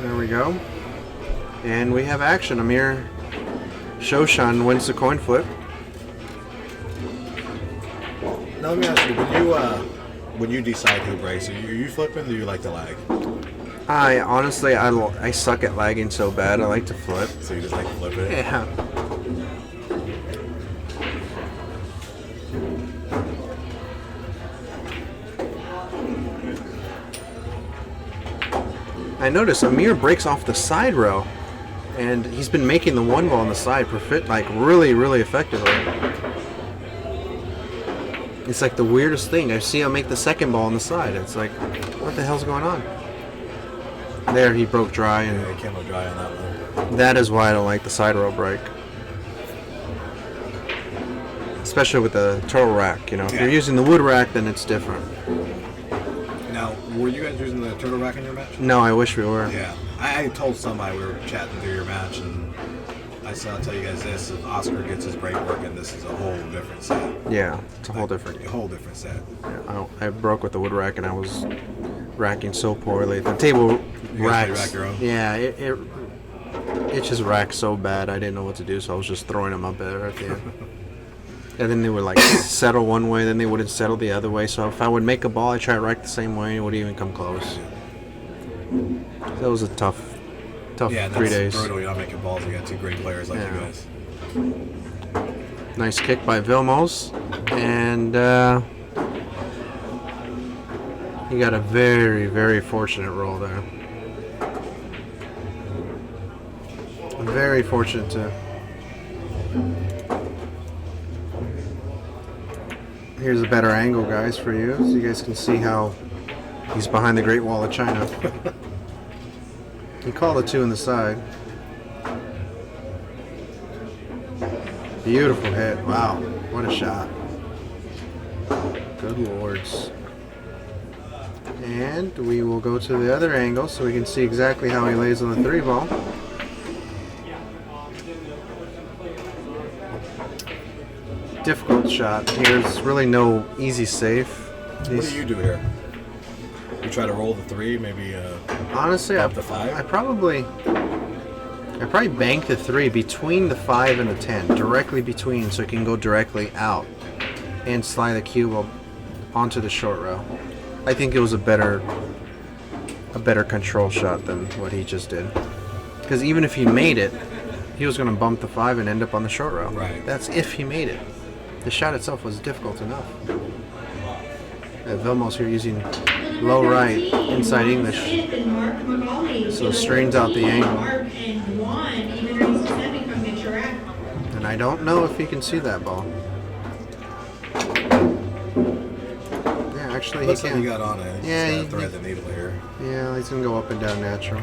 There we go. And we have action. Amir Shoshan wins the coin flip. Now let me ask you, when you decide who breaks, are you flipping or do you like to lag? I honestly, I suck at lagging so bad. I like to flip. So you just like to flip it? Yeah. I notice Amir breaks off the side row, and he's been making the one ball on the side like really, really effectively. It's like the weirdest thing. I see him make the second ball on the side. It's like, what the hell's going on? There, he broke dry, and Yeah, he came up dry on that one. that is why I don't like the side row break. Especially with the turtle rack, you know. If Yeah. you're using the wood rack, then it's different. Now, were you guys using the turtle rack in your match? No, I wish we were. Yeah. I told somebody we were chatting through your match, and I said, I'll tell you guys this, if Oscar gets his break working, this is a whole different set. Yeah, it's a whole different. A whole different set. Yeah, I broke with the wood rack, and I was racking so poorly. The table You guys racks. rack your own? Yeah, it just racked so bad. I didn't know what to do, so I was just throwing them up there at the end. And then they would like settle one way, then they wouldn't settle the other way. So if I would make a ball, I try to rack the same way, it wouldn't even come close. That was a tough Yeah, 3 that's days. brutal. You're not making balls. You got two great players like Yeah. you guys. Nice kick by Vilmos, and he got a very, very fortunate roll there. Very fortunate to. Here's a better angle, guys, for you, so you guys can see how he's behind the Great Wall of China. He called a 2 in the side. Beautiful hit. Wow, what a shot. Good lords. And we will go to the other angle so we can see exactly how he lays on the 3 ball. Difficult shot. Here's really no easy safe. What do you do here? You try to roll the 3, maybe Honestly, up the 5? I probably bank the 3 between the 5 and the 10, directly between, so it can go directly out and slide the cube onto the short row. I think it was a better control shot than what he just did. Because even if he made it, he was going to bump the 5 and end up on the short row. Right. That's if he made it. The shot itself was difficult enough. Vilmos here using low right, inside English. So strains out the angle. And I don't know if he can see that ball. Yeah, actually Looks he like can. he got on it. Yeah, He's he- got to thread the needle here. Yeah, he's going to go up and down natural.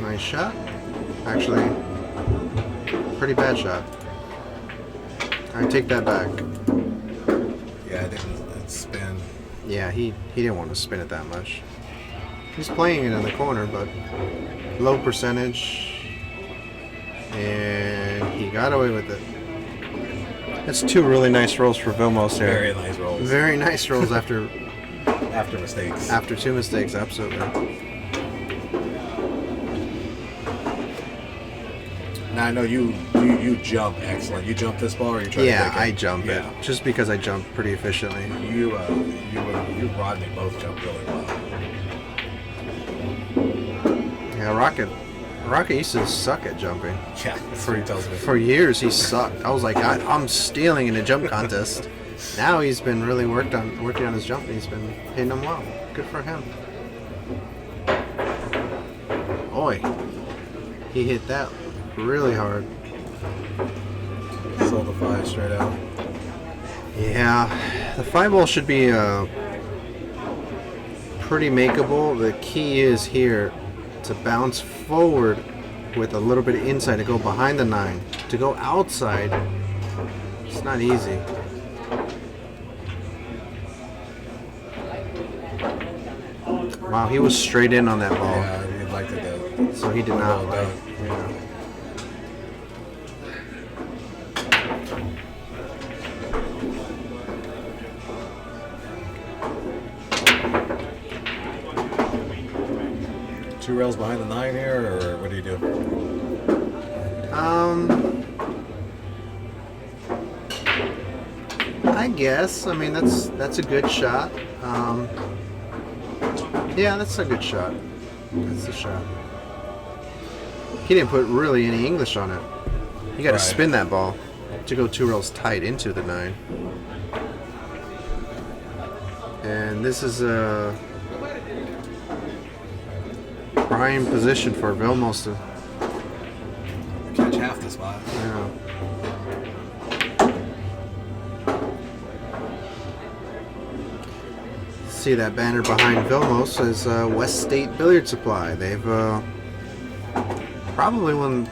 Nice shot. Actually, pretty bad shot. I take that back. Yeah, I didn't spin. Yeah, he didn't want to spin it that much. He's playing it in the corner, but low percentage. And he got away with it. That's 2 really nice rolls for Vilmos here. Very nice rolls. Very nice rolls after After mistakes. after 2 mistakes, absolutely. Now I know you jump excellent. You jump this ball, or you try to Yeah, take it? I jump Yeah. it. Just because I jump pretty efficiently. You and Rodney both jump really well. Yeah, Rocket used to suck at jumping. Yeah, that's what he tells me. For years, he sucked. I was like, I'm stealing in a jump contest. Now he's been really working on his jumping. He's been hitting them well. Good for him. Oi, he hit that really hard. Sold the 5 straight out. Yeah, the 5 ball should be pretty makeable. The key is here to bounce forward with a little bit of inside to go behind the 9. To go outside, it's not easy. Wow, he was straight in on that ball. Yeah, he'd like to go. So he did not like. Yeah. 2 rails behind the 9 here, or what do you do? I guess. I mean, that's a good shot. Yeah, that's a good shot. That's the shot. He didn't put really any English on it. You got to spin that ball to go 2 rails tight into the 9. And this is a prime position for Vilmos to catch half the spot. Yeah. See that banner behind Vilmos is West State Billiard Supply. They've probably when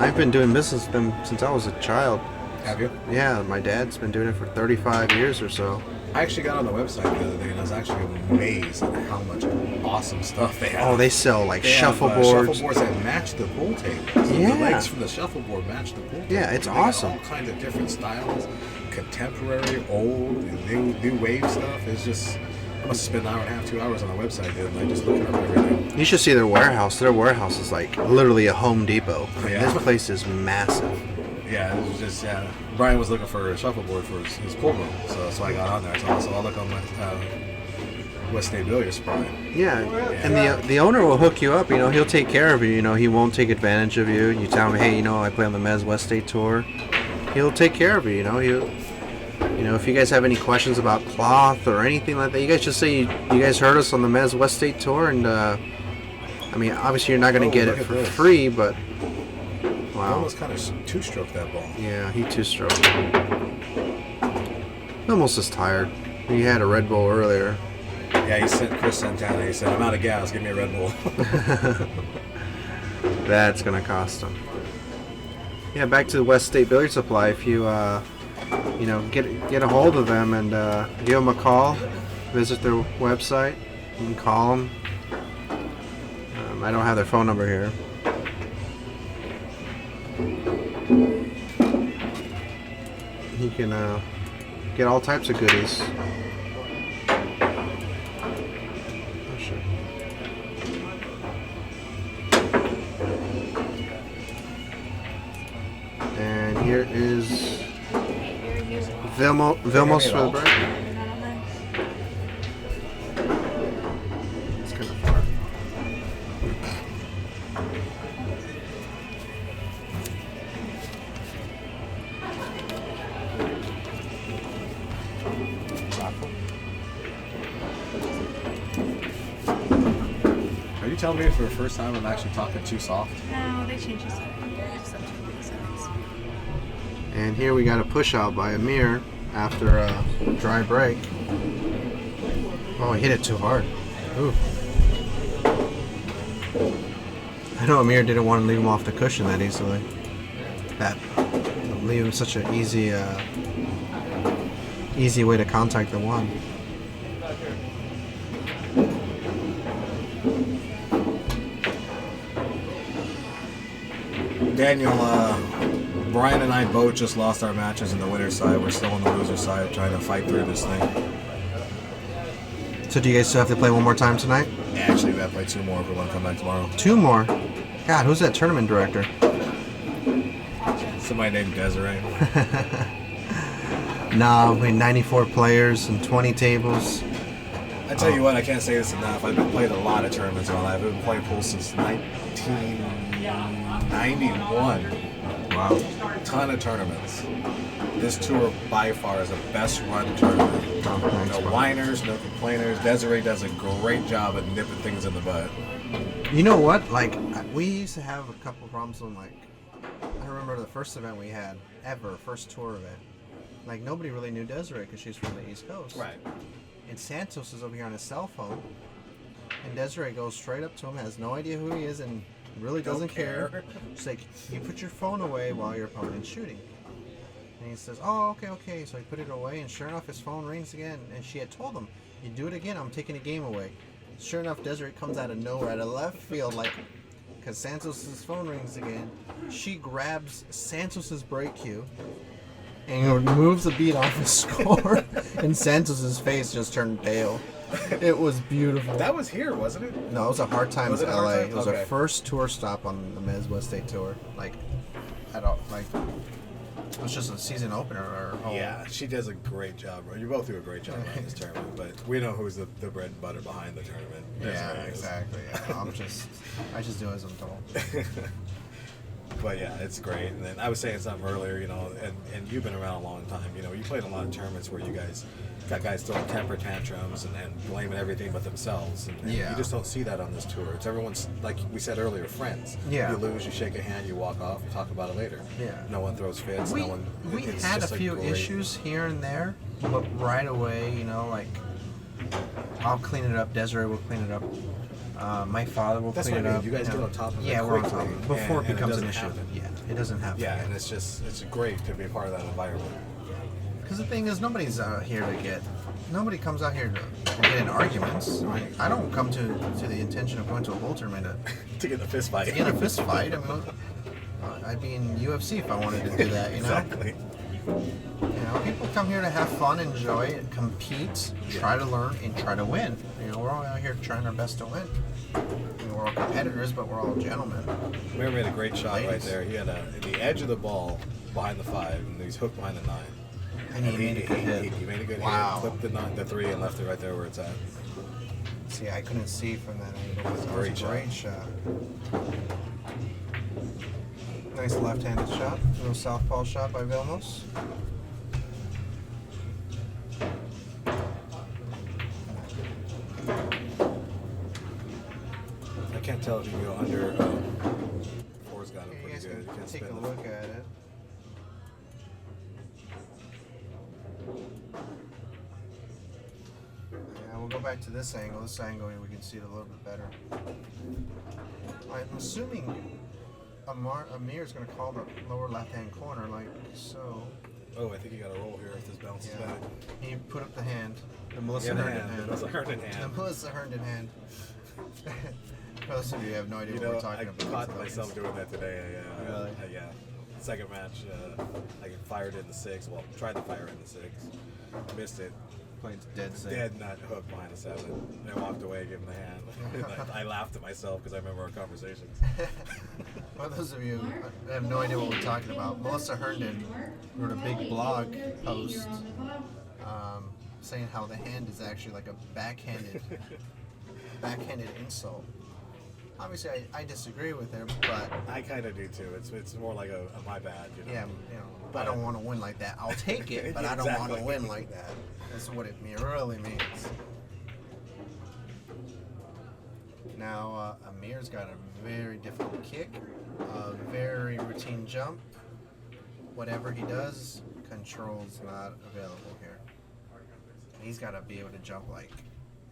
I've been doing business with them since I was a child. Have you? Yeah, my dad's been doing it for 35 years or so. I actually got on the website the other day and I was actually amazed at how much awesome stuff they have. Oh, they sell like they shuffleboards. Shuffleboards that match the pool tables. Yeah. The legs from the shuffleboard match the pool table. Yeah, it's They awesome. got all kinds of different styles, contemporary, old, and new wave stuff. It's just, I must have spent an hour and a half, 2 hours on the website, dude, like just looking up everything. You should see their warehouse. Their warehouse is like literally a Home Depot. Yeah. This place is massive. Yeah, it was just, Brian was looking for a shuffleboard for his pool room, so I got on there. So I'll look on my West State Billiards Supply. Yeah, and the owner will hook you up. You know, he'll take care of you. You know, he won't take advantage of you. You tell him, hey, you know, I play on the Mezz West State Tour. He'll take care of you. You know, if you guys have any questions about cloth or anything like that, you guys just say you guys heard us on the Mezz West State Tour, and I mean, obviously you're not going to get it for free, but wow. Almost kind of two-stroke that ball. Yeah, he two-stroked. Almost is tired. He had a Red Bull earlier. Yeah, Chris Santana. He said, "I'm out of gas. Give me a Red Bull." That's gonna cost him. Yeah, back to the West State Billiard Supply. If you you know, get a hold of them and give them a call, visit their website. You can call them. I don't have their phone number here. You can get all types of goodies. Oh, shit. And here is Vilmos for the break. It's kind of far. Are you telling me for the first time I'm actually talking too soft? No, they changed it. And here we got a push out by Amir after a dry break. Oh, he hit it too hard. Ooh. I know Amir didn't want to leave him off the cushion that easily. That leave him such an easy way to contact the one. Daniel, Brian and I both just lost our matches in the winner's side. We're still on the loser's side trying to fight through this thing. So do you guys still have to play one more time tonight? Actually, we have to play 2 more if we want to come back tomorrow. 2 more? God, who's that tournament director? Somebody named Desiree. Nah, we 94 players and 20 tables. I tell you what, I can't say this enough. I've been playing a lot of tournaments in my life. I've been playing pool since 1991. Wow. Ton of tournaments. This tour by far is the best run tournament. Oh, thanks, No bro. whiners, no complainers. Desiree does a great job at nipping things in the bud. You know what? Like, we used to have a couple problems when, like, I remember the first event we had ever, first tour event. Like, nobody really knew Desiree because she's from the East Coast. Right. And Santos is over here on his cell phone. And Desiree goes straight up to him, has no idea who he is, and really doesn't care. She's like, you put your phone away while your opponent's shooting. And he says, oh, okay. So he put it away, and sure enough, his phone rings again. And she had told him, you do it again, I'm taking the game away. Sure enough, Desiree comes out of nowhere, out of left field, like, because Santos's phone rings again. She grabs Santos's break cue and removes the beat off his score, and Santos's face just turned pale. It was beautiful. That was here, wasn't it? No, it was a Hard Times Was it a Hard LA. Times? It was Okay. our first tour stop on the MWST tour. Like, at all, like, it was just a season opener. Or Yeah, she does a great job. You both do a great job on this tournament, but we know who's the bread and butter behind the tournament. Yeah, exactly. Yeah. I just do as I'm told. But yeah, it's great. And then I was saying something earlier, you know, and you've been around a long time. You know, you played a lot of tournaments where you guys got guys throwing temper tantrums and blaming everything but themselves. And Yeah. you just don't see that on this tour. It's everyone's, like we said earlier, friends. Yeah. You lose, you shake a hand, you walk off, you talk about it later. Yeah. No one throws fits. We no one. It's had a just few great- issues here and there, but right away, you know, like, I'll clean it up. Desiree will clean it up. My father will That's clean what it I mean. up. You guys get on top of it Yeah, we're on top quickly, of it before and it it becomes an doesn't issue. happen. Yeah, it doesn't happen. Yeah, and it's great to be a part of that environment. Because the thing is, nobody's here to get. Nobody comes out here to get in arguments. I mean, I don't come to the intention of going to a bowl tournament To get in a fist fight. to get in a fist fight. I mean, I'd be in UFC if I wanted to do that. You know. Exactly. You know, people come here to have fun, enjoy it, compete, try to learn, and try to win. You know, we're all out here trying our best to win. I mean, we're all competitors, but we're all gentlemen. Mayor made a great shot right Ladies. there. He had the edge of the ball behind the 5, and he's hooked behind the 9. And he made a good hit. He made a good Wow. hit, clipped the 3, and left it right there where it's at. See, I couldn't see from that angle. It was a Great great shot. Nice left-handed shot. Little southpaw shot by Vilmos. I can't tell if you can go under. Four's got it You pretty guys good. You can can't take spin a the- look at it. Yeah, we'll go back to this angle. This angle we can see it a little bit better. I'm assuming Amir's going to call the lower left-hand corner like so. Oh, I think you got a roll here if this bounces Yeah. back. He put up the hand. The Melissa Yeah, the Herndon hand. hand. The Melissa Herndon The hand. Melissa Herndon hand. For those of you who have no idea You what know, we're talking I about. caught myself doing that today. Really? Yeah. Second match, I fired in the 6. Well, tried to fire in the 6. Missed it. Played dead safe. Dead nut hook behind a 7. And I walked away, gave him the hand. I laughed at myself because I remember our conversations. For those of you who have no idea what we're talking about, Melissa Herndon wrote a big blog post saying how the hand is actually like a backhanded insult. Obviously, I disagree with her, but I kind of do too. It's more like a my bad, you know. yeah, you know, I don't want to win like that. I'll take it, but I don't want to Exactly. win like that. That's what it really means. Now, Amir's got a very difficult kick, a very routine jump. Whatever he does, control's not available here. He's got to be able to jump like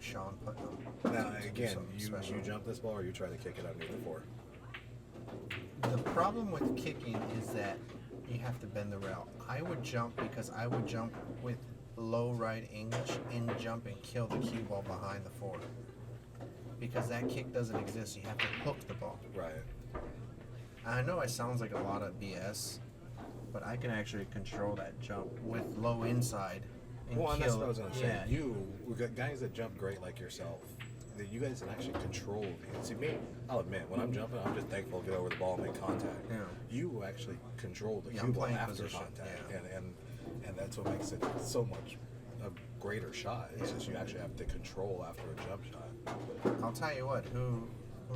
Sean Putnam. Now to do again, something you special. jump this ball or you try to kick it underneath the 4. The problem with kicking is that you have to bend the rail. I would jump because I would jump with low right English and jump and kill the cue ball behind the 4. Because that kick doesn't exist. You have to hook the ball. Right. I know it sounds like a lot of BS, but I can actually control that jump with low inside and Well, and kill. that's what I was going to say. Yeah. We got guys that jump great like yourself. That you guys can actually control. See me, I'll admit, when I'm jumping, I'm just thankful to get over the ball and make contact. Yeah. You actually control the Yeah, cue I'm ball playing after position, contact, yeah. and that's what makes it so much a greater shot. It's Yeah. just you actually have to control after a jump shot. I'll tell you what, who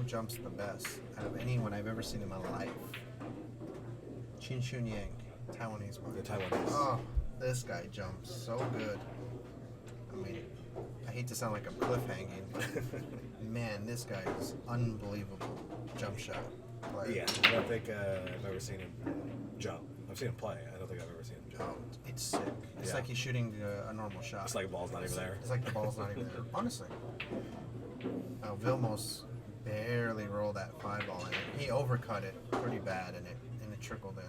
jumps the best out of anyone I've ever seen in my life? Chin Chun Yang, Taiwanese one. The Taiwanese. Oh, this guy jumps so good. I mean, I hate to sound like I'm cliffhanging, but man, this guy is unbelievable jump shot player. Yeah, I don't think I've ever seen him jump. I've seen him play. I don't think I've ever seen him jump. Oh, it's sick. It's Yeah. like he's shooting a normal shot. It's like the ball's not even there. It's like the ball's not even there. Honestly. Vilmos barely rolled that 5 ball in. He overcut it pretty bad and it trickled in.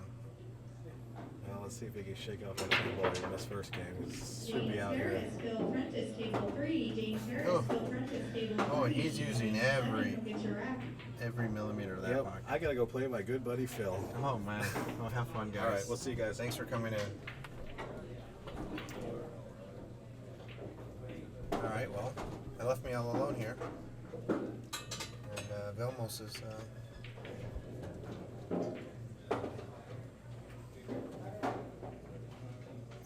Well, let's see if he can shake off that 10 ball in this first game. It should be out here. Phil Prentice, table 3. James Harris, Oh. Phil Prentice, table 3. Oh, he's using every millimeter of that Yep, puck. I gotta go play my good buddy Phil. Oh man. Well, have fun, guys. All right, we'll see you guys. Thanks for coming in. All right, well, left me all alone here. And Vilmos is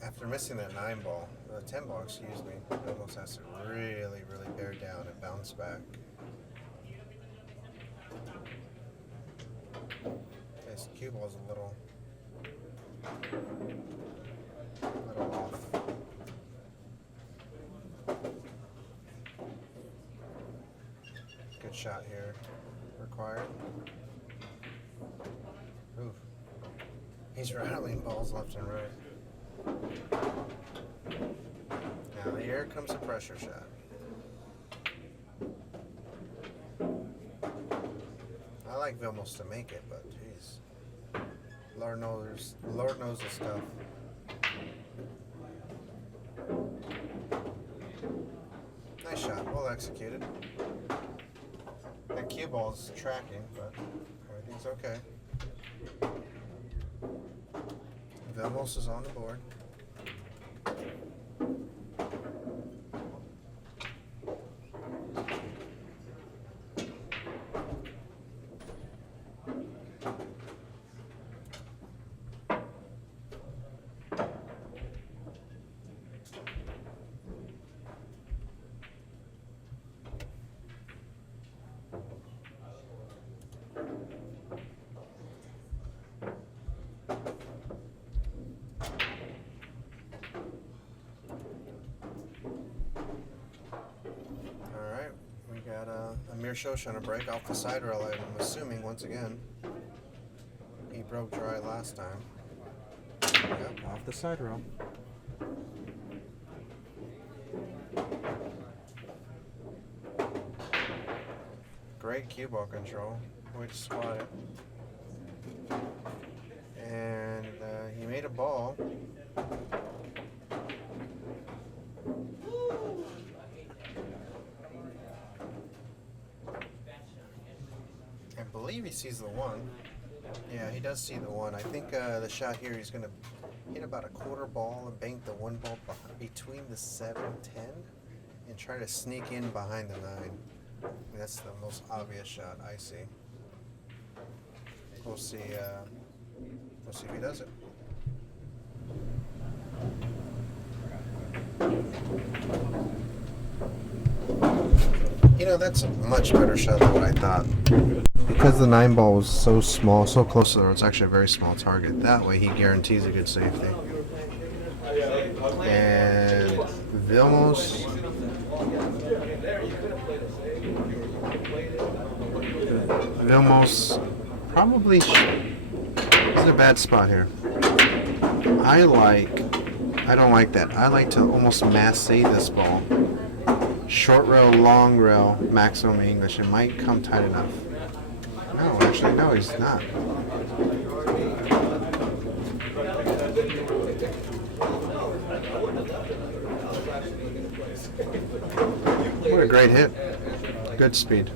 after missing that 9 ball, the 10 ball, excuse me, Vilmos has to really, really bear down and bounce back. This cue ball is a little off. Good shot here required. Ooh. He's rattling balls left and right. Now here comes a pressure shot. I like Vilmos to make it, but jeez. Lord knows the stuff. Nice shot, well executed. That cue ball's tracking, but everything's okay. Vilmos is on the board. Amir Shoshan a break off the side rail, I'm assuming, once again. He broke dry last time. Yep, off the side rail. Great cue ball control. Way to spot it. And he made a ball. I believe he sees the 1. Yeah, he does see the 1. I think the shot here, he's going to hit about a quarter ball and bank the 1 ball between the 7 and 10 and try to sneak in behind the 9. I mean, that's the most obvious shot I see. We'll see if he does it. You know, that's a much better shot than what I thought. Because the 9 ball was so small, so close to the road, it's actually a very small target. That way he guarantees a good safety. And Vilmos. Vilmos probably is in a bad spot here. I don't like that. I like to almost massate this ball. Short rail, long rail, maximum English. It might come tight enough. No, actually, no, he's not. What a great hit. Good speed.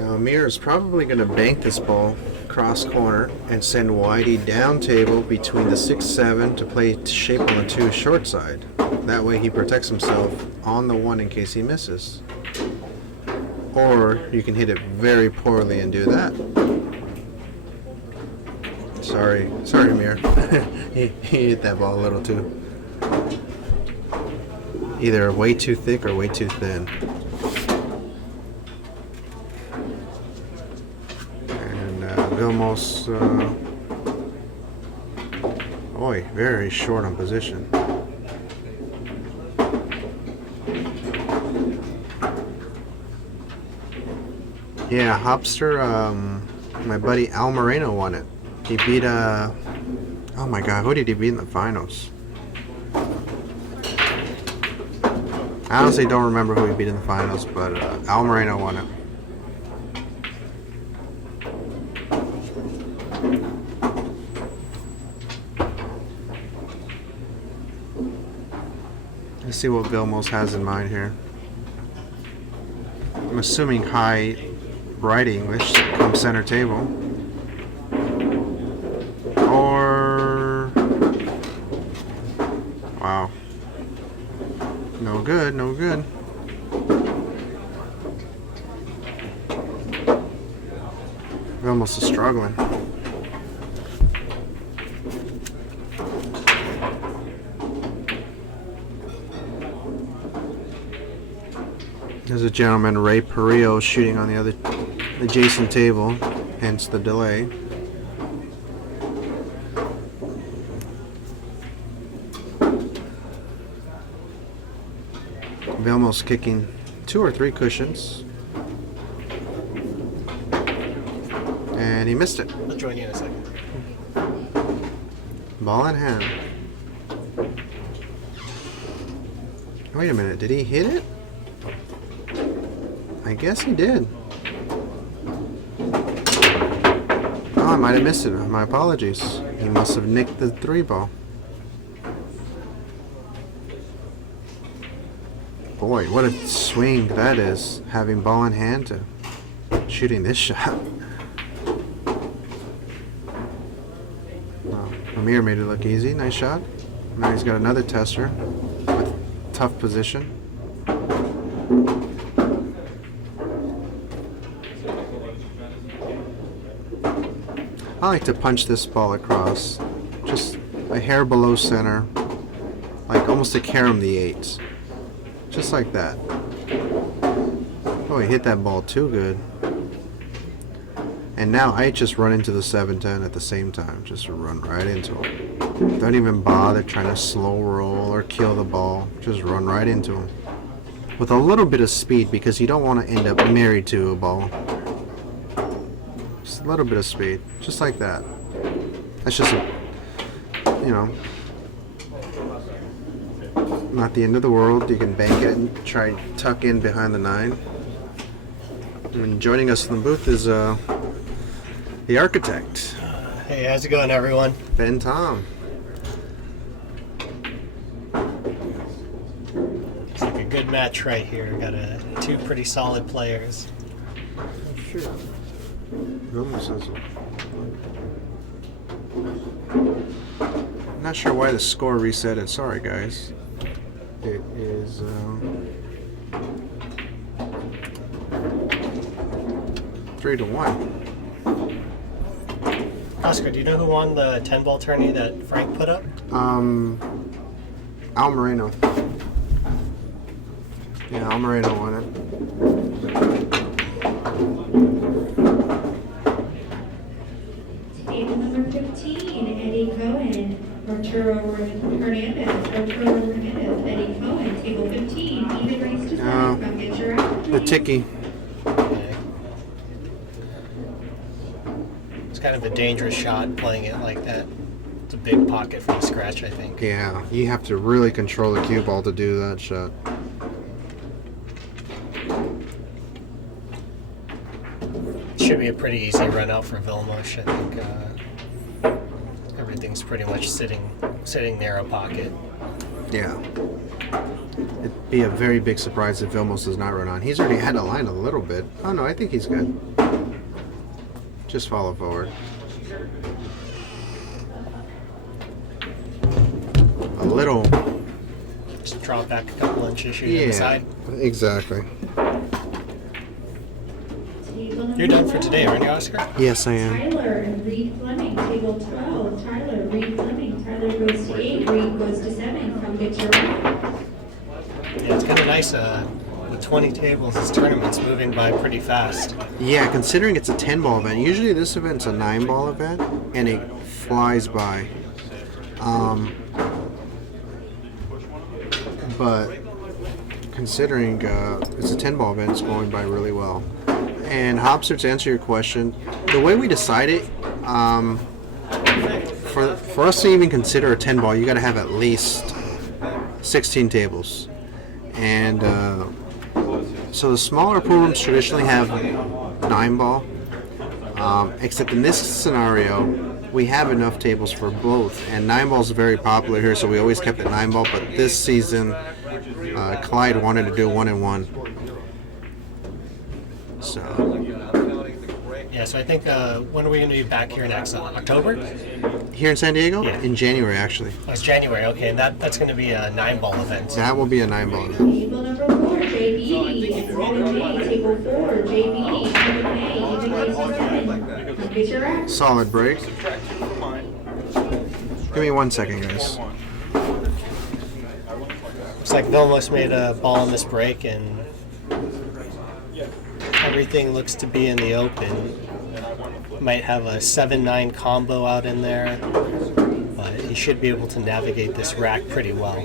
Amir is probably going to bank this ball cross corner and send Whitey down table between the 6-7 to play shape on the 2 short side. That way he protects himself on the 1 in case he misses. Or you can hit it very poorly and do that. Sorry Amir. he hit that ball a little too. Either way too thick or way too thin. Vilmos, very short on position. Yeah, Hopster, my buddy Al Moreno won it. He beat, oh my god, who did he beat in the finals? I honestly don't remember who he beat in the finals, but Al Moreno won it. see what Vilmos has in mind here. I'm assuming high writing English come center table. Or... wow. No good, no good. Vilmos is struggling. There's a gentleman, Ray Perillo, shooting on the other adjacent table, hence the delay. Vilmos kicking 2 or 3 cushions. And he missed it. I'll join you in a second. Ball in hand. Wait a minute, did he hit it? I guess he did. Oh, I might have missed it. My apologies. He must have nicked the 3 ball. Boy, what a swing that is, having ball in hand to shooting this shot. Wow. Amir made it look easy. Nice shot. Now he's got another tester with tough position. I like to punch this ball across, just a hair below center, like almost to carom the 8s. Just like that. Oh, he hit that ball too good. And now I just run into the 7-10 at the same time. Just run right into him. Don't even bother trying to slow roll or kill the ball. Just run right into him. With a little bit of speed, because you don't want to end up married to a ball. Just a little bit of speed. Just like that. That's just, you know, not the end of the world. You can bank it and try and tuck in behind the 9. And joining us in the booth is the architect. Hey, how's it going, everyone? Ben Tom. It's like a good match right here. Got 2 pretty solid players. Sure. Not sure why the score reset it. Sorry, guys. It is 3-1. Oscar, do you know who won the 10-ball tourney that Frank put up? Al Moreno. Yeah, Al Moreno won it. Table number 15, Eddie Cohen, Arturo Hernandez, Eddie Cohen, table 15, even race to 5, come get your out. The ticky. Okay. It's kind of a dangerous shot playing it like that. It's a big pocket for the scratch, I think. Yeah, you have to really control the cue ball to do that shot. Should be a pretty easy run out for Vilmos. I think everything's pretty much sitting near a pocket. Yeah. It'd be a very big surprise if Vilmos does not run on. He's already had a line a little bit. Oh no, I think he's good. Just follow forward. A little. Just drop back a couple inches, shoot it inside. Exactly. You're done for today, aren't you, Oscar? Yes, I am. Tyler Reed Fleming, table 12, Tyler Reed Fleming, Tyler goes to 8, Reed goes to 7, come get your out. Yeah, it's kind of nice. With 20 tables, this tournament's moving by pretty fast. Yeah, considering it's a 10-ball event. Usually this event's a 9-ball event, and it flies by. But considering it's a 10-ball event, it's going by really well. And Hobster, to answer your question, the way we decided, for us to even consider a 10-ball, you got to have at least 16 tables. And so the smaller pool rooms traditionally have 9-ball, except in this scenario, we have enough tables for both. And 9-ball is very popular here, so we always kept it 9-ball. But this season, Clyde wanted to do 1-in-1. So Yeah, so I think, when are we going to be back here next? October? here in San Diego, Yeah. in January actually. Oh, it's January, okay, and that's going to be a 9-ball event. That will be a 9-ball event. Table number 4, JB, 7A, table 4, JB, 7A, even race 7. Come get your act. Solid break. Give me 1 second, guys. Looks like Vilmos made a ball on this break, and everything looks to be in the open. Might have a 7-9 combo out in there, but he should be able to navigate this rack pretty well.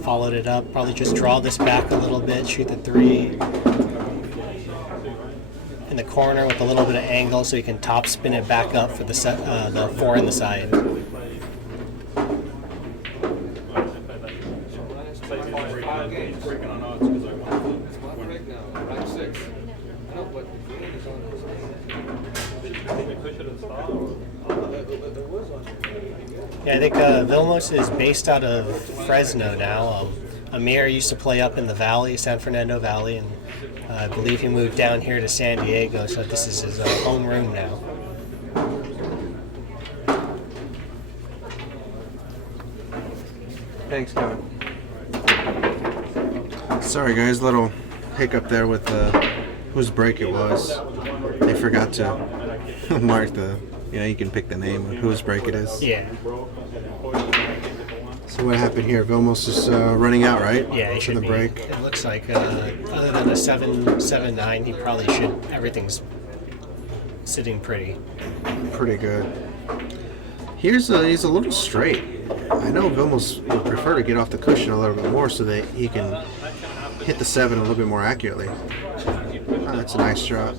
Followed it up, probably just draw this back a little bit, shoot the 3 in the corner with a little bit of angle so you can top spin it back up for the 4 in the side. Yeah, I think Vilmos is based out of Fresno now. Amir used to play up in the Valley, San Fernando Valley, and I believe he moved down here to San Diego, so this is his home room now. Thanks, Kevin. Sorry, guys, little hiccup there with whose break it was. They forgot to mark the. You can pick the name of whose break it is. Yeah. So what happened here? Vilmos is running out, right? Yeah, he For should the be. break. It looks like other than a 7-9, he probably should. Everything's sitting pretty. Pretty good. He's a little straight. I know Vilmos would prefer to get off the cushion a little bit more so that he can hit the 7 a little bit more accurately. That's a nice shot.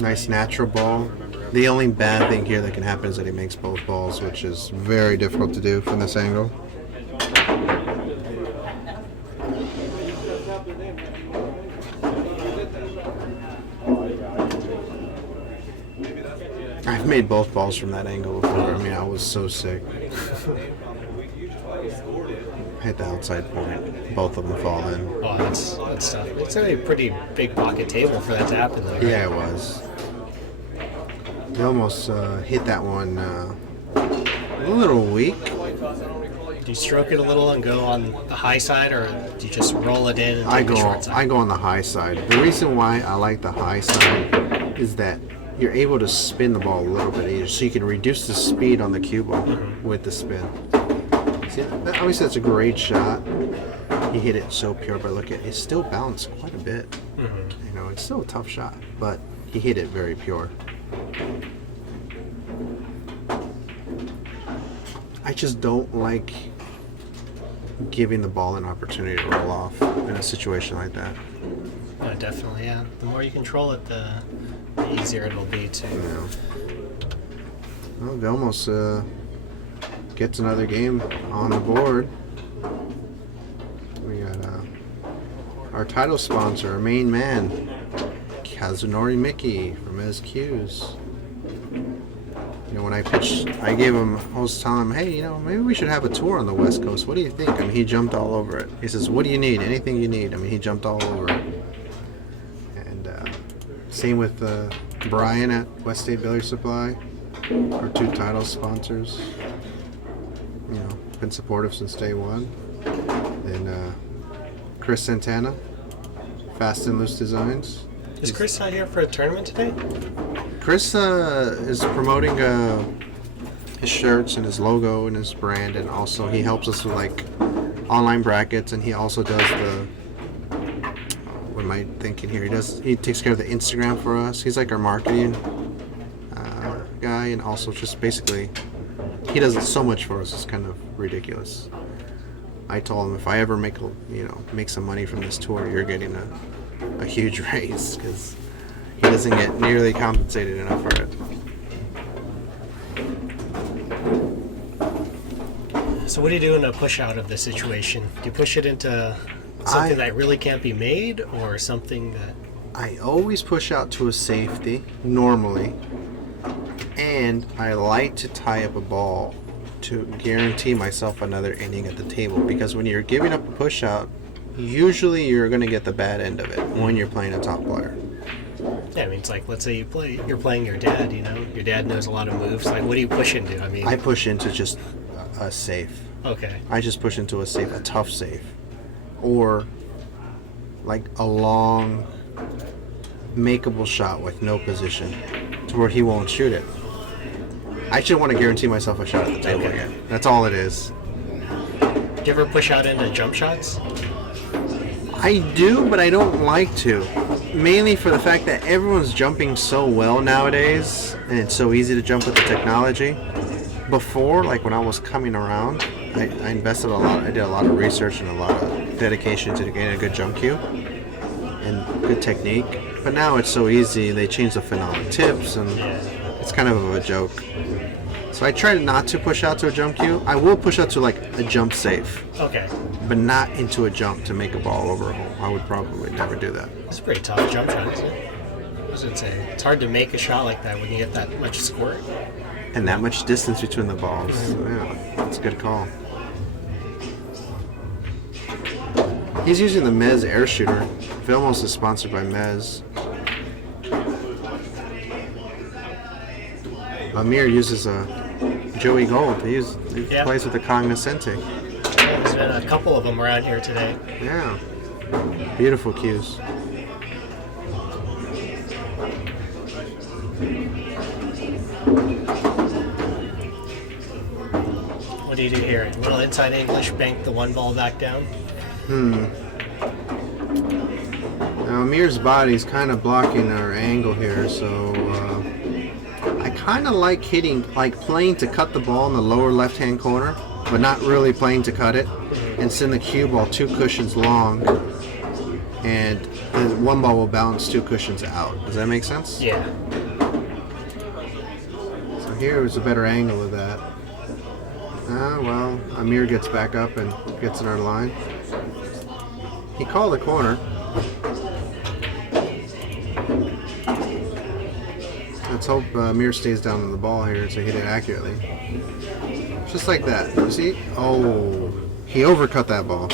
Nice natural ball. The only bad thing here that can happen is that he makes both balls, which is very difficult to do from this angle. I've made both balls from that angle before. I mean, I was so sick. Hit the outside point. Both of them fall in. Oh, that's tough. It's a pretty big pocket table for that to happen, though. Right? Yeah, it was. He almost hit that one a little weak. Do you stroke it a little and go on the high side, or do you just roll it in and I take the go short side? I go on the high side. The reason why I like the high side is that you're able to spin the ball a little bit easier, so you can reduce the speed on the cue ball with the spin. See, obviously that's a great shot. He hit it so pure, but look at it still bounced quite a bit. It's still a tough shot, but he hit it very pure. I just don't like giving the ball an opportunity to roll off in a situation like that. Definitely, yeah. The more you control it, the easier it'll be to. Well, Vilmos gets another game on the board. We got our title sponsor, our main man, Kazunori Mickey from Mezz Cues. When I pitched, I was telling him, hey, maybe we should have a tour on the West Coast. What do you think? I mean, he jumped all over it. He says, what do you need? Anything you need. I mean, he jumped all over it. And same with Brian at West State Billiard Supply, our 2 title sponsors. Been supportive since day one. And Chris Santana, Fast and Loose Designs. Is Chris not here for a tournament today? Chris is promoting his shirts and his logo and his brand, and also he helps us with online brackets, and he also does the what am I thinking here? He takes care of the Instagram for us. He's like our marketing guy, and also just basically he does so much for us. It's kind of ridiculous. I told him if I ever make some money from this tour, you're getting a huge raise, because he doesn't get nearly compensated enough for it. So what do you do in a push out of this situation? Do you push it into something that really can't be made, or something that I always push out to a safety, normally, and I like to tie up a ball to guarantee myself another inning at the table, because when you're giving up a push out, usually you're going to get the bad end of it when you're playing a top player. Yeah, I mean, it's like, let's say you're playing your dad, you know? Your dad knows a lot of moves. Like, what do you push into? I mean... I push into just a safe. Okay. I just push into a safe, a tough safe. Or, like, a long, makeable shot with no position to where he won't shoot it. I should want to guarantee myself a shot at the table again. That's all it is. Do you ever push out into jump shots? I do, but I don't like to. Mainly for the fact that everyone's jumping so well nowadays, and it's so easy to jump with the technology. Before, like when I was coming around, I invested a lot. I did a lot of research and a lot of dedication to getting a good jump cue and good technique. But now it's so easy. They change the phenomenal tips, and it's kind of a joke. So I try not to push out to a jump cue. I will push out to like a jump safe. Okay. But not into a jump to make a ball over a hole. I would probably never do that. It's a pretty tough jump shot, isn't it? I was going to say, it's hard to make a shot like that when you get that much squirt. And that much distance between the balls. Yeah, that's a good call. He's using the Mezz air shooter. Vilmos is sponsored by Mezz. Amir uses a Joey Gold. He plays with the Cognoscente. There's been a couple of them around here today. Yeah. Beautiful cues. What do you do here? A little inside English, bank the one ball back down? Now Amir's body's kind of blocking our angle here, so I kind of like playing to cut the ball in the lower left-hand corner, but not really playing to cut it, and send the cue ball 2 cushions long, and the one ball will bounce 2 cushions out. Does that make sense? Yeah. So here is a better angle of that. Well, Amir gets back up and gets in our line. He called the corner. Let's hope Amir stays down on the ball here to hit it accurately. Just like that. You see? Oh, he overcut that ball.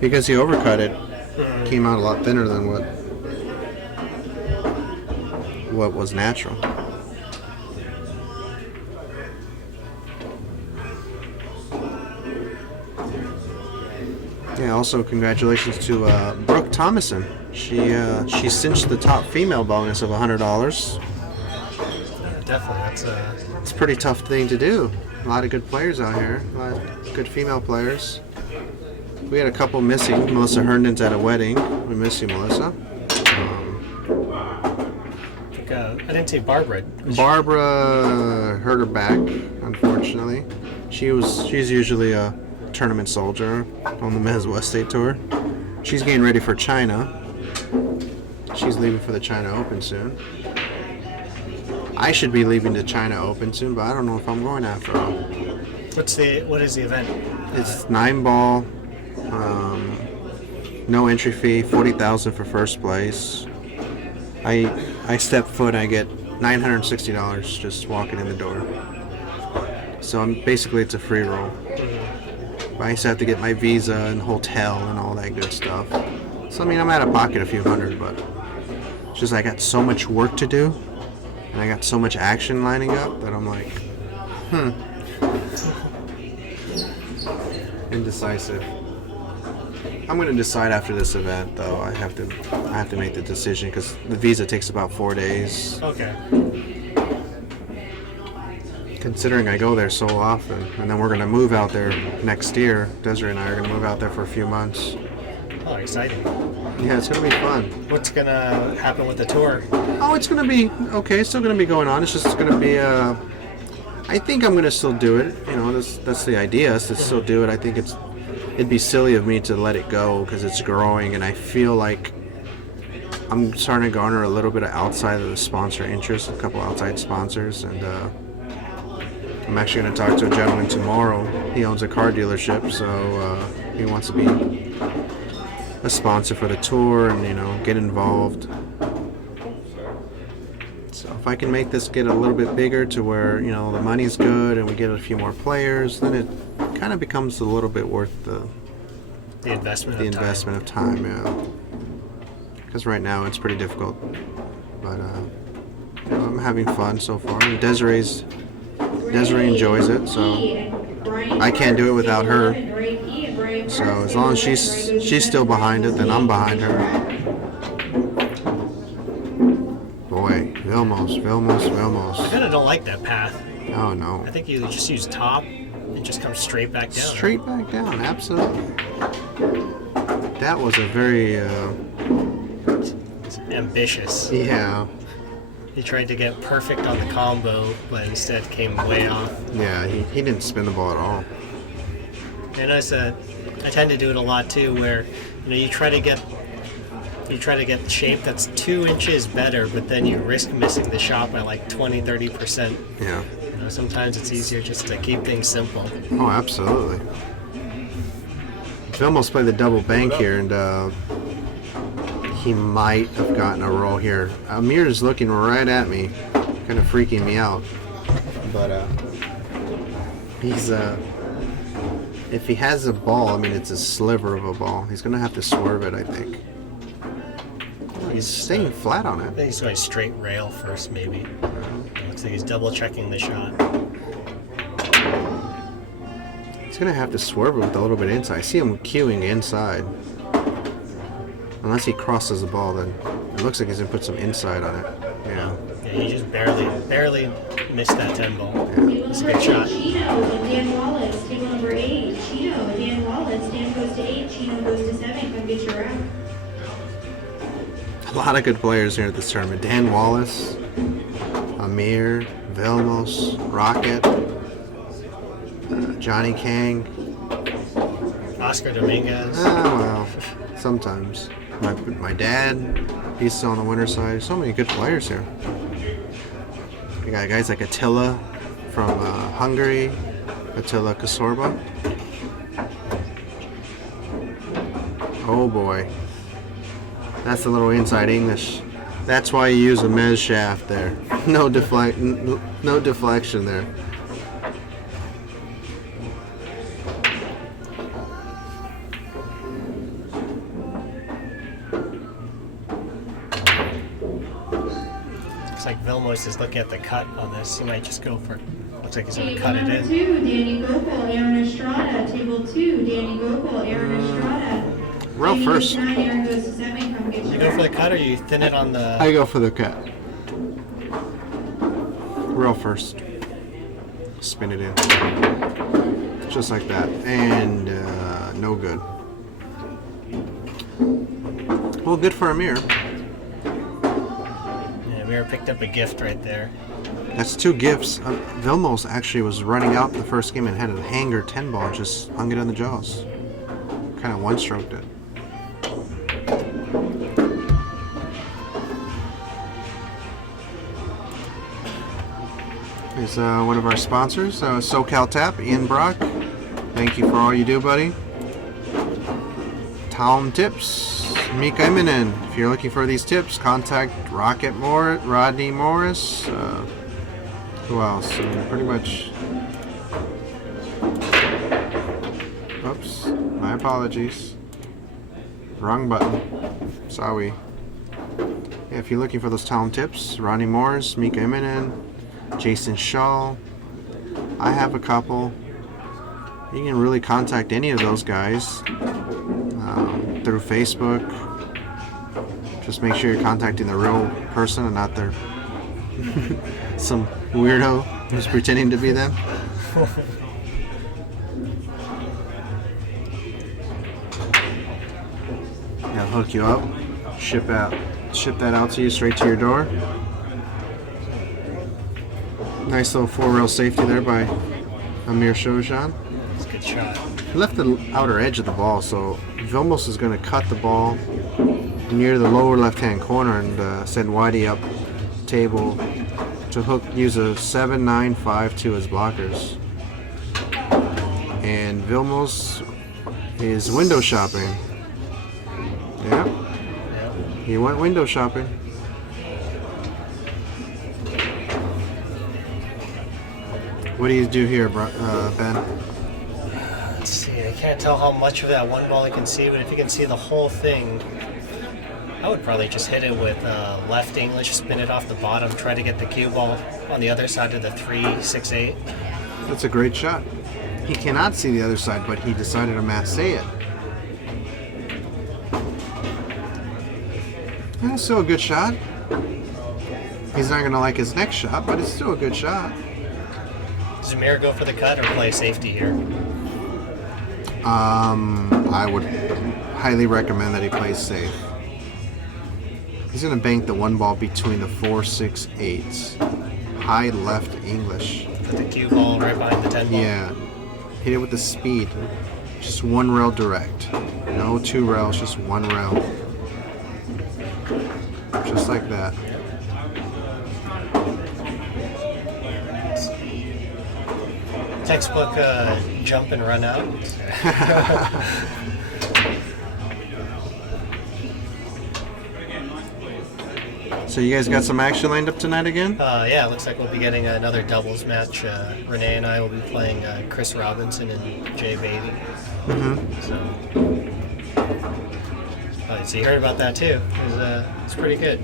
Because he overcut it, came out a lot thinner than what was natural. Yeah, also congratulations to Brooke Thomason. She cinched the top female bonus of $100. Definitely, It's a pretty tough thing to do. A lot of good players out here. A lot of good female players. We had a couple missing. Melissa Herndon's at a wedding. We miss you, Melissa. I didn't see Barbara. Barbara hurt her back, unfortunately. She's usually a tournament soldier on the MWST tour. She's getting ready for China. She's leaving for the China Open soon. I should be leaving to China Open soon, but I don't know if I'm going after all. What is the event? It's 9-ball, no entry fee, $40,000 for first place. I step foot and I get $960 just walking in the door. So basically it's a free roll. I used to have to get my visa and hotel and all that good stuff. So I mean, I'm out of pocket a few hundred, but it's just I got so much work to do, and I got so much action lining up that I'm like, indecisive. I'm going to decide after this event, though. I have to make the decision because the visa takes about 4 days. Okay. Considering I go there so often, and then we're going to move out there next year. Desiree and I are going to move out there for a few months. Oh, exciting. Yeah, it's going to be fun. What's going to happen with the tour? Oh, it's going to be okay. It's still going to be going on. It's just going to be, I think I'm going to still do it. You know, that's the idea, is to still do it. I think it'd be silly of me to let it go because it's growing, and I feel like I'm starting to garner a little bit of outside of the sponsor interest, a couple outside sponsors, and I'm actually going to talk to a gentleman tomorrow. He owns a car dealership, so he wants to be a sponsor for the tour and, you know, get involved. if I can make this get a little bit bigger to where, you know, the money's good and we get a few more players, then it kind of becomes a little bit worth the investment of time, yeah. Because right now it's pretty difficult. But you know, I'm having fun so far. And Desiree enjoys it, so I can't do it without her. So as long as she's still behind it, then I'm behind her. Boy, Vilmos. I kind of don't like that path. Oh no. I think you just use top and just come straight back down. Straight back down, absolutely. That was a very ambitious. yeah. He tried to get perfect on the combo, but instead came way off. Yeah, he didn't spin the ball at all. And I tend to do it a lot too, where you try to get shape that's 2 inches better, but then you risk missing the shot by like 20-30%. Yeah. Sometimes it's easier just to keep things simple. Oh, absolutely. Vilmos played the double bank here, and he might have gotten a roll here. Amir is looking right at me, kind of freaking me out. But he's if he has a ball, I mean it's a sliver of a ball. He's gonna have to swerve it, I think. He's staying flat on I it. think he's going straight rail first, maybe. Looks like he's double checking the shot. He's gonna have to swerve it with a little bit inside. I see him cueing inside. Unless he crosses the ball, then it looks like he's gonna put some inside on it. Yeah. Yeah, he just barely missed that 10 ball. It's a good shot. Chino and Dan Wallace. Table number 8. Chino, Dan Wallace. Dan goes to 8. Chino goes to 7. Come get your out. A lot of good players here at this tournament. Dan Wallace, Amir, Vilmos, Rocket, Johnny Kang. Oscar Dominguez. Well, sometimes. My dad, he's still on the winner's side. So many good players here. You got guys like Attila from Hungary, Attila Kasorba. Oh boy. That's a little inside English. That's why you use a Mezz shaft there. No deflection there. Looks like Vilmos is looking at the cut on this. He might just go for it. Looks like he's going to Table cut it number in. 2, Danny Gokul, Aaron Estrada. Table 2, Danny Gokul, Aaron Estrada. Row Danny first. goes to 9, Aaron goes to 7. Come get You your go for the out. cut or you thin it on the... I go for the cut. Row first. Spin it in. Just like that. And no good. Well, good for Amir. Yeah, Amir picked up a gift right there. That's 2 gifts. Vilmos actually was running out the first game and had a hanger 10 ball, just hung it on the jaws. Kind of one-stroked it. Is one of our sponsors, SoCal Tap, Ian Brock. Thank you for all you do, buddy. Town Tips, Mika Immonen. If you're looking for these tips, contact Rodney Morris. Who else? Pretty much. Oops, my apologies. Wrong button. Sorry. Yeah, if you're looking for those town tips, Rodney Morris, Mika Immonen, Jason Shaw. I have a couple. You can really contact any of those guys through Facebook. Just make sure you're contacting the real person and not their some weirdo who's pretending to be them. They'll hook you up, ship that out to you straight to your door. Nice little 4-rail safety there by Amir Shoshan. It's a good shot. He left the outer edge of the ball, so Vilmos is going to cut the ball near the lower left-hand corner and send Whitey up table to use a 7-9-5-2 as blockers. And Vilmos is window shopping. Yeah, Yeah. he went window shopping. What do you do here, Ben? Let's see. I can't tell how much of that one ball you can see, but if you can see the whole thing, I would probably just hit it with left English, spin it off the bottom, try to get the cue ball on the other side of the 3-6-8. That's a great shot. He cannot see the other side, but he decided to massay it. That's still a good shot. He's not going to like his next shot, but it's still a good shot. Does Amir go for the cut or play safety here? I would highly recommend that he plays safe. He's going to bank the one ball between the 4-6-8s. High left English. Put the cue ball right behind the 10 ball. Yeah. Hit it with the speed. Just one rail direct. No two rails, just one rail. Just like that. Textbook jump and run out. So you guys got some action lined up tonight again? Yeah, it looks like we'll be getting another doubles match. Renee and I will be playing Chris Robinson and Jay Beatty. So you heard about that too. It's pretty good.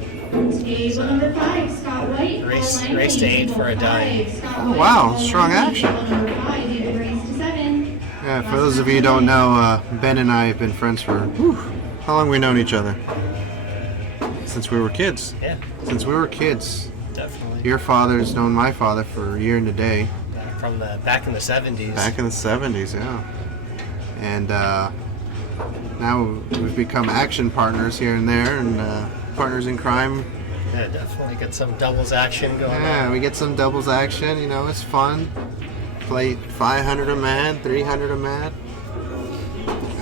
Table number 5, Scott White. Race to 8 for a dime. Oh, wow, strong action. Table number 5, even race to 7. Yeah, for those of you who don't know, Ben and I have been friends for, how long have we known each other? Since we were kids. Yeah, Since we were kids. definitely. Your father's known my father for a year and a day. From back in the 70s. Back in the 70s, yeah. And now we've become action partners here and there, and partners in crime. Yeah, definitely get some doubles action going Yeah, on. we get some doubles action, you know, it's fun. Play 500 a man, 300 a man.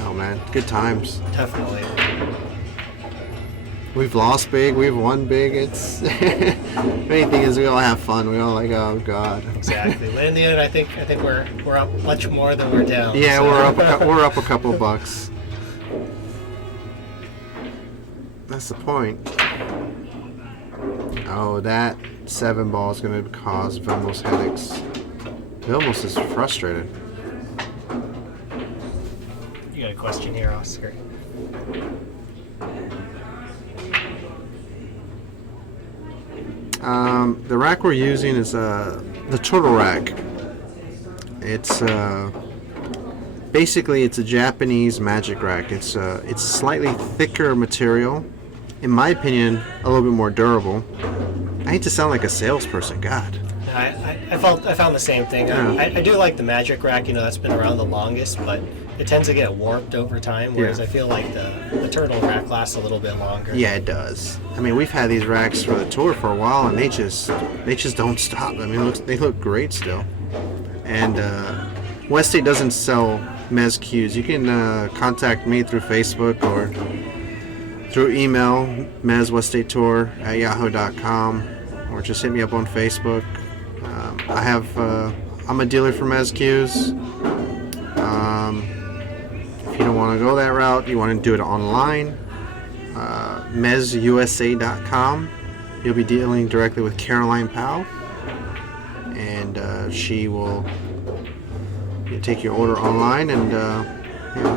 Oh man, good times. Definitely. We've lost big, we've won big. It's main thing is we all have fun. We all like, oh god. Exactly. But in the end, I think we're up much more than we're down. Yeah, so. we're up a couple bucks. That's the point. Oh, that 7 ball is going to cause Vilmos headaches. Vilmos is frustrated. You got a question here, Oscar? The rack we're using is the turtle rack. It's basically it's a Japanese magic rack. It's slightly thicker material. In my opinion, a little bit more durable. I hate to sound like a salesperson. God. I found the same thing. Yeah. I do like the magic rack. You know, that's been around the longest, but it tends to get warped over time. Whereas Yeah. I feel like the turtle rack lasts a little bit longer. Yeah, it does. I mean, we've had these racks for the tour for a while, and they just don't stop. I mean, they look great still. And MWST doesn't sell Mezz cues. You can contact me through Facebook or through email, MWST@yahoo.com, or just hit me up on Facebook. I'm a dealer for Mezz cues. If you don't want to go that route, you want to do it online, MWST.com. You'll be dealing directly with Caroline Powell, and she will take your order online and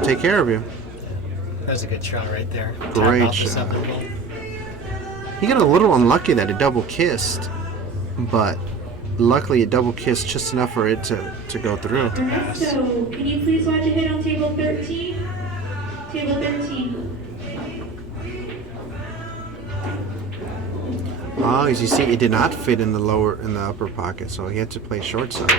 take care of you. That's a good shot right there. Great Tap out the shot. 7 ball. He got a little unlucky that it double kissed, but luckily it double kissed just enough for it to go through. Alright, so can you please watch a hit on table 13? Table 13. Oh, as you see, it did not fit in the upper pocket, so he had to play short side.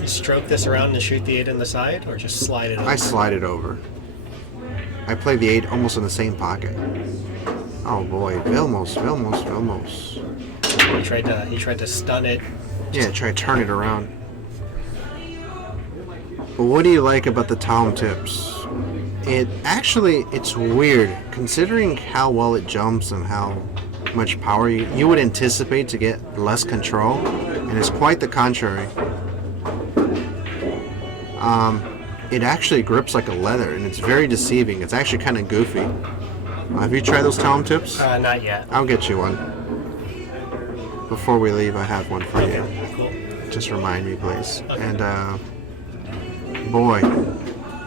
You stroke this around and shoot the 8 in the side, or just slide it over? I slide it over. I play the 8 almost in the same pocket. Oh boy, Vilmos. He tried to stun it. Yeah, try to turn it around. But what do you like about the tom tips? It's weird, considering how well it jumps and how much power you would anticipate to get less control, and it's quite the contrary. It actually grips like a leather, and it's very deceiving. It's actually kind of goofy. Have you tried those talum tips? Not yet. I'll get you one. Before we leave, I have one for you. Okay, cool. Just remind me, please. Okay. And boy,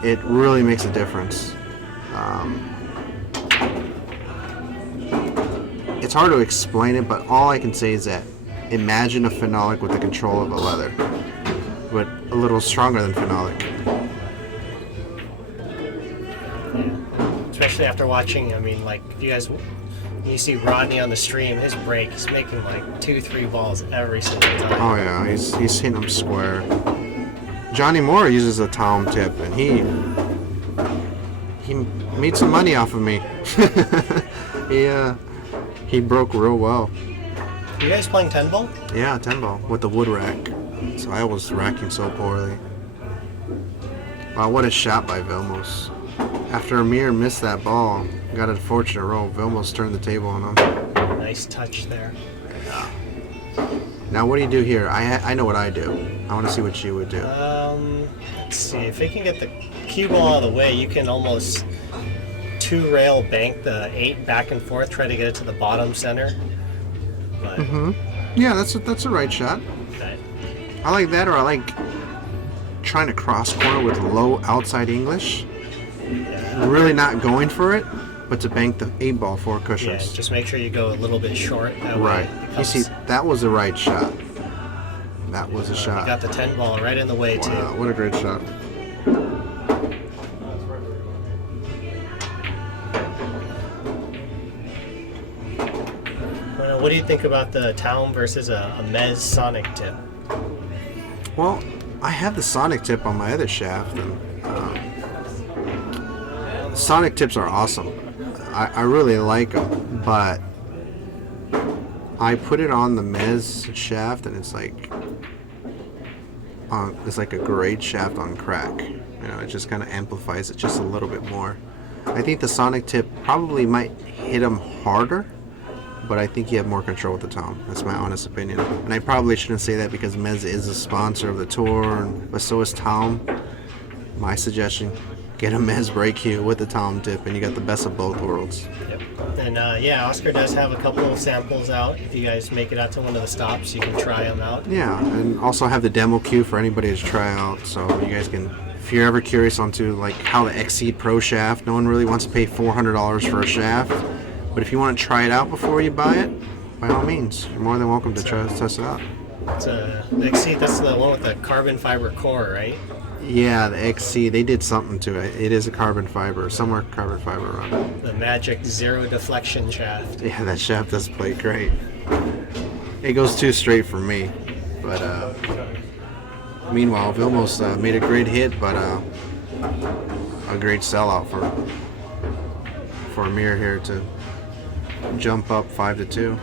it really makes a difference. It's hard to explain it, but all I can say is that imagine a phenolic with the control of a leather, but a little stronger than phenolic. Especially after watching, I mean, like, if you guys, when you see Rodney on the stream, his break, he's making like 2-3 balls every single time. Oh yeah, he's hitting them square. Johnny Moore uses a talum tip, and he made some money off of me. He broke real well. You guys playing 10 ball? Yeah, 10 ball with the wood rack. So I was racking so poorly. Wow, what a shot by Vilmos. After Amir missed that ball, got a fortunate roll, Vilmos turned the table on him. Nice touch there. Now what do you do here? I know what I do. I want to see what you would do. Let's see, if he can get the cue ball out of the way, you can almost 2-rail bank the 8 back and forth, try to get it to the bottom center. But Yeah, that's a right shot. that, I like that, or I like trying to cross corner with low outside English. Really not going for it, but to bank the 8 ball 4 yeah, cushions. just make sure you go a little bit short. That Right. way it You comes- see, that was the right shot. That was a you shot. got the 10 ball right in the way too. Wow, what a great shot. What do you think about the Talum versus a Mezz Sonic tip? Well, I have the Sonic tip on my other shaft, and Sonic tips are awesome. I really like them, but I put it on the Mezz shaft, and it's like a grade shaft on crack. You know, it just kind of amplifies it just a little bit more. I think the Sonic tip probably might hit them harder, but I think you have more control with the Tom. That's my honest opinion. And I probably shouldn't say that because Mezz is a sponsor of the tour, but so is Tom. My suggestion, get a Mezz break cue with the Tom tip, and you got the best of both worlds. Yep. And yeah, Oscar does have a couple of samples out. If you guys make it out to one of the stops, you can try them out. Yeah, and also have the demo cue for anybody to try out, so you guys can, if you're ever curious onto like how the Exceed Pro shaft, no one really wants to pay $400 for a shaft, but if you want to try it out before you buy it, by all means, you're more than welcome to try to test it out. It's the Exceed, that's the one with the carbon fiber core, right? Yeah, the XC, they did something to it. It is a carbon fiber, somewhere carbon fiber on it. The magic zero deflection shaft. Yeah, that shaft does play great. It goes too straight for me, but meanwhile, Vilmos made a great hit, but a great sellout for Amir here to jump up 5-2.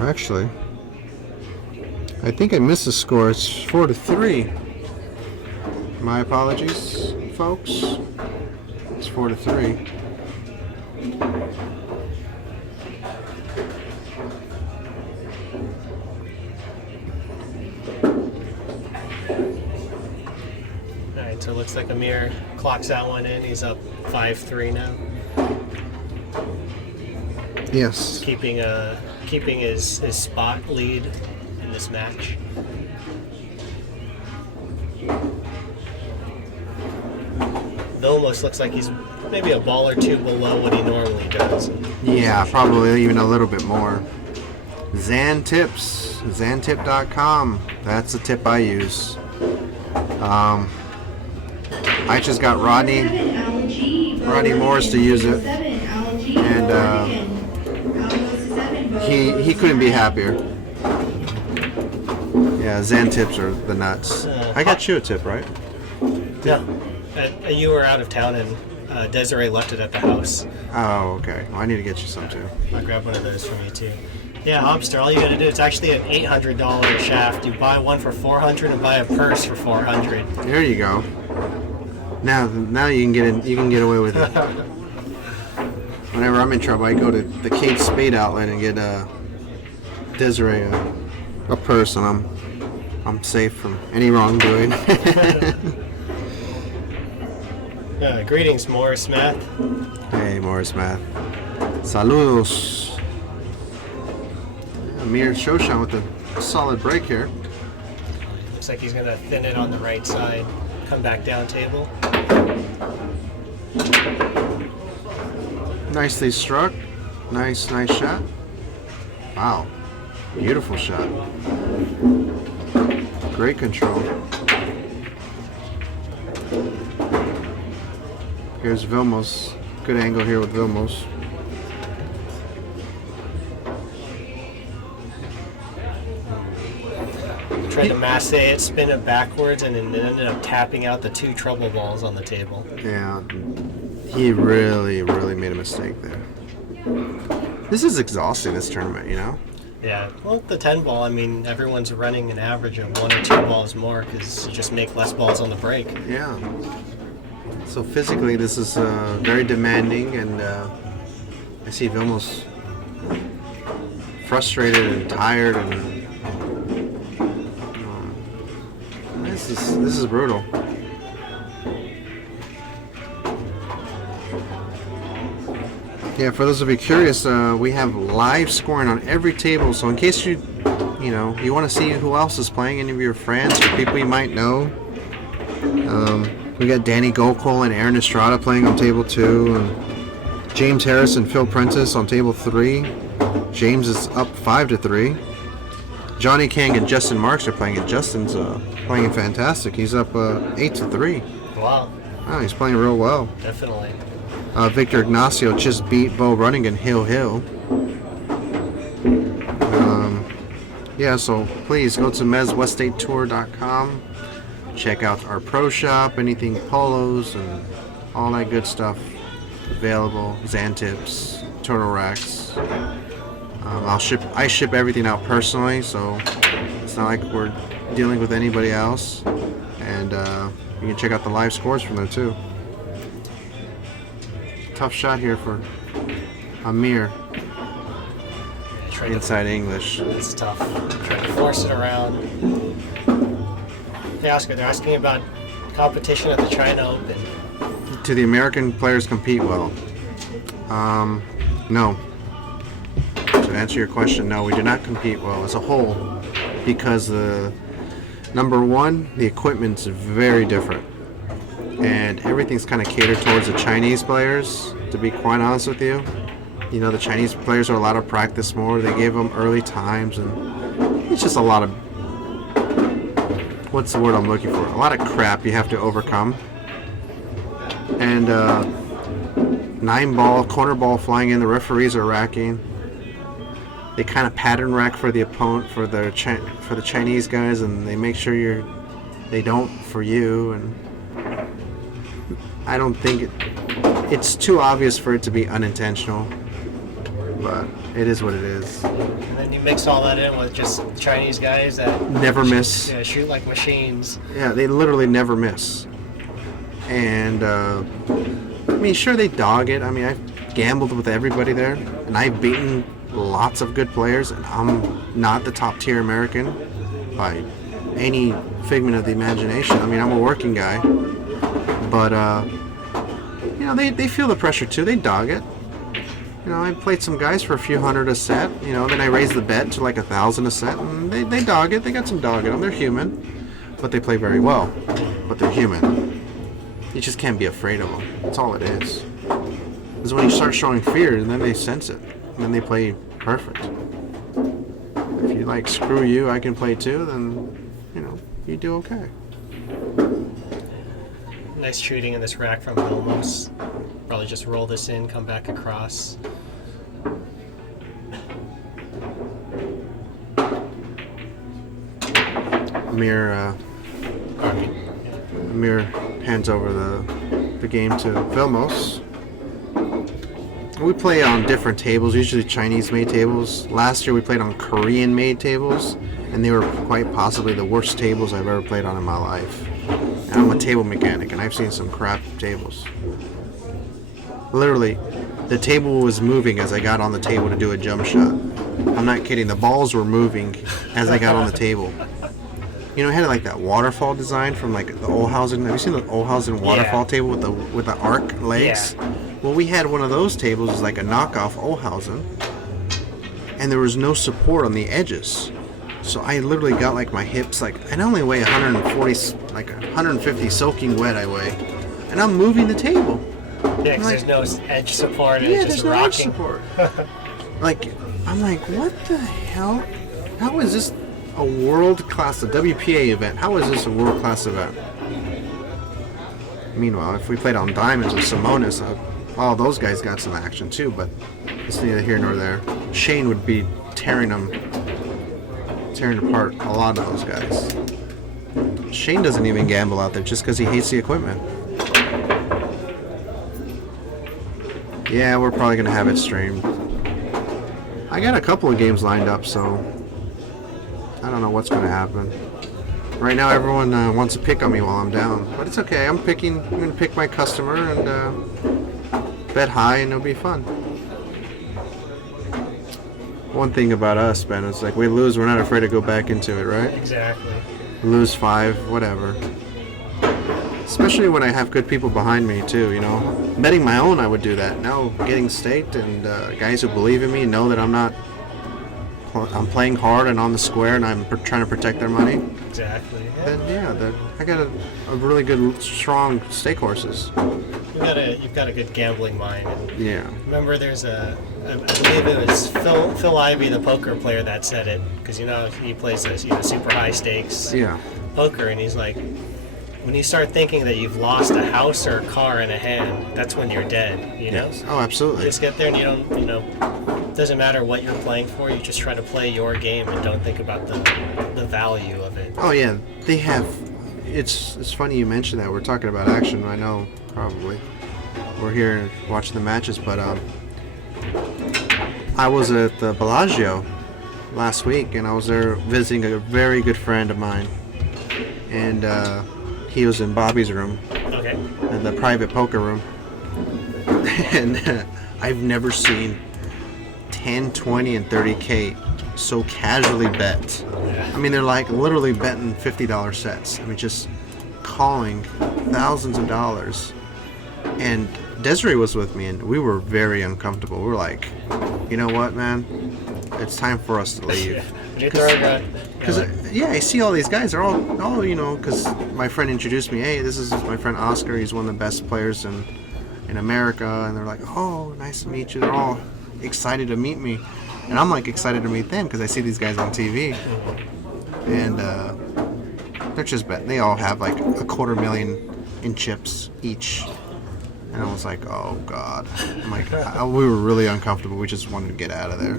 Actually, I think I missed the score. It's 4-3. My apologies, folks. It's 4-3. All right, so it looks like Amir clocks that one in. He's up 5-3 now, Yes. keeping his spot lead in this match. Vilmos looks like he's maybe a ball or two below what he normally does. Yeah, probably even a little bit more. Zan Tips, Zantip.com. That's the tip I use. I just got Rodney Morris to use it, and he couldn't be happier. Yeah, Zan Tips are the nuts. I got you a tip, right? No, you were out of town and Desiree left it at the house. Oh, okay. Well, I need to get you some too. I'll grab one of those from you too. Yeah, Hobster, all you gotta do, it's actually an $800 shaft. You buy one for $400 and buy a purse for $400. There you go. Now you can get in. You can get away with it. Whenever I'm in trouble, I go to the Kate Spade outlet and get Desiree a purse, and I'm safe from any wrongdoing. Greetings, Morris Math. Hey, Morris Math. Saludos. Amir Shoshan with a solid break here. Looks like he's going to thin it on the right side, come back down table. Nicely struck. Nice shot. Wow. Beautiful shot. Great control. Here's Vilmos. Good angle here with Vilmos. Tried to masse it, spin it backwards, and then ended up tapping out the 2 trouble balls on the table. Yeah. He really made a mistake there. This is exhausting, this tournament, you know? Yeah, well, the 10 ball, I mean, everyone's running an average of 1 or 2 balls more because you just make less balls on the break. Yeah. So physically, this is very demanding, and I see Vilmos frustrated and tired, and this is brutal. Yeah, for those of you curious, we have live scoring on every table. So in case you want to see who else is playing, any of your friends or people you might know, we got Danny Gokul and Aaron Estrada playing on table 2, and James Harris and Phil Prentice on table 3. James is up 5-3. Johnny Kang and Justin Marks are playing, and Justin's playing fantastic. He's up 8-3. Wow. Oh, he's playing real well. Definitely. Victor Ignacio just beat Bo Runningen Hill. Yeah, so please go to MWST check out our pro shop, anything polos and all that good stuff available. Xan tips, turtle racks. I ship everything out personally, so it's not like we're dealing with anybody else. And you can check out the live scores from there too. Tough shot here for Amir. Inside English. It's tough. Trying to force it around. Hey Oscar, they're asking about competition at the China Open. Do the American players compete well? No. To answer your question, no, we do not compete well as a whole, because number one, the equipment's very different. And everything's kind of catered towards the Chinese players, to be quite honest with you. You know, the Chinese players are allowed to practice more. They give them early times, and it's just a lot of, what's the word I'm looking for? A lot of crap you have to overcome. And 9-ball, corner ball flying in, the referees are racking. They kind of pattern rack for the opponent, for the Chinese guys, and they make sure they don't for you. And I don't think it's too obvious for it to be unintentional, but it is what it is. And then you mix all that in with just Chinese guys that never miss. Yeah, shoot like machines. Yeah, they literally never miss. And I mean, sure, they dog it. I mean, I've gambled with everybody there, and I've beaten lots of good players, and I'm not the top tier American by any figment of the imagination. I mean, I'm a working guy, but you know, they feel the pressure too. They dog it. You know, I played some guys for a few hundred a set. You know, then I raised the bet to like 1,000 a set, and they dog it. They got some dog in them. They're human, but they play very well. But they're human. You just can't be afraid of them. That's all it is. Is when you start showing fear, and then they sense it, and then they play perfect. If you like, screw you, I can play too, then you know you do okay. Nice shooting in this rack from Vilmos. Probably just roll this in, come back across. Amir hands over the game to Vilmos. We play on different tables, usually Chinese-made tables. Last year we played on Korean-made tables, and they were quite possibly the worst tables I've ever played on in my life. And I'm a table mechanic, and I've seen some crap tables. Literally, the table was moving as I got on the table to do a jump shot. I'm not kidding. The balls were moving as I got on the table. You know, it had like that waterfall design from like the Olhausen. Have you seen the Olhausen waterfall table with the arc legs? Yeah. Well, we had one of those tables. It's like a knockoff Olhausen, and there was no support on the edges. So I literally got like my hips, like I only weigh 140, like 150 soaking wet I weigh, and I'm moving the table. Yeah, because there's no edge support. And Yeah, it's just there's no edge rocking. support. Like, I'm like, what the hell? How is this a world-class, a WPA event? How is this a world-class event? Meanwhile, if we played on diamonds with Simonis, all those guys got some action too, but it's neither here nor there. Shane would be tearing apart a lot of those guys. Shane doesn't even gamble out there just because he hates the equipment. Yeah, we're probably going to have it streamed. I got a couple of games lined up, so I don't know what's going to happen. Right now, everyone wants to pick on me while I'm down, but it's okay. I'm going to pick my customer and bet high, and it'll be fun. One thing about us, Ben, is like we lose, we're not afraid to go back into it, right? Exactly. Lose 5, whatever. Especially when I have good people behind me too, you know. Betting my own, I would do that. Now getting staked and guys who believe in me know that I'm playing hard and on the square and I'm trying to protect their money. Exactly. Then I got a really good, strong stake horses. You've got a good gambling mind. And Yeah. remember, I believe it was Phil Ivey, the poker player, that said it, because he plays this super high stakes Yeah. poker, and he's like, when you start thinking that you've lost a house or a car in a hand, that's when you're dead. You know. Yes. Oh, absolutely. You just get there and you don't. It doesn't matter what you're playing for. You just try to play your game and don't think about the value of it. Oh yeah, they have. It's funny you mentioned that. We're talking about action. I know, probably. We're here watching the matches, but I was at the Bellagio last week, and I was there visiting a very good friend of mine, and he was in Bobby's room, Okay. in the private poker room, and I've never seen 10, 20, and 30K so casually bet. I mean, they're like literally betting $50 sets. I mean, just calling thousands of dollars. And Desiree was with me, and we were very uncomfortable. We were like, you know what, man? It's time for us to leave. Because I see all these guys. They're all because my friend introduced me. Hey, this is my friend Oscar. He's one of the best players in America. And they're like, oh, nice to meet you. They're all excited to meet me, and I'm like excited to meet them because I see these guys on TV, and they're just betting. They all have like $250,000 in chips each, and I was like, oh god. I'm like, we were really uncomfortable. We just wanted to get out of there.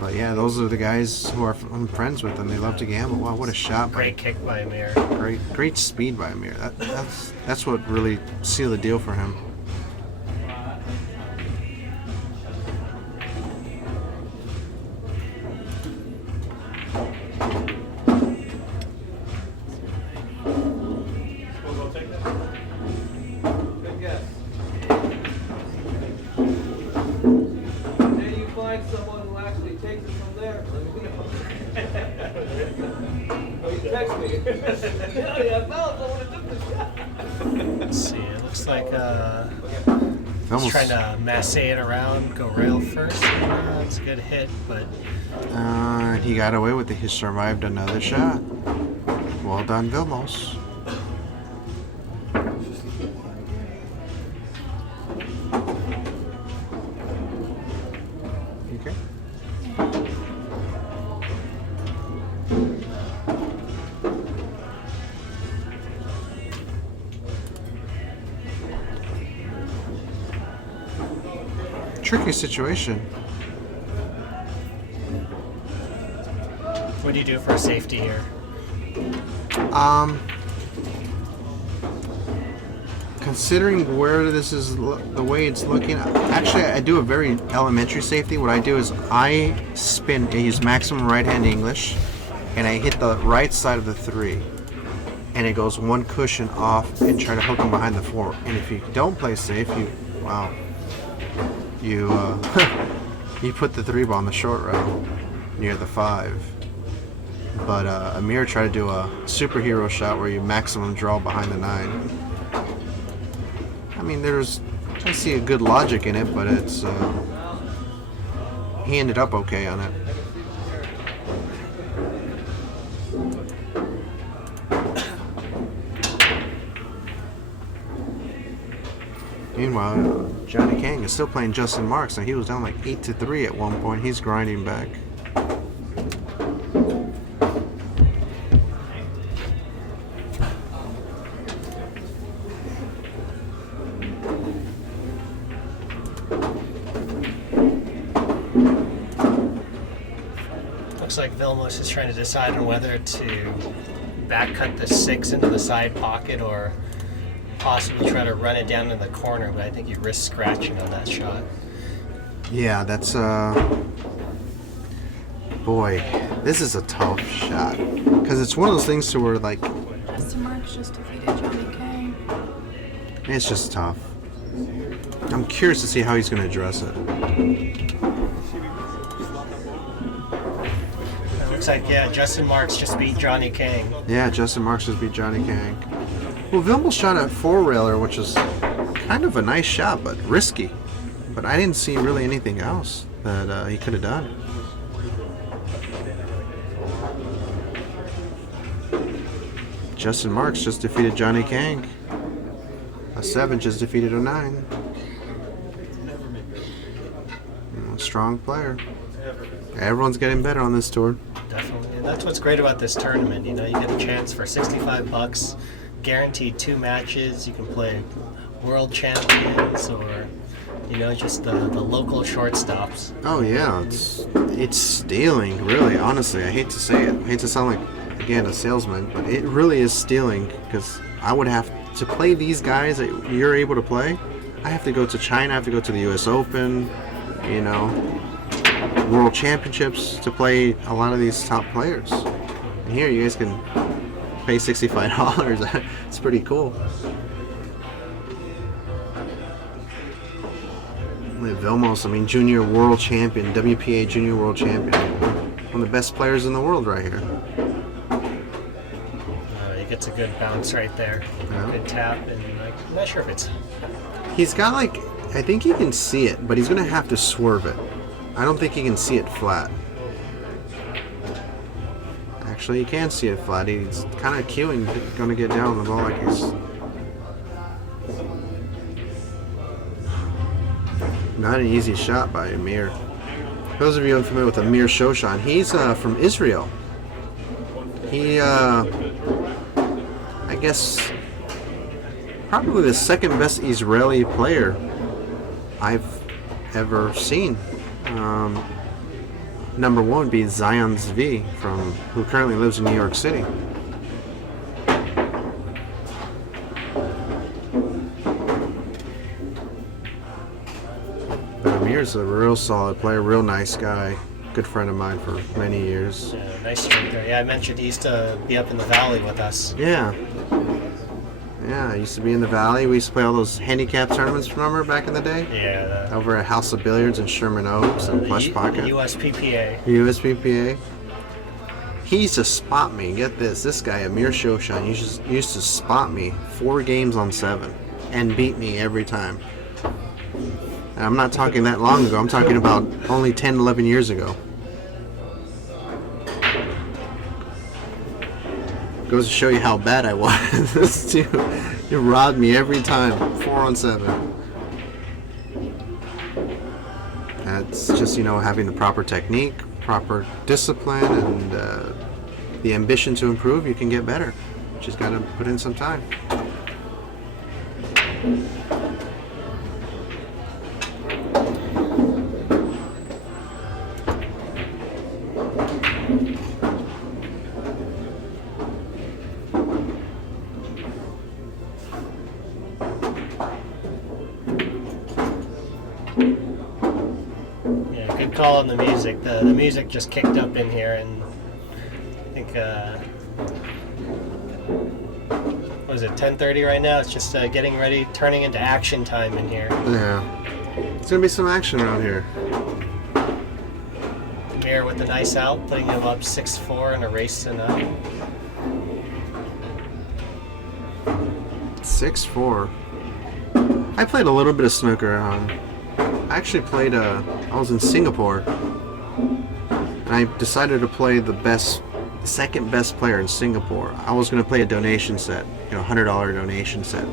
But yeah, those are the guys who I'm friends with, and they love to gamble. Wow, what a shot! Great kick by Amir. Great speed by Amir. That's what really sealed the deal for him. Let's see. It looks like Almost. he's trying to masse it around, go rail first. That's a good hit, but He got away with it. He survived another shot. Well done, Vilmos. Okay. Tricky situation. what do you do for safety here? Considering where this is, the way it's looking, actually I do a very elementary safety. What I do is I spin, I use maximum right hand English, and I hit the right side of the 3, and it goes one cushion off and try to hook them behind the 4. And if you don't play safe, wow. you you put the 3-ball on the short row near the 5. But Amir tried to do a superhero shot where you maximum draw behind the 9. I mean, I see a good logic in it, but it's he ended up okay on it. Meanwhile, Johnny Kang is still playing Justin Marks. Now he was down like 8-3 at one point. He's grinding back. Looks like Vilmos is trying to decide on whether to back cut the 6 into the side pocket or possibly try to run it down in the corner, but I think you risk scratching on that shot. Yeah, that's boy, this is a tough shot because it's one of those things to where like Justin Marks just defeated Johnny Kang. it's just tough. I'm curious to see how he's going to address it. It looks like, yeah, Justin Marks just beat Johnny Kang. Yeah, Justin Marks just beat Johnny Kang. Well, Vilmos shot a 4-railer, which is kind of a nice shot, but risky. But I didn't see really anything else that he could have done. Justin Marks just defeated Johnny Kang. A 7 just defeated a 9. Strong player. Everyone's getting better on this tour. Definitely, and that's what's great about this tournament. You know, you get a chance for $65, guaranteed 2 matches. You can play world champions or, you know, just the local shortstops. Oh yeah, it's stealing, really. Honestly, I hate to say it. I hate to sound like, again, a salesman, but it really is stealing because I would have to play these guys that you're able to play. I have to go to China. I have to go to the U.S. Open. You know, World Championships to play a lot of these top players. And here, you guys can pay $65. It's pretty cool. Vilmos, I mean, junior world champion, WPA junior world champion. One of the best players in the world right here. He gets a good bounce right there. Yeah. Good tap, and I'm not sure if it's... He's got like, I think he can see it, but he's going to have to swerve it. I don't think he can see it flat. Actually, he can see it flat. He's kind of queuing, going to get down on the ball like he's... Not an easy shot by Amir. For those of you unfamiliar with Amir Shoshan, he's from Israel. He, I guess, probably the second best Israeli player I've ever seen. Number 1 would be Zion Zvi, who currently lives in New York City. Amir's a real solid player, real nice guy, good friend of mine for many years. Yeah, nice streak there. Yeah, I mentioned he used to be up in the valley with us. Yeah. Yeah, I used to be in the Valley. We used to play all those handicap tournaments, remember, back in the day? Yeah. Over at House of Billiards in Sherman Oaks and Plush Pocket. USPPA. USPPA. He used to spot me. Get this guy, Amir Shoshan, used to spot me 4 games on 7 and beat me every time. And I'm not talking that long ago. I'm talking about only 10, 11 years ago. Goes to show you how bad I was. This dude, he robbed me every time. 4 on 7. That's just, you know, having the proper technique, proper discipline, and the ambition to improve. You can get better. Just got to put in some time. Yeah, good call on the music. The music just kicked up in here, and I think, what is it, 10:30 right now? It's just getting ready, turning into action time in here. Yeah. It's gonna be some action around here. Amir with a nice out, putting him up 6-4 in a race to none. 6-4. I played a little bit of snooker. I actually played. I was in Singapore, and I decided to play the second best player in Singapore. I was going to play a donation set, $100 donation set,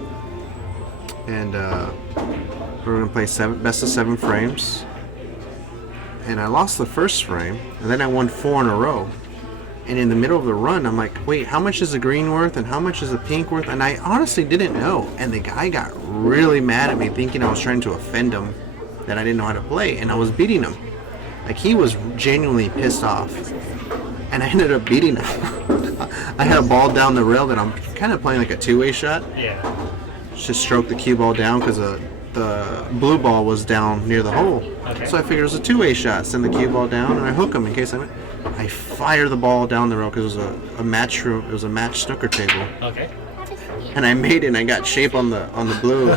and we were going to play best of 7 frames. And I lost the first frame, and then I won 4 in a row. And in the middle of the run, I'm like, wait, how much is the green worth and how much is the pink worth? And I honestly didn't know. And the guy got really mad at me, thinking I was trying to offend him, that I didn't know how to play. And I was beating him. Like, he was genuinely pissed off. And I ended up beating him. I had a ball down the rail that I'm kind of playing like a two-way shot. Yeah. Just stroke the cue ball down because the blue ball was down near the hole. Okay. So I figured it was a two-way shot. Send the cue ball down and I hook him in case I fire the ball down the road because it was a match room. It was a match snooker table. Okay. And I made it and I got shape on the blue.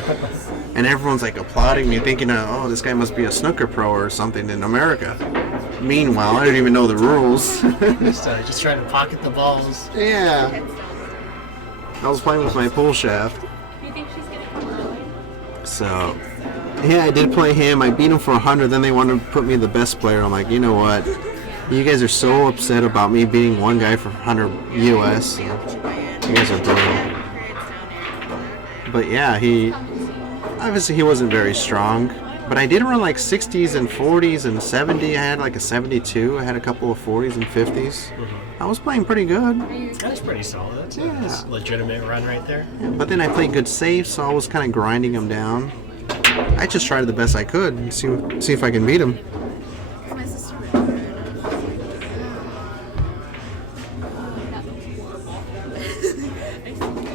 And everyone's like applauding me, thinking, oh, this guy must be a snooker pro or something in America. Meanwhile, I didn't even know the rules. Just trying to pocket the balls. Yeah. I was playing with my pull shaft. Do you think she's gonna come early? So, yeah, I did play him. I beat him for 100. Then they wanted to put me the best player. I'm like, you know what? You guys are so upset about me beating one guy for 100 US. You guys are brutal. But yeah, obviously he wasn't very strong. But I did run like 60s and 40s and 70. I had like a 72. I had a couple of 40s and 50s. I was playing pretty good. That's pretty solid. That's Yeah. a legitimate run right there. Yeah, but then I played good safe, so I was kind of grinding him down. I just tried the best I could and see if I can beat him. My sister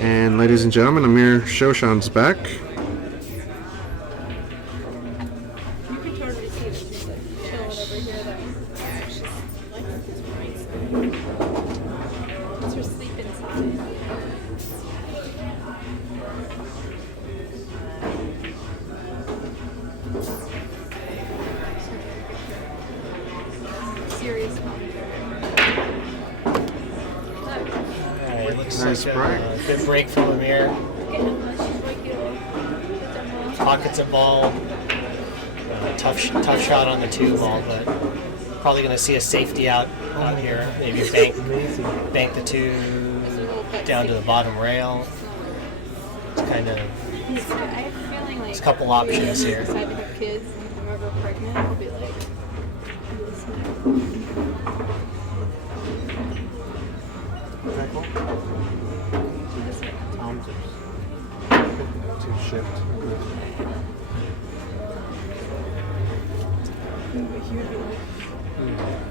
And ladies and gentlemen, Amir Shoshan's back. You can totally see that she's like chilling over here though. Yeah, she's like this right. It's her sleeping time. Serious Alright, looks Nice like break. a good break from Amir. Pockets a ball. Tough shot on the 2 ball, but probably going to see a safety out here. Maybe bank the 2 down to the bottom rail. It's kind of I have a feeling like there's a couple options here. decide to have kids and I'm ever pregnant, I'll be like,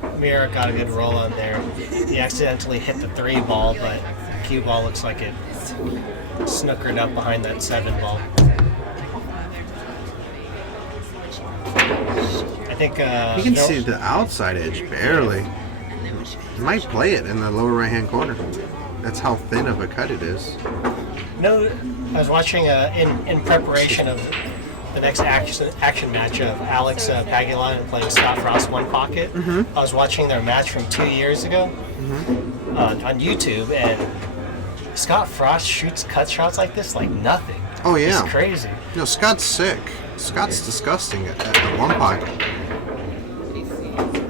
Amir got a good roll on there. He accidentally hit the 3 ball, but the cue ball looks like it snookered up behind that 7 ball. I think You can see the outside edge barely. You might play it in the lower right-hand corner. That's how thin of a cut it is. No, I was watching in preparation of the next action match of Alex Pagulan playing Scott Frost One Pocket. I was watching their match from 2 years ago on YouTube, and Scott Frost shoots cut shots like this like nothing. Oh yeah, It's crazy. No, Scott's sick. Scott's disgusting at the one pocket.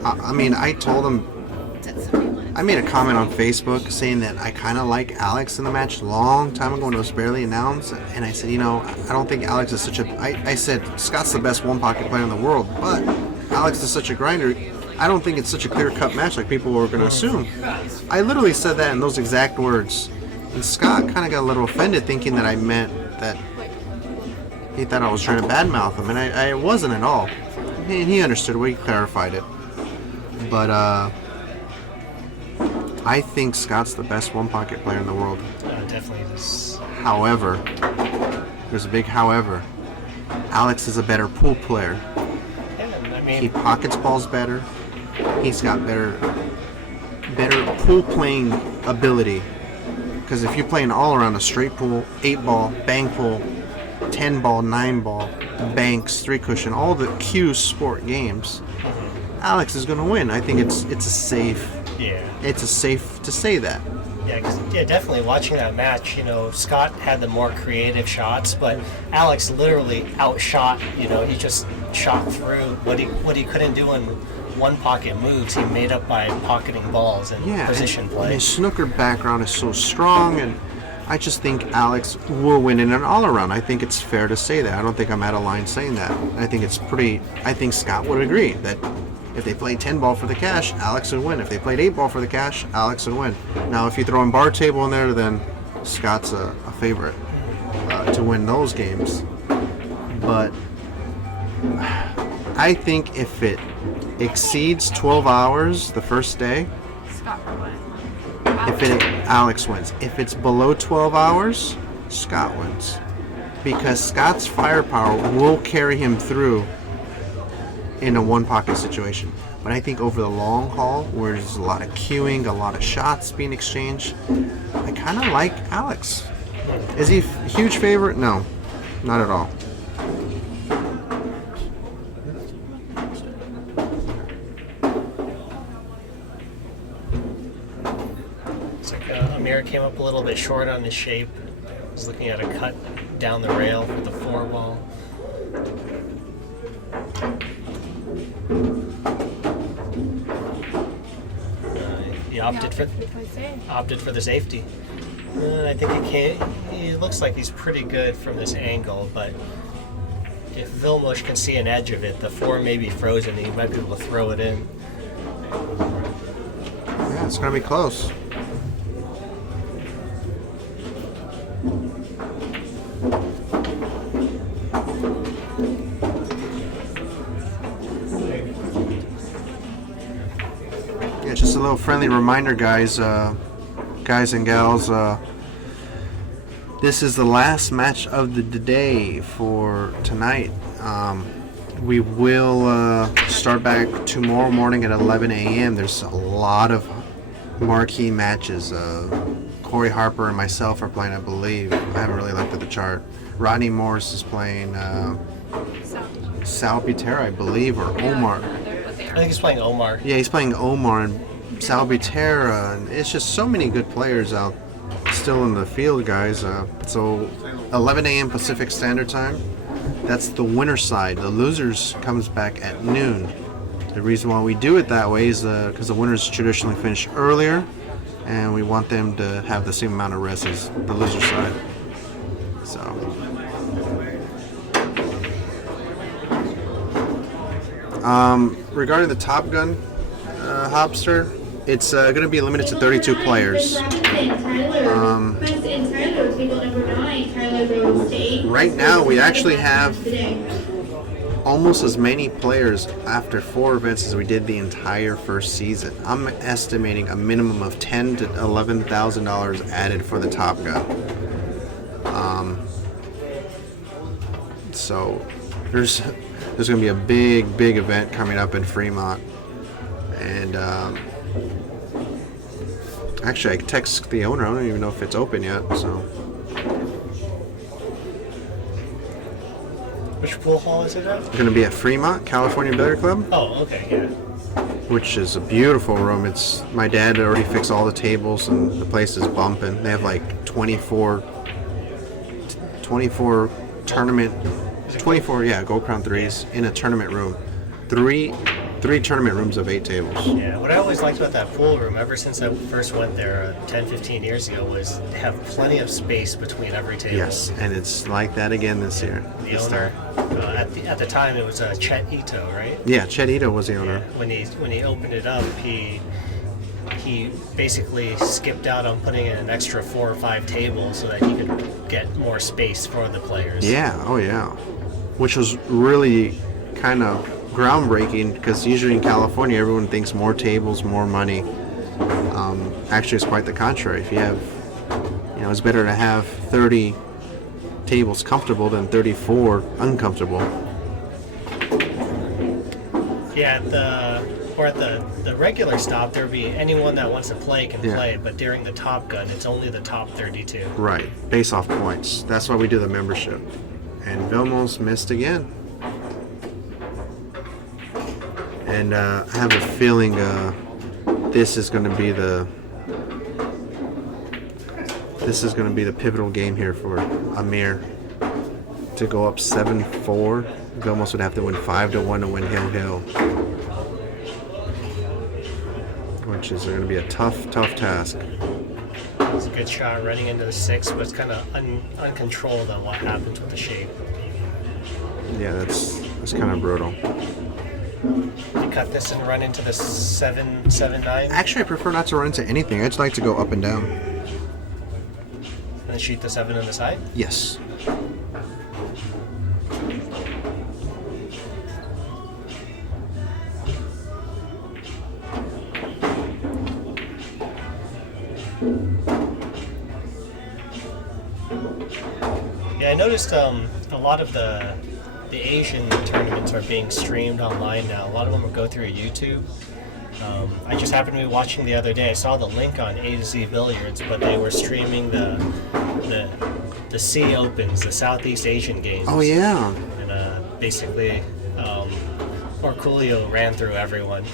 I mean, I told him. I made a comment on Facebook saying that I kind of like Alex in the match a long time ago when it was barely announced, and I said, I don't think Alex is such a. I said Scott's the best one pocket player in the world, but Alex is such a grinder. I don't think it's such a clear-cut match like people were going to assume. I literally said that in those exact words, and Scott kind of got a little offended, thinking that I meant that he thought I was trying to badmouth him, and I wasn't at all. He understood. We clarified it, but I think Scott's the best one-pocket player in the world. Definitely this. However, there's a big however. Alex is a better pool player. Yeah, I He mean, pockets balls better. He's got better pool playing ability. Because if you're playing all around a straight pool, 8 ball, bang pool, 10 ball, 9 ball, banks, 3 cushion, all the CUE sport games, Alex is going to win. I think it's a safe. Yeah. It's a safe to say that. Yeah, definitely watching that match, Scott had the more creative shots, but Alex literally outshot, he just shot through what he couldn't do in one pocket moves, he made up by pocketing balls and position and play. his snooker background is so strong, and I just think Alex will win in an all-around. I think it's fair to say that. I don't think I'm out of line saying that. I think Scott would agree that if they played 10 ball for the cash, Alex would win. If they played 8 ball for the cash, Alex would win. Now, if you throw in bar table in there, then Scott's a favorite to win those games. But I think if it exceeds 12 hours the first day, Scott will win. Alex wins. If it's below 12 hours, Scott wins. Because Scott's firepower will carry him through in a one-pocket situation. But I think over the long haul, where there's a lot of queuing, a lot of shots being exchanged, I kind of like Alex. Is he a huge favorite? No, not at all. It's like Amir came up a little bit short on his shape. He's looking at a cut down the rail for the 4 ball. He opted for the safety. I think he looks like he's pretty good from this angle, but if Vilmos can see an edge of it, the 4 may be frozen, he might be able to throw it in. Yeah, it's going to be close. Yeah, just a little friendly reminder, guys and gals. This is the last match of the day for tonight. We will start back tomorrow morning at 11 a.m. There's a lot of marquee matches. Corey Harper and myself are playing, I believe. I haven't really looked at the chart. Rodney Morris is playing Sal Butera, I believe, or Omar. I think he's playing Omar. Yeah, he's playing Omar and Sal Butera. And it's just so many good players out still in the field, guys. So 11 a.m. Pacific Standard Time. That's the winner side. The losers comes back at noon. The reason why we do it that way is because the winners traditionally finish earlier, and we want them to have the same amount of rest as the loser side. So. Regarding the Top Gun Hobster, it's going to be limited to 32 players. Right now, we actually have almost as many players after 4 events as we did the entire first season. I'm estimating a minimum of $10,000 to $11,000 added for the Top Gun. So there's going to be a big event coming up in Fremont, and actually I text the owner. I don't even know if it's open yet. So. Which pool hall is it at? It's going to be at Fremont, California Billiard Club. Oh, okay, yeah. Which is a beautiful room. It's my dad already fixed all the tables, and the place is bumping. They have like 24 tournament, 24 Gold Crown 3s in a tournament room. Three tournament rooms of 8 tables. Yeah, what I always liked about that pool room, ever since I first went there 10, 15 years ago, was to have plenty of space between every table. Yes, and it's like that again this year. The owner, at the time, it was Chet Ito, right? Yeah, Chet Ito was the owner. When he opened it up, he basically skipped out on putting in an extra 4 or 5 tables so that he could get more space for the players. Yeah, oh yeah. Which was really kind of groundbreaking, because usually in California everyone thinks more tables, more money. Actually, it's quite the contrary. If you have, it's better to have 30 tables comfortable than 34 uncomfortable. Yeah, at the regular stop, there'll be anyone that wants to play can play, but during the Top Gun, it's only the top 32. Right, based off points. That's why we do the membership. And Vilmos missed again. And I have a feeling this is going to be the pivotal game here for Amir to go up 7-4. Vilmos would have to win 5-1 to win Hill, which is going to be a tough task. It's a good shot running into the 6, but it's kind of uncontrolled on what happens with the shape. Yeah, that's kind of brutal. You cut this and run into the 7-9. Actually, I prefer not to run into anything. I'd like to go up and down. And then shoot the 7 on the side? Yes. Yeah, I noticed a lot of the Asian tournaments are being streamed online now. A lot of them will go through YouTube. I just happened to be watching the other day. I saw the link on A to Z Billiards, but they were streaming the CUE Opens, the Southeast Asian games. Oh yeah. And basically, Orculio ran through everyone.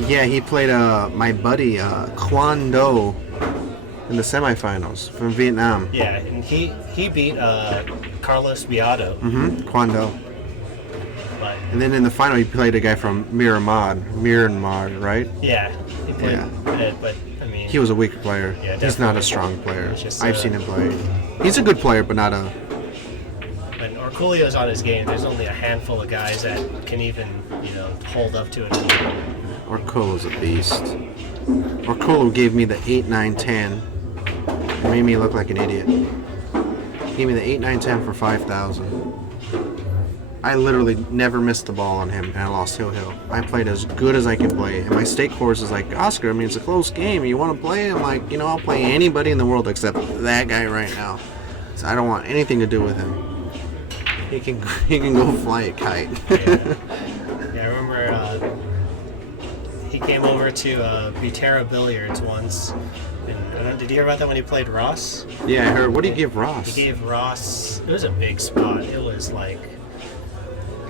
Yeah, he played my buddy Quan Do in the semifinals from Vietnam. Yeah, and he beat Carlos Beato. Quan Do. But And then in the final, he played a guy from Myanmar, right? yeah, he played. Yeah. But I mean, He was a weaker player. Yeah, He's not definitely. a strong player. It's just, I've seen him play. He's a good player, but not a. when Orculio's on his game, there's only a handful of guys that can even, hold up to it anymore. Orkulo's a beast. Orkulo gave me the 8, 9, 10. It made me look like an idiot. Gave me the 8, 9, 10 for 5,000. I literally never missed the ball on him, and I lost Hill. I played as good as I can play. And my stake horse is like, Oscar, I mean, it's a close game. You want to play? I'm like, I'll play anybody in the world except that guy right now. So I don't want anything to do with him. He can go fly a kite. Yeah, I remember he came over to Butera Billiards once. And did you hear about that when he played Ross? Yeah, I heard. What do you give Ross? He gave Ross, it was a big spot. It was like,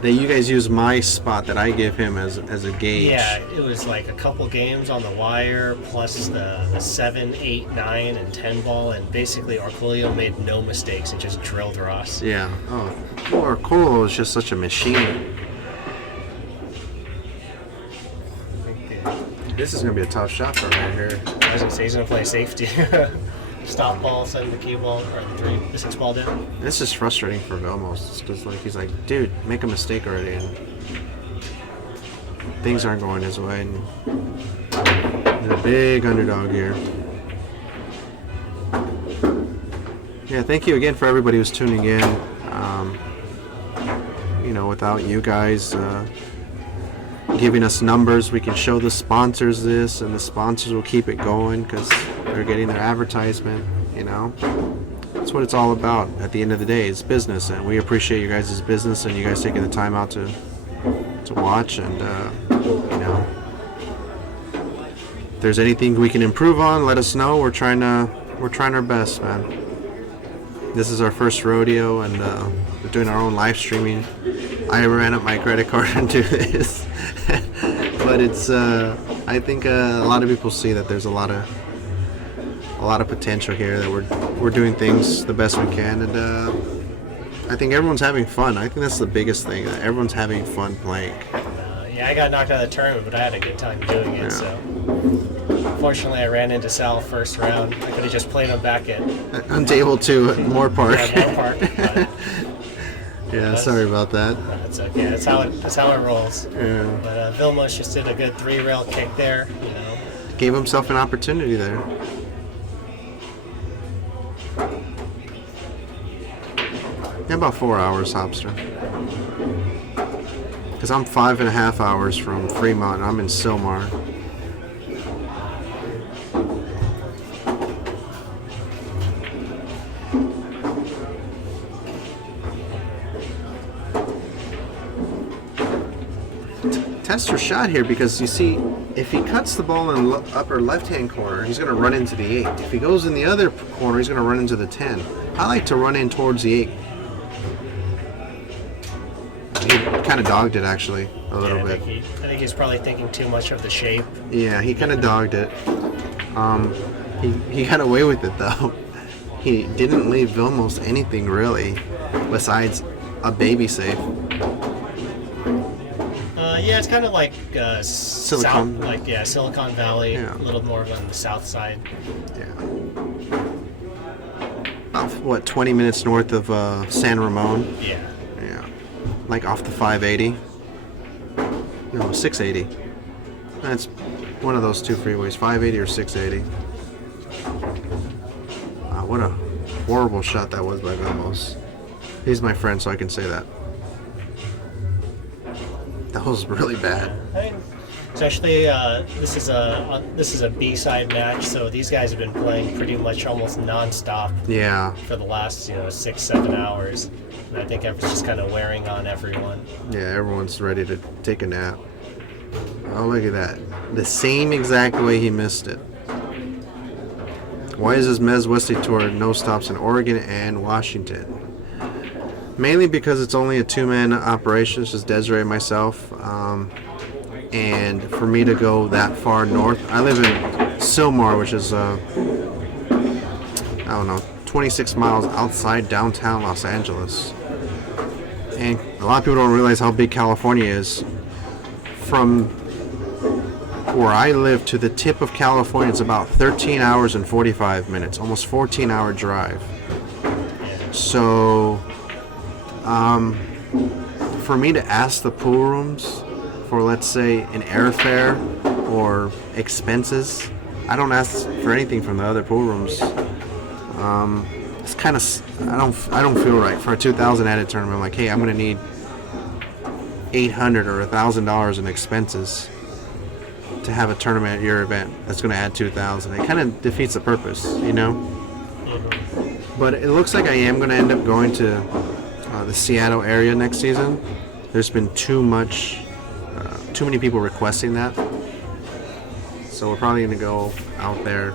That you guys use my spot that I give him as a gauge. yeah, it was like a couple games on the wire plus the 7, 8, 9, and 10 ball, and basically Orculio made no mistakes and just drilled Ross. Yeah. Oh, Orkulo is just such a machine. This is gonna be a tough shot for him here. I was gonna say he's gonna play safety. Stop ball, send the cue ball, or the 6 ball down. This is frustrating for Vilmos because he's like, dude, make a mistake already, and things aren't going his way. And he's a big underdog here. Yeah, thank you again for everybody who's tuning in. Without you guys giving us numbers, we can show the sponsors this, and the sponsors will keep it going because they're getting their advertisement. That's what it's all about. At the end of the day, it's business, and we appreciate you guys' business and you guys taking the time out to watch. And if there's anything we can improve on, let us know. We're trying our best, man. This is our first rodeo, and we're doing our own live streaming. I ran up my credit card and do this, but it's. I think a lot of people see that there's a lot of potential here. That we're doing things the best we can, and I think everyone's having fun. I think that's the biggest thing. That everyone's having fun playing. Yeah, I got knocked out of the tournament, but I had a good time doing it. Yeah. So, unfortunately, I ran into Sal first round. I could have just played him back at On table 2 at Moore Park. Moore Park. But Yeah, sorry about that. that's okay. That's how it rolls. Yeah. But Vilmos just did a good 3-rail kick there. Gave himself an opportunity there. Yeah, about 4 hours, Hopster. Because I'm 5.5 hours from Fremont. I'm in Silmar. Test your shot here, because you see, if he cuts the ball in the upper left-hand corner, he's going to run into the 8. If he goes in the other corner, he's going to run into the 10. I like to run in towards the 8. he kind of dogged it actually a little I bit. think he's probably thinking too much of the shape. Yeah, he kind of dogged it. He got away with it though. He didn't leave Vilmos anything really, besides a baby safe. Yeah, it's kind of like Silicon. Silicon Valley, Yeah. a little more on the south side. Yeah. About, what, 20 minutes north of San Ramon? Yeah. Yeah. Like off the 580? No, 680. That's one of those two freeways, 580 or 680. Wow, what a horrible shot that was by Vilmos. He's my friend, so I can say that. That was really bad. Especially this is a B-side match, so these guys have been playing pretty much almost non-stop Yeah. for the last 6-7 hours, and I think it's just kind of wearing on everyone. Yeah, everyone's ready to take a nap. Oh, look at that. The same exact way he missed it. Why is this MWST tour no stops in Oregon and Washington? Mainly because it's only a two-man operation. It's just Desiree and myself. And for me to go that far north, I live in Sylmar, which is, 26 miles outside downtown Los Angeles. And a lot of people don't realize how big California is. From where I live to the tip of California, it's about 13 hours and 45 minutes, almost 14-hour drive. So, for me to ask the pool rooms for, let's say, an airfare or expenses, I don't ask for anything from the other pool rooms. It's kind of, I don't feel right for a 2,000 added tournament. I'm like, hey, I'm gonna need $800 or $1,000 in expenses to have a tournament at your event that's going to add 2,000. It kind of defeats the purpose, you know. But it looks like I am going to end up going to the Seattle area next season. There's been too many people requesting that, so we're probably going to go out there.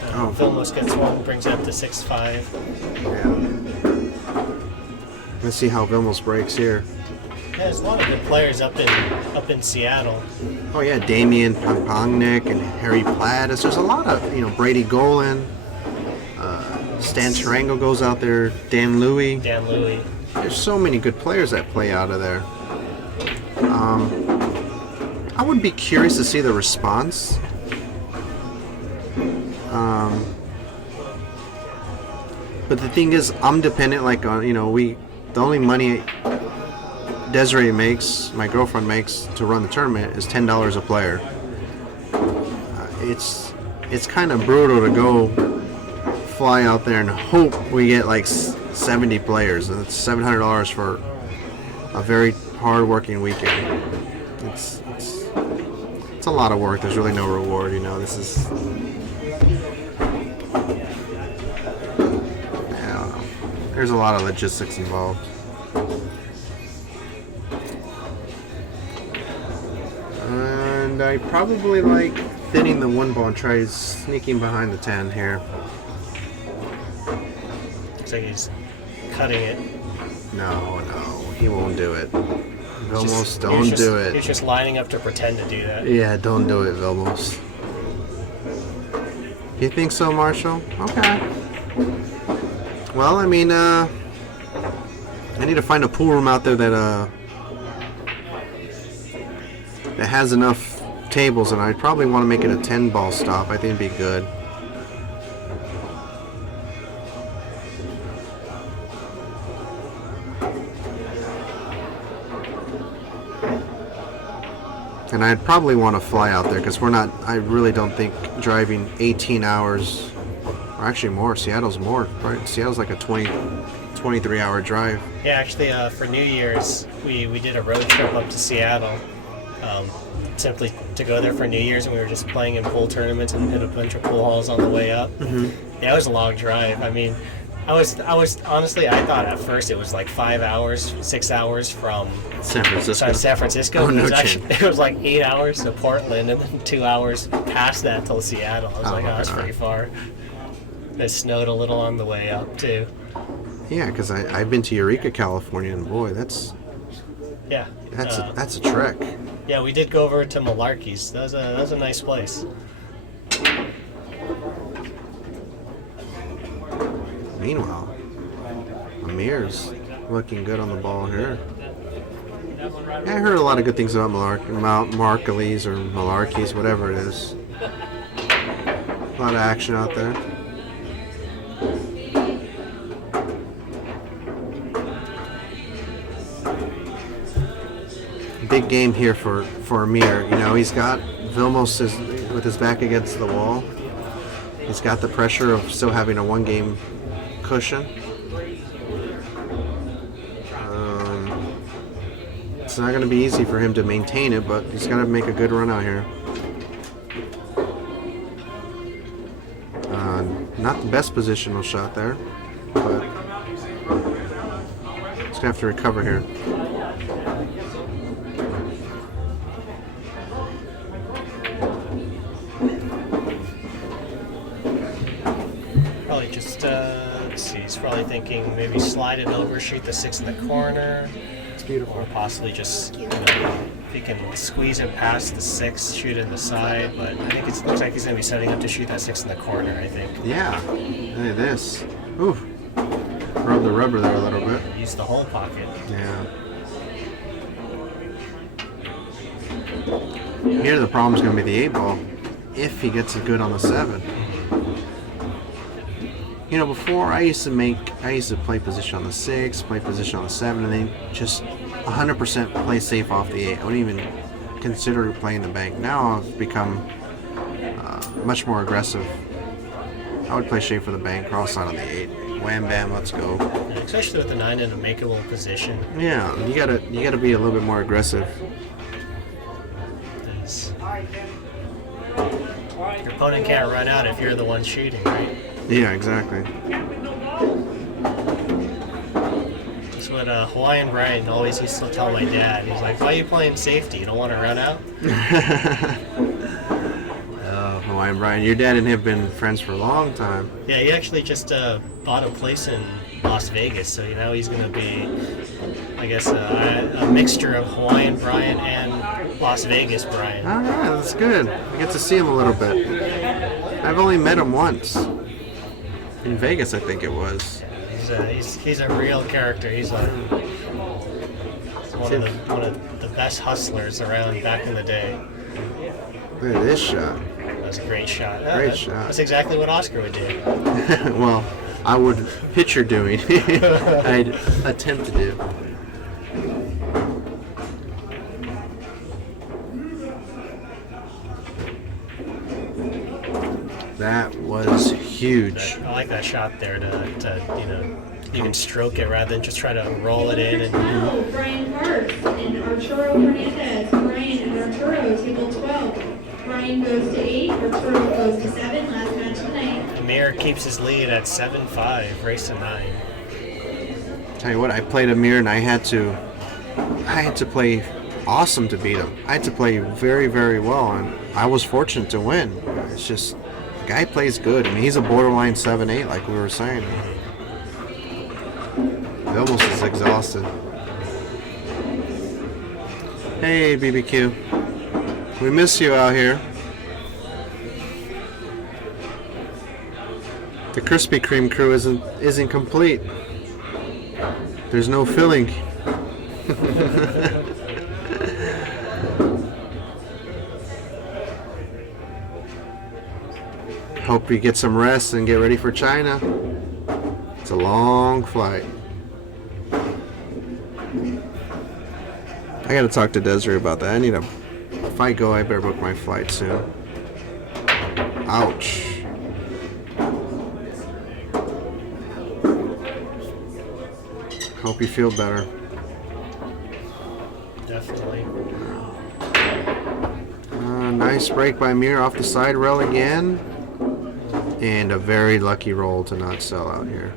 Vilmos gets one, brings it up to 6-5. Yeah. Let's see how Vilmos breaks here. Yeah, there's a lot of good players up in Seattle. Oh yeah, Damian Pongnick and Harry Plattis. There's a lot of, Brady Golan, Stan Tarango goes out there, Dan Louie. There's so many good players that play out of there. I would be curious to see the response. But the thing is, I'm dependent, like, on, the only money Desiree makes, my girlfriend makes, to run the tournament is $10 a player. It's kind of brutal to go fly out there and hope we get like 70 players, and it's $700 for a very hard-working weekend. It's a lot of work. There's really no reward, This is, I don't know. There's a lot of logistics involved. And I probably like thinning the one ball and try sneaking behind the 10 here. Looks like he's cutting it. No, he won't do it. Vilmos, don't do it. He's just lining up to pretend to do that. Yeah, don't do it, Vilmos. You think so, Marshall? Okay. Well, I mean, I need to find a pool room out there that has enough tables, and I probably want to make it a 10-ball stop. I think it'd be good. And I'd probably want to fly out there because I really don't think driving 18 hours, or actually more, Seattle's more, right? Seattle's like a 23-hour drive. Yeah, actually, for New Year's, we did a road trip up to Seattle, simply to go there for New Year's, and we were just playing in pool tournaments and hit a bunch of pool halls on the way up. Mm-hmm. Yeah, it was a long drive. I mean, I was honestly, I thought at first it was like 5 hours, 6 hours from San Francisco. Oh, no it was like 8 hours to Portland, and then 2 hours past that till Seattle. I was like, that's pretty far. It snowed a little on the way up too. Yeah, because I've been to Eureka, California, and boy, that's Yeah. a trek. Yeah, we did go over to Malarkey's. That was a nice place. Meanwhile, Amir's looking good on the ball here. I heard a lot of good things about Markleys or Malarkeys, whatever it is. A lot of action out there. Big game here for Amir. You know, he's got Vilmos with his back against the wall. He's got the pressure of still having a one-game cushion. It's not going to be easy for him to maintain it, but he's got to make a good run out here. Not the best positional shot there, but he's going to have to recover here. Probably just, let's see, he's probably thinking maybe slide it over, shoot the 6 in the corner. It's beautiful. Or possibly just, you know, if he can squeeze it past the 6, shoot it in the side. But I think it looks like he's going to be setting up to shoot that 6 in the corner, I think. Yeah. Look at this. Ooh. Rub the rubber there a little bit. Use the whole pocket. Yeah. Here the problem's going to be the 8 ball. If he gets it good on the 7. You know, before I used to play position on the 6, play position on the 7, and then just 100% play safe off the 8. I wouldn't even consider playing the bank. Now I've become much more aggressive. I would play safe for the bank, cross side on the 8. Wham bam, let's go. And especially with the 9 in a makeable position. Yeah, you gotta be a little bit more aggressive. Your opponent can't run out if you're the one shooting, right? Yeah, exactly. That's what Hawaiian Brian always used to tell my dad. He's like, why are you playing safety? You don't want to run out? Oh, Hawaiian Brian, your dad and him have been friends for a long time. Yeah, he actually just bought a place in Las Vegas, so you know he's going to be, I guess, a mixture of Hawaiian Brian and Las Vegas Brian. All right, that's good. I get to see him a little bit. I've only met him once. In Vegas, I think it was. He's a real character. He's one of the best hustlers around back in the day. Look at this shot. That was a great shot. Great shot. That's exactly what Oscar would do. Well, I would picture doing. I'd attempt to do. That was huge. I like that shot there to you know, you can stroke it rather than just try to roll it in. And Now, Brian Parks and Arturo Hernandez. Brian and Arturo, table 12. Brian goes to 8, Arturo goes to 7. Last match tonight. Amir keeps his lead at 7-5, race to 9. Tell you what, I played Amir and I had to play awesome to beat him. I had to play very, very well, and I was fortunate to win. It's just, the guy plays good. I mean, he's a borderline 7-8, like we were saying. He almost is exhausted. Hey, BBQ. We miss you out here. The Krispy Kreme crew isn't complete. There's no filling. Hope you get some rest and get ready for China. It's a long flight. I gotta talk to Desiree about that. If I go, I better book my flight soon. Ouch. Hope you feel better. Definitely. Nice break by Amir off the side rail again. And a very lucky roll to not sell out here.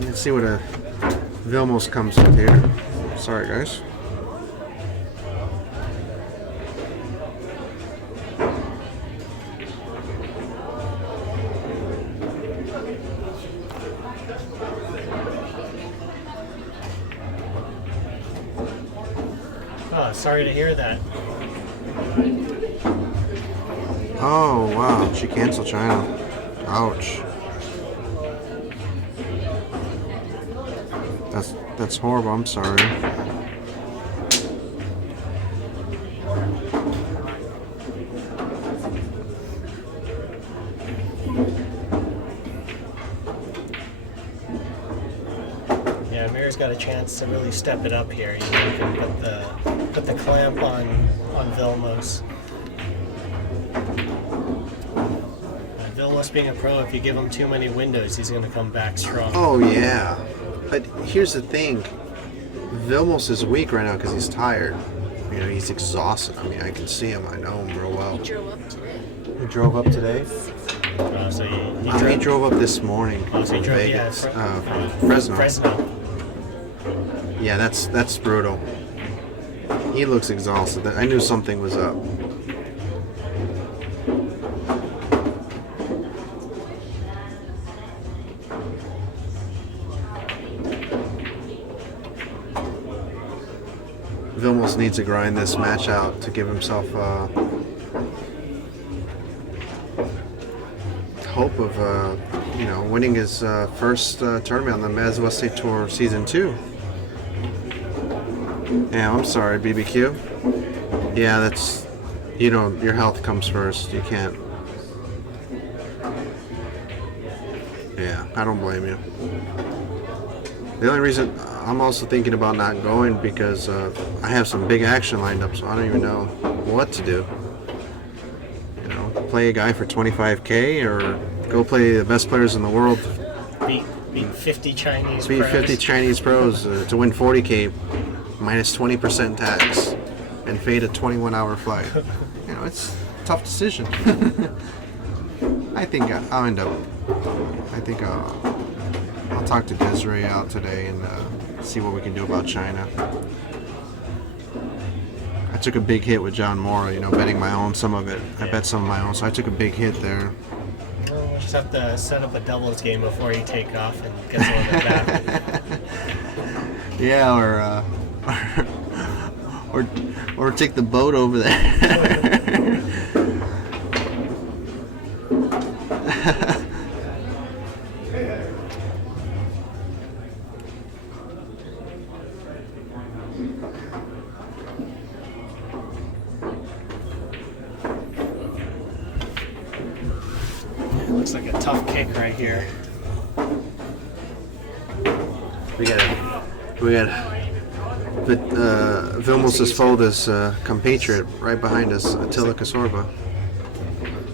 Let's see what a Vilmos comes with here. Sorry, guys. Oh, sorry to hear that. Oh, wow. She canceled China. Ouch. That's horrible. I'm sorry. Yeah, Amir's got a chance to really step it up here. You know, he can put the clamp on Vilmos. Vilmos being a pro, if you give him too many windows, he's going to come back strong. Oh, yeah. But here's the thing. Vilmos is weak right now because he's tired. You know, he's exhausted. I mean, I can see him. I know him real well. He drove up today. He drove up today? So He drove up this morning Oh, so he from drove, Vegas. yeah, From Fresno. Fresno. Yeah, that's brutal. He looks exhausted. I knew something was up. Vilmos needs to grind this match out to give himself hope of winning his first tournament on the MWST Tour Season 2. Yeah, I'm sorry, BBQ. Yeah, that's, your health comes first. You can't. Yeah, I don't blame you. The only reason I'm also thinking about not going because I have some big action lined up, so I don't even know what to do. Play a guy for 25K or go play the best players in the world. Beat 50 Chinese Beat pros. 50 Chinese pros to win 40K minus 20% tax and fade a 21-hour flight. It's a tough decision. I think I'll end up. I think I'll talk to Desiree out today and see what we can do about China. I took a big hit with John Mora, betting my own, some of it. I bet some of my own, so I took a big hit there. We'll just have to set up a doubles game before you take off and get a little bit better. Yeah, or take the boat over there. Looks like a tough kick right here. We got Vilmos' Folda's compatriot right behind us, Attila Kasorba.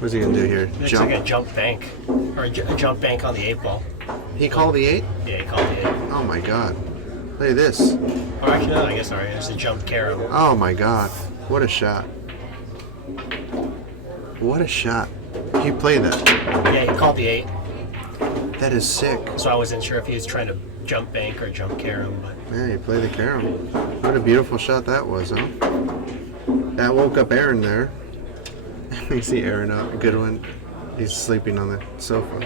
What's he gonna do here? Looks Jump? like a jump bank. Or a jump bank on the 8-ball. He called the 8? Yeah, he called the 8. Oh my god. Look at this. Or actually, no, I guess, sorry, there's a jump carom. Oh my god. What a shot. What a shot. You play that. Yeah, he called the 8. That is sick. So I wasn't sure if he was trying to jump bank or jump carom, but Yeah, you play the carom. What a beautiful shot that was, huh? That woke up Aaron there. We see Aaron up. A good one. He's sleeping on the sofa.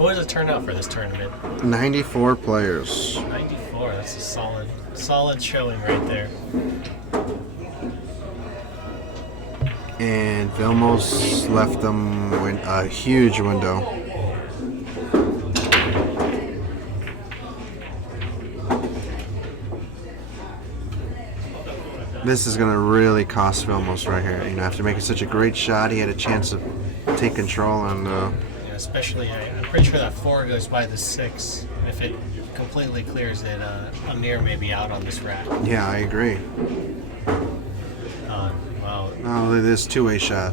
what was the turnout for this tournament? 94 players. 94. That's a solid showing right there. And Vilmos left them a huge window. This is going to really cost Vilmos right here. After making such a great shot, he had a chance to take control and Yeah, especially, I'm pretty sure that 4 goes by the 6. If it completely clears it, Amir may be out on this rack. yeah, I agree. Wow. Oh, look at this two-way shot.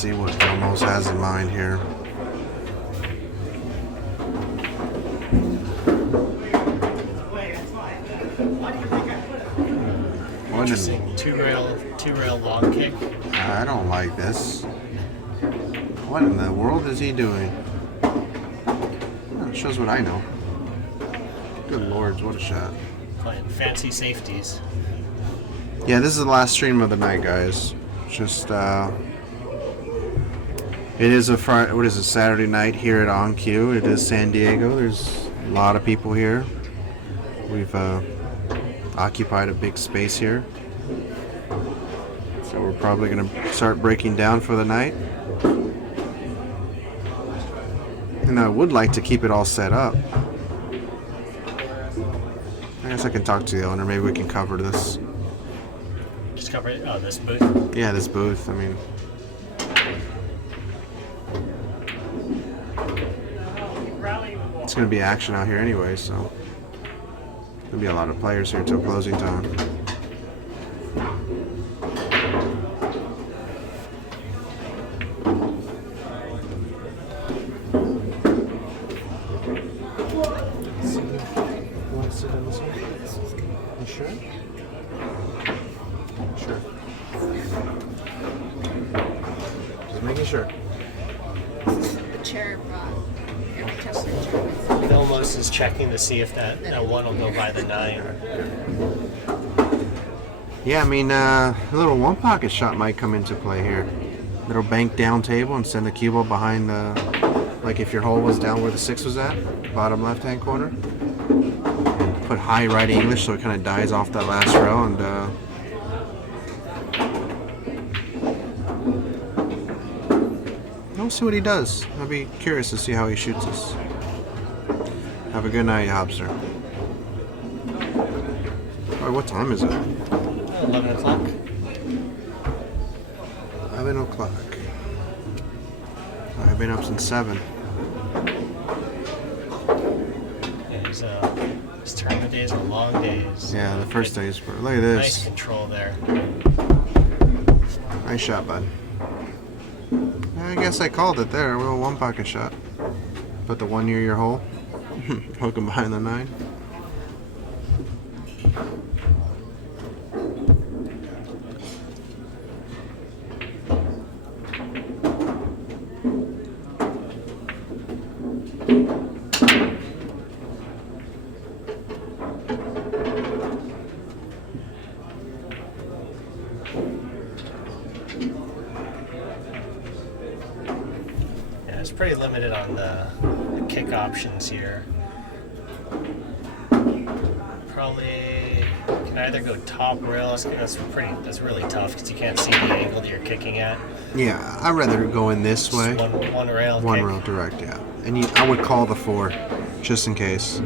see what Vilmos has in mind here. Interesting. Two rail long kick. I don't like this. What in the world is he doing? Oh, it shows what I know. Good lords, what a shot. Playing fancy safeties. Yeah, this is the last stream of the night, guys. Just, it is a Friday, what is it, Saturday night here at CUE. It is San Diego. There's a lot of people here. We've occupied a big space here. So we're probably going to start breaking down for the night. And I would like to keep it all set up. I guess I can talk to the owner. Maybe we can cover this. Just cover it. Oh, this booth. Yeah, this booth. I mean, it's going to be action out here anyway, so there'll be a lot of players here till closing time. You sure? Sure. Just making sure. The chair brought every Tesla chair. Vilmos is checking to see if that one will go by the 9. Yeah, I mean, a little one pocket shot might come into play here. Little bank down table and send the cue ball behind the, like if your hole was down where the 6 was at, bottom left hand corner. Put high right English so it kind of dies off that last row and we'll see what he does. I'll be curious to see how he shoots this. Have a good night, Hobster. Oh, what time is it? 11 o'clock. 11 o'clock. I've been up since 7. These tournament days are long days. Yeah, the first day is for. Look at Nice this. control there. Nice shot, bud. I guess I called it there. A little one pocket shot. Put the 1 near your hole. Hook him behind the 9. Yeah, it's pretty limited on the kick options here. Probably can either go top rail. That's really tough because you can't see the angle that you're kicking at. Yeah, I'd rather go in this way. Just one rail. One kick. row direct, yeah. And I would call the 4, just in case.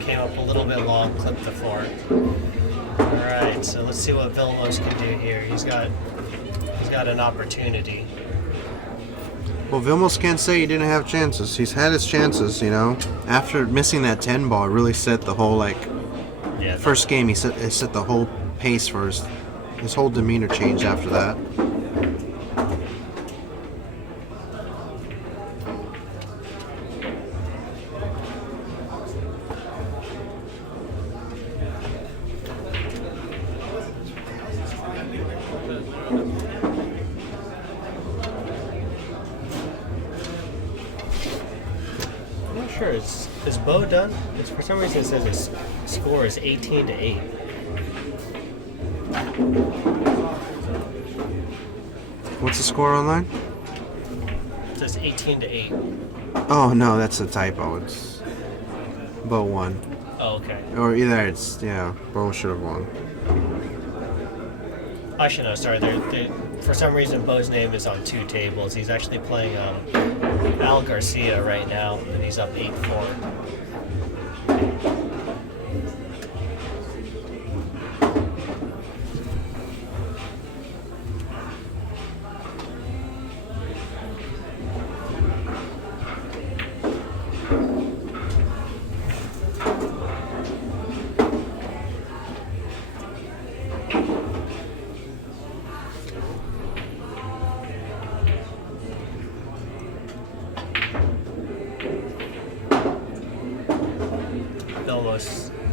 Came up a little bit long, clipped the 4. Alright, so let's see what Vilmos can do here. He's got an opportunity. Well, Vilmos can't say he didn't have chances. He's had his chances, you know. After missing that 10 ball, it really set the whole, like, Yeah, first game, it set the whole pace for his whole demeanor changed after that. I'm not sure. Is Bo done? It's, for some reason it says his score is 18-8. What's the score online? It says 18-8. Oh, no, that's a typo. It's Bo won. Oh, okay. Or either it's, yeah, Bo should have won. Actually, no, sorry. For some reason, Bo's name is on 2 tables. He's actually playing Al Garcia right now, and he's up 8-4.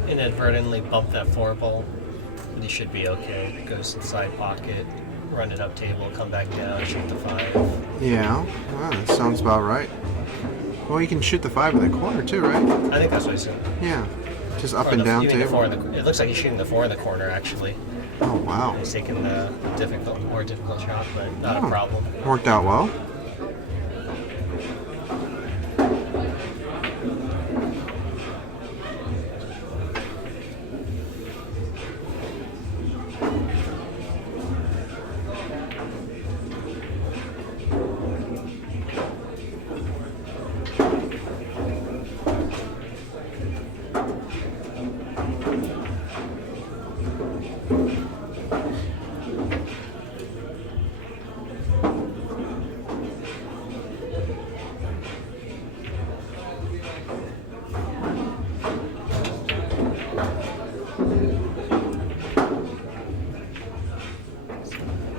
inadvertently bump that 4 ball, and you should be okay. It goes inside pocket, run it up table, come back down, shoot the 5. Yeah, well, that sounds about right. Well, you can shoot the 5 in the corner too, right? I think that's what I said. Yeah, just up Or and down even the table. 4 in the, it looks like he's shooting the 4 in the corner, actually. Oh, wow. He's taking the more difficult shot, but not a problem. Worked out well.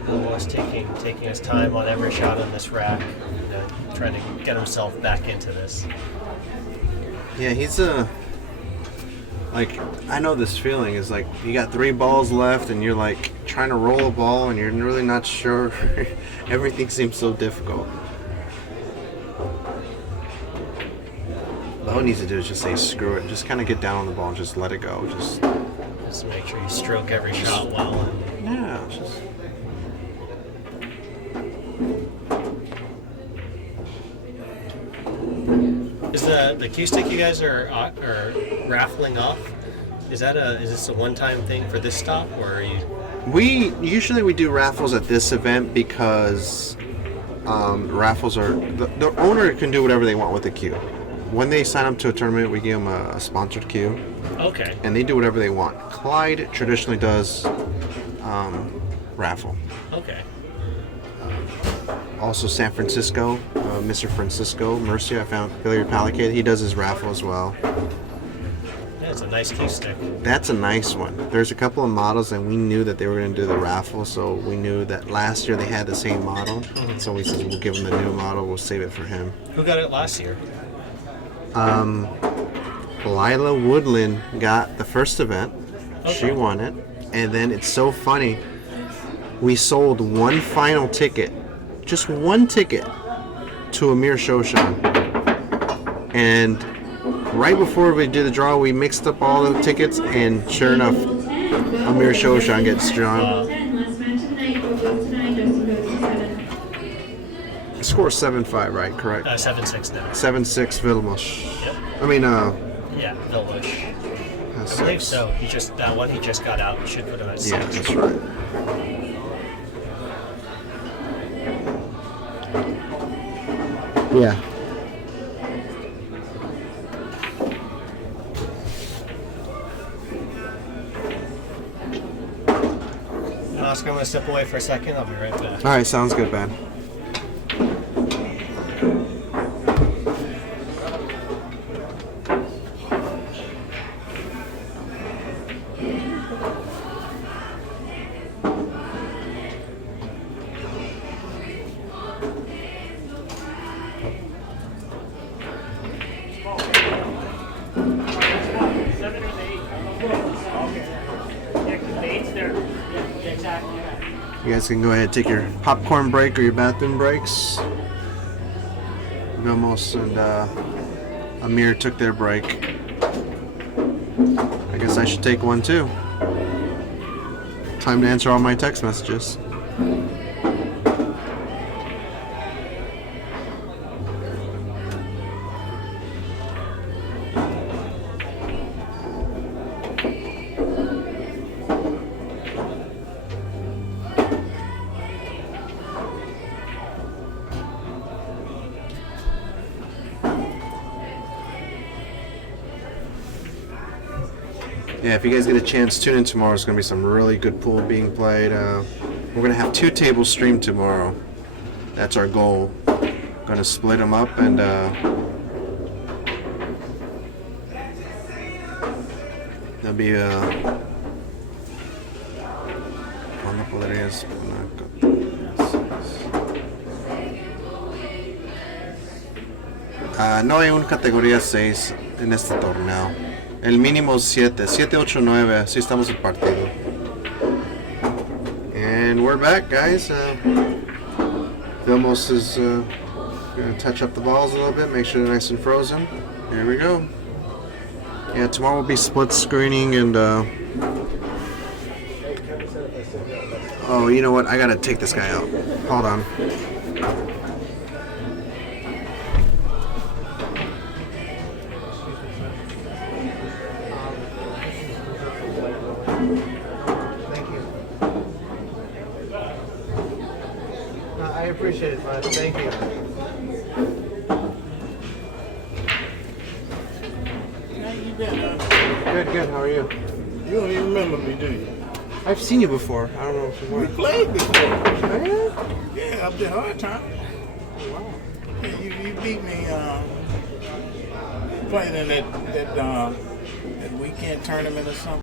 Vilmos taking his time on every shot on this rack, trying to get himself back into this. Yeah, he's like, I know this feeling is like you got 3 balls left and you're like trying to roll a ball and you're really not sure. Everything seems so difficult. All he needs to do is just say screw it. Just kind of get down on the ball and just let it go. Just make sure you stroke every shot well. And yeah, just. is the cue stick you guys are raffling off? Is this a one-time thing for this stop, or are you? We usually do raffles at this event because raffles are the owner can do whatever they want with the cue. When they sign up to a tournament, we give them a sponsored cue. Okay. And they do whatever they want. Clyde traditionally does raffle. Okay. Also, San Francisco, Mr. Francisco Murcia, I found Billiard Palicat. He does his raffle as well. That's a nice cue stick. That's a nice one. There's a couple of models, and we knew that they were going to do the raffle, so we knew that last year they had the same model. Mm-hmm. So we said we'll give him the new model. We'll save it for him. Who got it last year? Lila Woodland got the first event. Okay. She won it. And then it's so funny. We sold one final ticket, just one ticket, to Amir Shoshan. And right before we did the draw, we mixed up all the tickets, and sure enough, Amir Shoshan gets drawn. Last match of the night, what goes tonight, Justin goes to 7. Score 7-5, right? Correct. 7-6 now. 7-6 Vilmos. Yep. I mean, Yeah, Vilmos. I believe so. That one he just got out should put him at 6. Yeah, that's right. Yeah. Oscar, I'm going to step away for a second. I'll be right back. All right, sounds good, man. You guys can go ahead and take your popcorn break or your bathroom breaks. Vilmos and Amir took their break. I guess I should take one too. Time to answer all my text messages. Yeah, if you guys get a chance, tune in tomorrow. There's going to be some really good pool being played. We're going to have 2 tables streamed tomorrow. That's our goal. Going to split them up and there'll be ¿Cuándo podrías no hay una categoría 6 en este torneo. El mínimo 7. 7, 8, 9. Así estamos el partido. And we're back, guys. Vilmos is going to touch up the balls a little bit, make sure they're nice and frozen. There we go. Yeah, tomorrow will be split screening and oh, you know what? I gotta take this guy out. Hold on. Thank you. I appreciate it, bud. Thank you. How you been, Good. How are you? You don't even remember me, do you? I've seen you before. I don't know if you We were. played before. Oh, Yeah, up there hard time. yeah? Wow. Yeah, you beat me playing in that weekend tournament or something.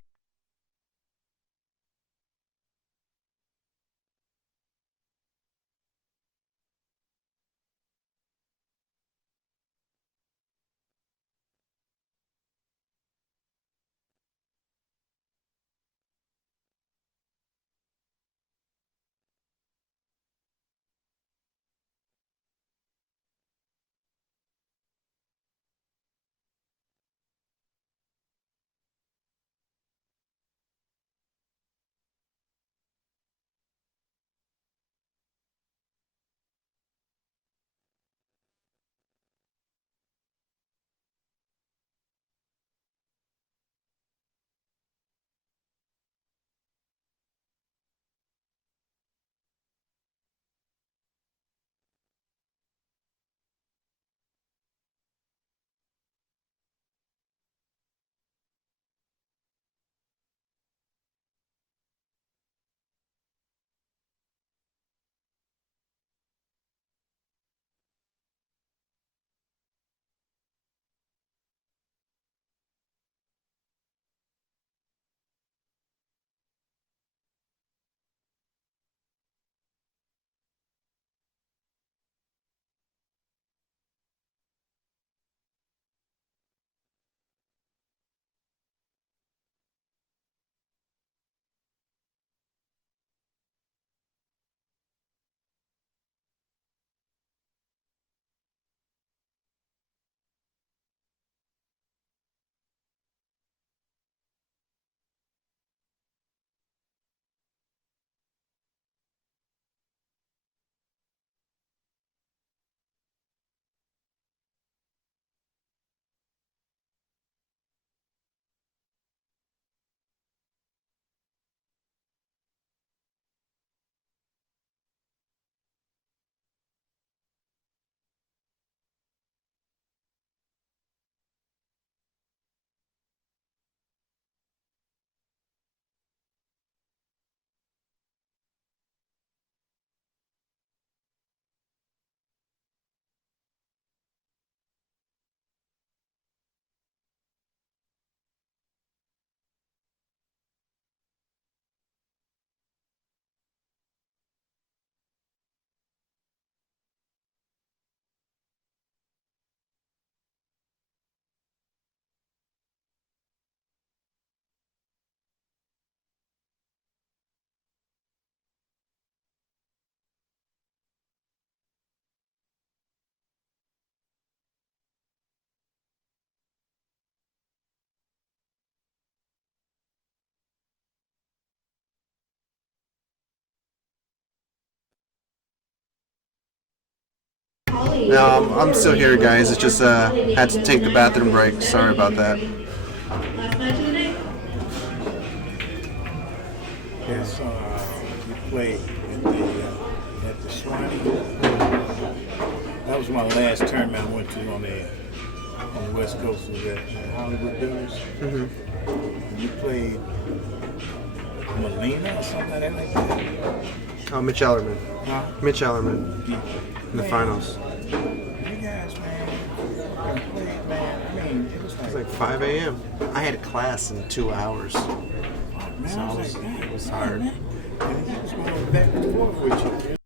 No, I'm still here, guys. It's just had to take the bathroom break. Sorry about that. Last match of the night. Yes, we played at the Swanee. That was my last tournament I went to on the West Coast. Was at Hollywood Villas. And you played Molina or something like that. Oh, Mitch Ellerman. Huh? Mitch Ellerman in the finals. You guys, man, fucking played, man. I mean, it was It was like 5 a.m. I had a class in 2 hours. man, So I was like, it "God, was damn, hard." man." And he was going back and forth with you.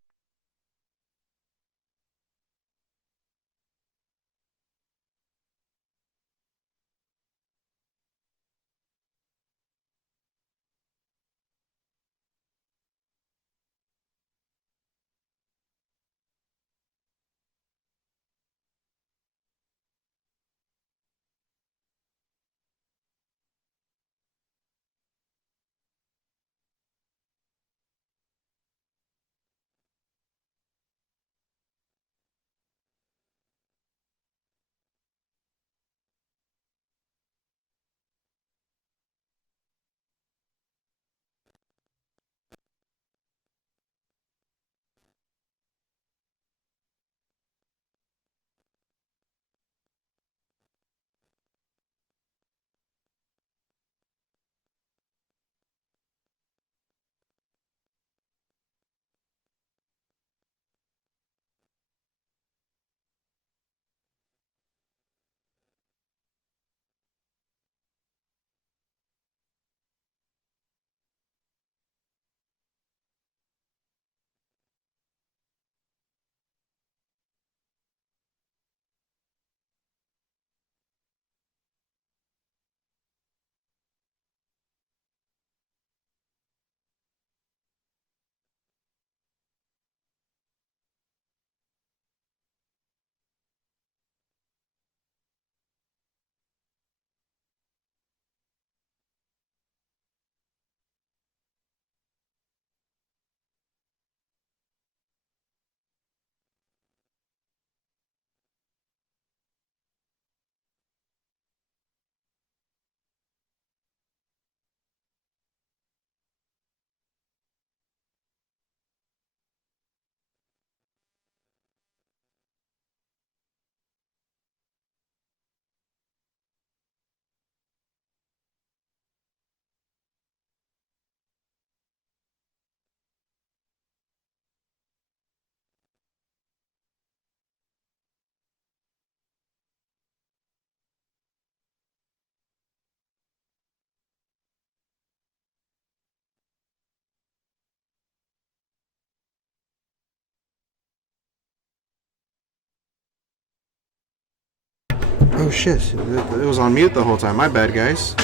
Oh shit! It was on mute the whole time. My bad, guys.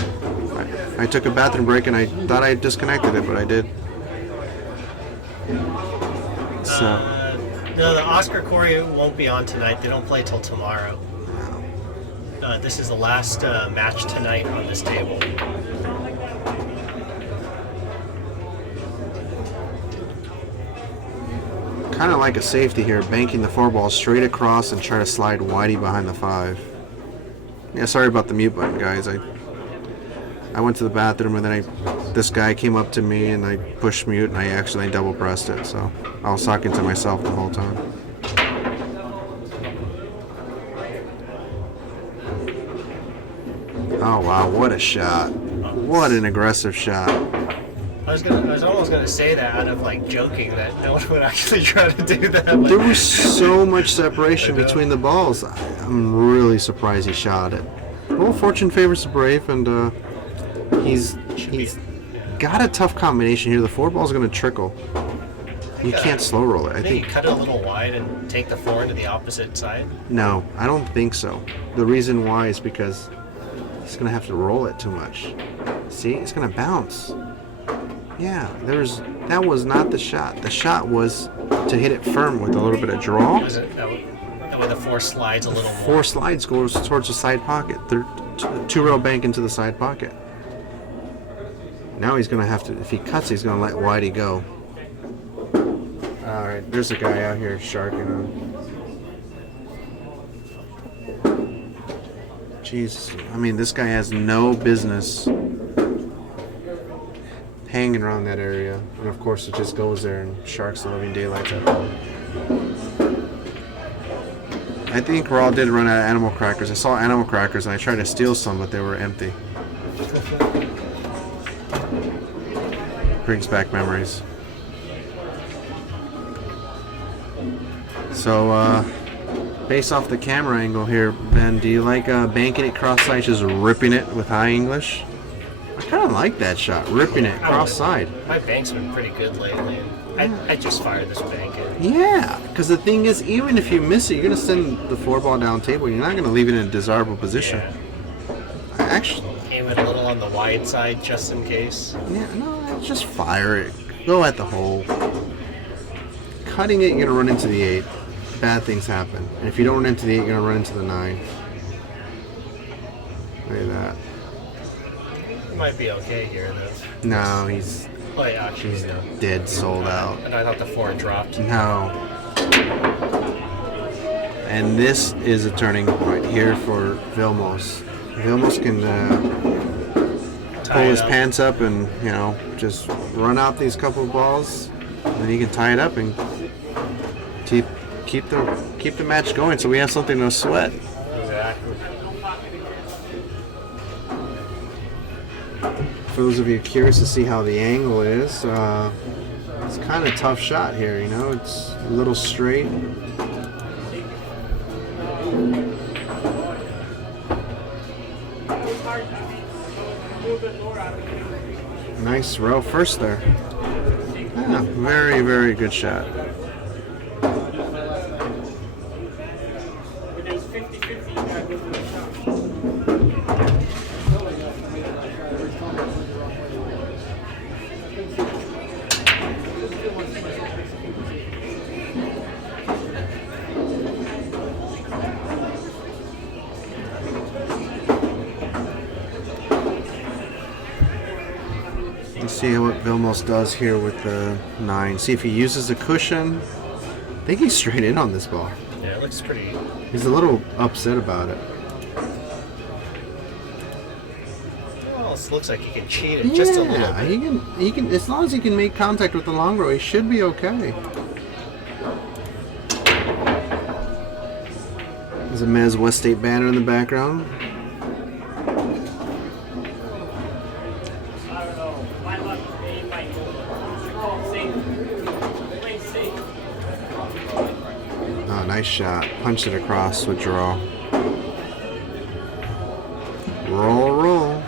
I took a bathroom break and I thought I disconnected it, but I did. So. No, the Oscar Corey won't be on tonight. They don't play till tomorrow. This is the last match tonight on this table. Kind of like a safety here, banking the 4 ball straight across and try to slide widey behind the 5. Yeah, sorry about the mute button, guys. I went to the bathroom and then this guy came up to me and I pushed mute and I accidentally double pressed it, so I was talking to myself the whole time. Oh wow, what a shot. What an aggressive shot. I was almost gonna say that out of like joking that no one would actually try to do that. But There was so much separation between the balls. I'm really surprised he shot it. Well, fortune favors the brave, and he's got a tough combination here. The 4 ball's gonna trickle. You can't slow roll it. I think you think. cut it a little wide and take the 4 into the opposite side. No, I don't think so. The reason why is because he's gonna have to roll it too much. See, it's gonna bounce. Yeah, that was not the shot. The shot was to hit it firm with a little bit of draw. Was it that way the 4 slides a little more? 4 slides goes towards the side pocket. 2-row bank into the side pocket. Now he's gonna have to. If he cuts, he's gonna let Whitey go. All right, there's a guy out here sharking him. Jesus, I mean, this guy has no business hanging around that area, and of course, it just goes there and sharks the living daylights out of him. I think Raw did run out of animal crackers. I saw animal crackers and I tried to steal some, but they were empty. Brings back memories. So, based off the camera angle here, Ben, do you like banking it cross-side, just ripping it with high English? I kind of like that shot, ripping it cross-side. My bank's been pretty good lately. I just fired this bank in. Yeah, because the thing is, even if you miss it, you're going to send the 4 ball down table. You're not going to leave it in a desirable position. Yeah. Actually, Aim it a little on the wide side just in case. yeah, no, just fire it. Go at the hole. Cutting it, you're going to run into the 8. Bad things happen. And if you don't run into the 8, you're going to run into the 9. Look at that. It might be okay here, though. No, he's Oh, yeah, actually, no. dead sold out. And I thought the 4 dropped. No. And this is a turning point here for Vilmos. Vilmos can pull his pants up and, you know, just run out these couple of balls, and then he can tie it up and keep the match going, so we have something to sweat. Exactly. For those of you curious to see how the angle is, it's kind of a tough shot here, you know, it's a little straight. Nice row first there. Yeah, very, very good shot. See what Vilmos does here with the 9. See if he uses a cushion. I think he's straight in on this ball. Yeah, it looks pretty. He's a little upset about it. Well, it looks like he can cheat it just a little Yeah, bit. he can. As long as he can make contact with the long row, he should be okay. There's a Mezz West State banner in the background. Oh, nice shot. Punched it across with draw. Roll, roll.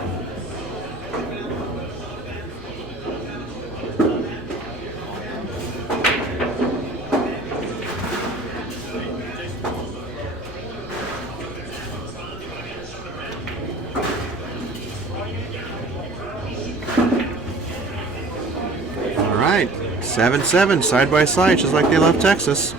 right, 7-7, side by side, just like they left Texas.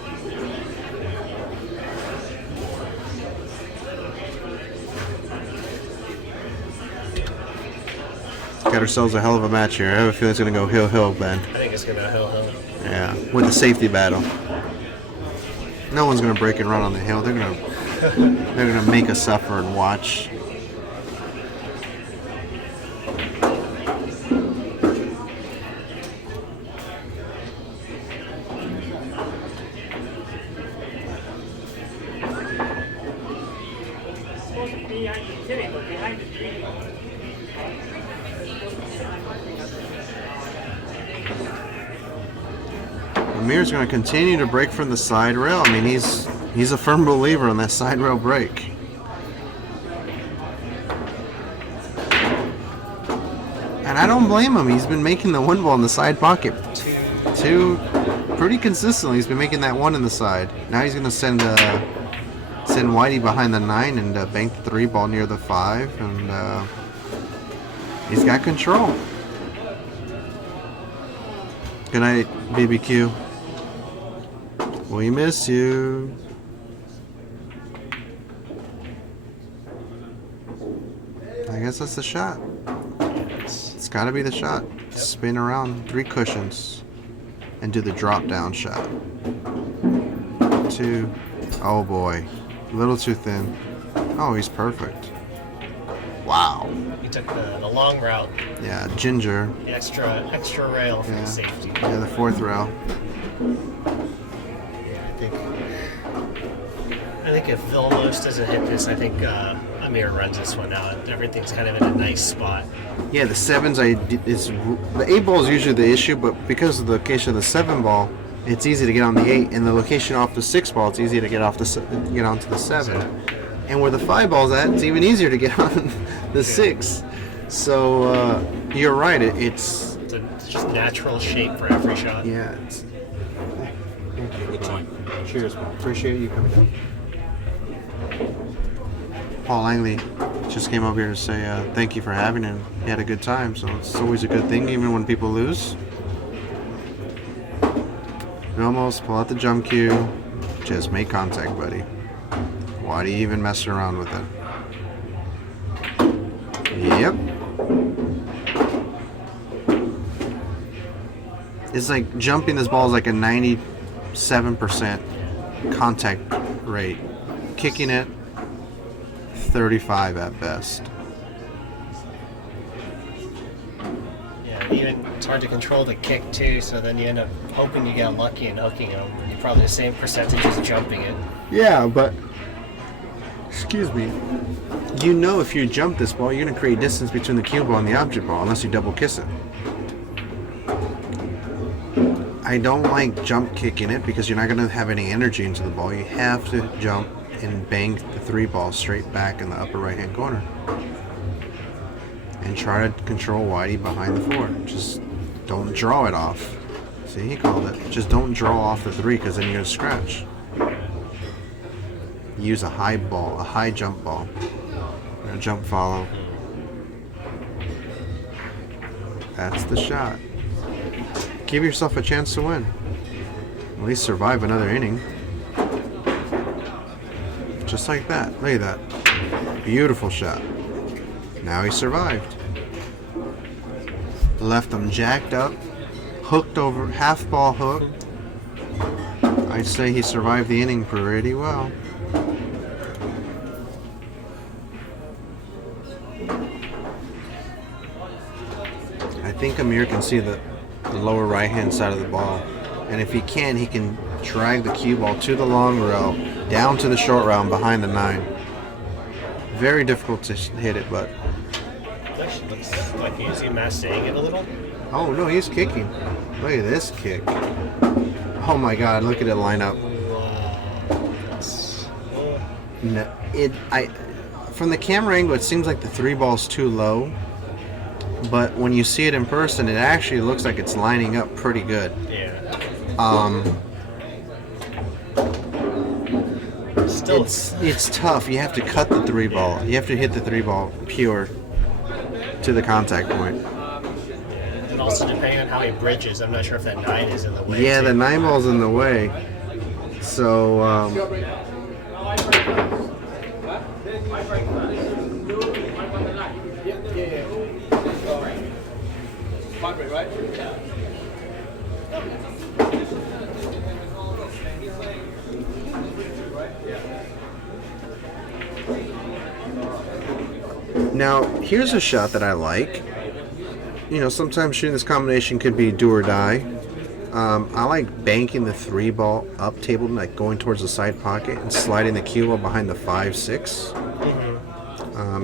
Got ourselves a hell of a match here. I have a feeling it's going to go hill-hill, Ben. I think it's going to go hill-hill. Yeah, with the safety battle. No one's going to break and run on the hill. They're going to make us suffer and watch. Amir's going to continue to break from the side rail. I mean, he's a firm believer in that side rail break. And I don't blame him. He's been making the one ball in the side pocket pretty consistently. He's been making that one in the side. Now he's going to send Whitey behind the 9 and bank the 3 ball near the 5, and he's got control. Good night, BBQ. We miss you. I guess that's the shot. It's got to be the shot. Spin around 3 cushions and do the drop down shot. 2. Oh boy, a little too thin. Oh, he's perfect. Wow. He took the long route. Yeah, ginger. The extra rail for the safety. Yeah, the 4th rail. I think if Vilmos doesn't hit this, I think Amir runs this one out. Everything's kind of in a nice spot. Yeah, the 7s, the 8 ball is usually the issue, but because of the location of the 7 ball, it's easy to get on the 8, and the location off the 6 ball, it's easy to get onto the 7. And where the 5 ball's at, it's even easier to get on the 6. So you're right. It's just natural shape for every shot. Yeah. Cheers, man. Appreciate you coming down. Paul Langley just came up here to say thank you for having him. He had a good time, so it's always a good thing, even when people lose. Vilmos, pull out the jump cue. Just make contact, buddy. Why do you even mess around with it? Yep. It's like jumping this ball is like a 97% contact rate. Kicking it, 35 at best. Yeah, even it's hard to control the kick too, so then you end up hoping you get lucky and hooking them. You're probably the same percentage as jumping it. Yeah, but excuse me. You know, if you jump this ball, you're going to create distance between the cue ball and the object ball, unless you double kiss it. I don't like jump kicking it because you're not going to have any energy into the ball. You have to jump and bank the 3 ball straight back in the upper right hand corner. And try to control Whitey behind the 4. Just don't draw it off. See, he called it. Just don't draw off the 3 because then you're going to scratch. Use a high ball, a high jump ball. A jump follow. That's the shot. Give yourself a chance to win. At least survive another inning. Just like that. Look at that. Beautiful shot. Now he survived. Left him jacked up. Hooked over. Half ball hook. I'd say he survived the inning pretty well. I think Amir can see the lower right hand side of the ball, and if he can drag the cue ball to the long rail, down to the short rail and behind the 9. Very difficult to hit it, but It actually looks like he's massing it a little. oh no, he's kicking. Look at this kick. Oh my god, look at it line up. No, from the camera angle it seems like the 3 ball's too low. But when you see it in person, it actually looks like it's lining up pretty good. Yeah. Still, it's tough. You have to cut the 3 ball. You have to hit the 3 ball pure to the contact point. and also depending on how he bridges, I'm not sure if that 9 is in the way. Yeah, too. the 9 ball's in the way. So, now, here's a shot that I like. You know, sometimes shooting this combination could be do or die. I like banking the 3 ball up table, like going towards the side pocket and sliding the cue ball behind the 5-6.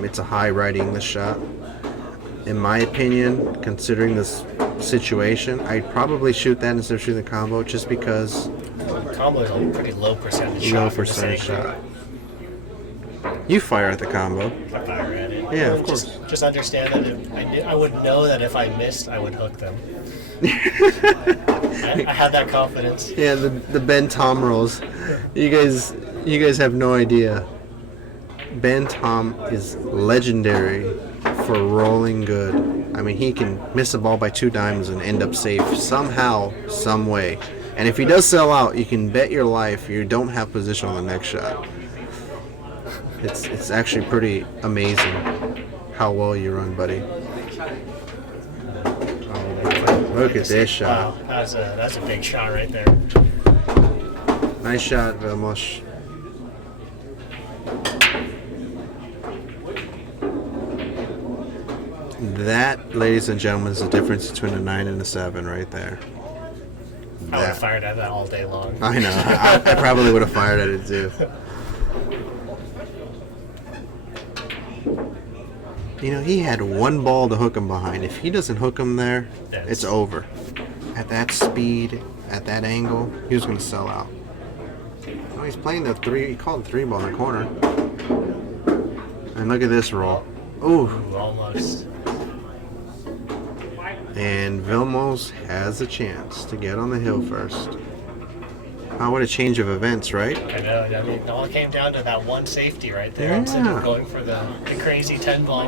It's a high right English shot. In my opinion, considering this situation, I'd probably shoot that instead of shooting the combo, just because Combo is a pretty low percentage shot. low for the percentage sake of- shot. You fire at the combo. I fire at it. Yeah, of course. Just understand that I would know that if I missed, I would hook them. I had that confidence. Yeah, the Ben Tom rolls. You guys have no idea. Ben Tom is legendary for rolling good. I mean, he can miss a ball by 2 dimes and end up safe somehow, some way. And if he does sell out, you can bet your life you don't have position on the next shot. It's actually pretty amazing how well you run, buddy. Oh, look at this shot. Wow, that's a big shot right there. Nice shot, Vilmos. That, ladies and gentlemen, is the difference between a 9 and a 7 right there. I would have fired at that all day long. I know. I probably would have fired at it too. You know, he had 1 ball to hook him behind. If he doesn't hook him there, it's over. At that speed, at that angle, he was going to sell out. Oh, he's playing the 3. He called the 3 ball in the corner. And look at this roll. Ooh. Almost. And Vilmos has a chance to get on the hill first. Oh, what a change of events, right? I know. I mean, it all came down to that one safety right there instead Yeah. of going for the crazy 10 ball.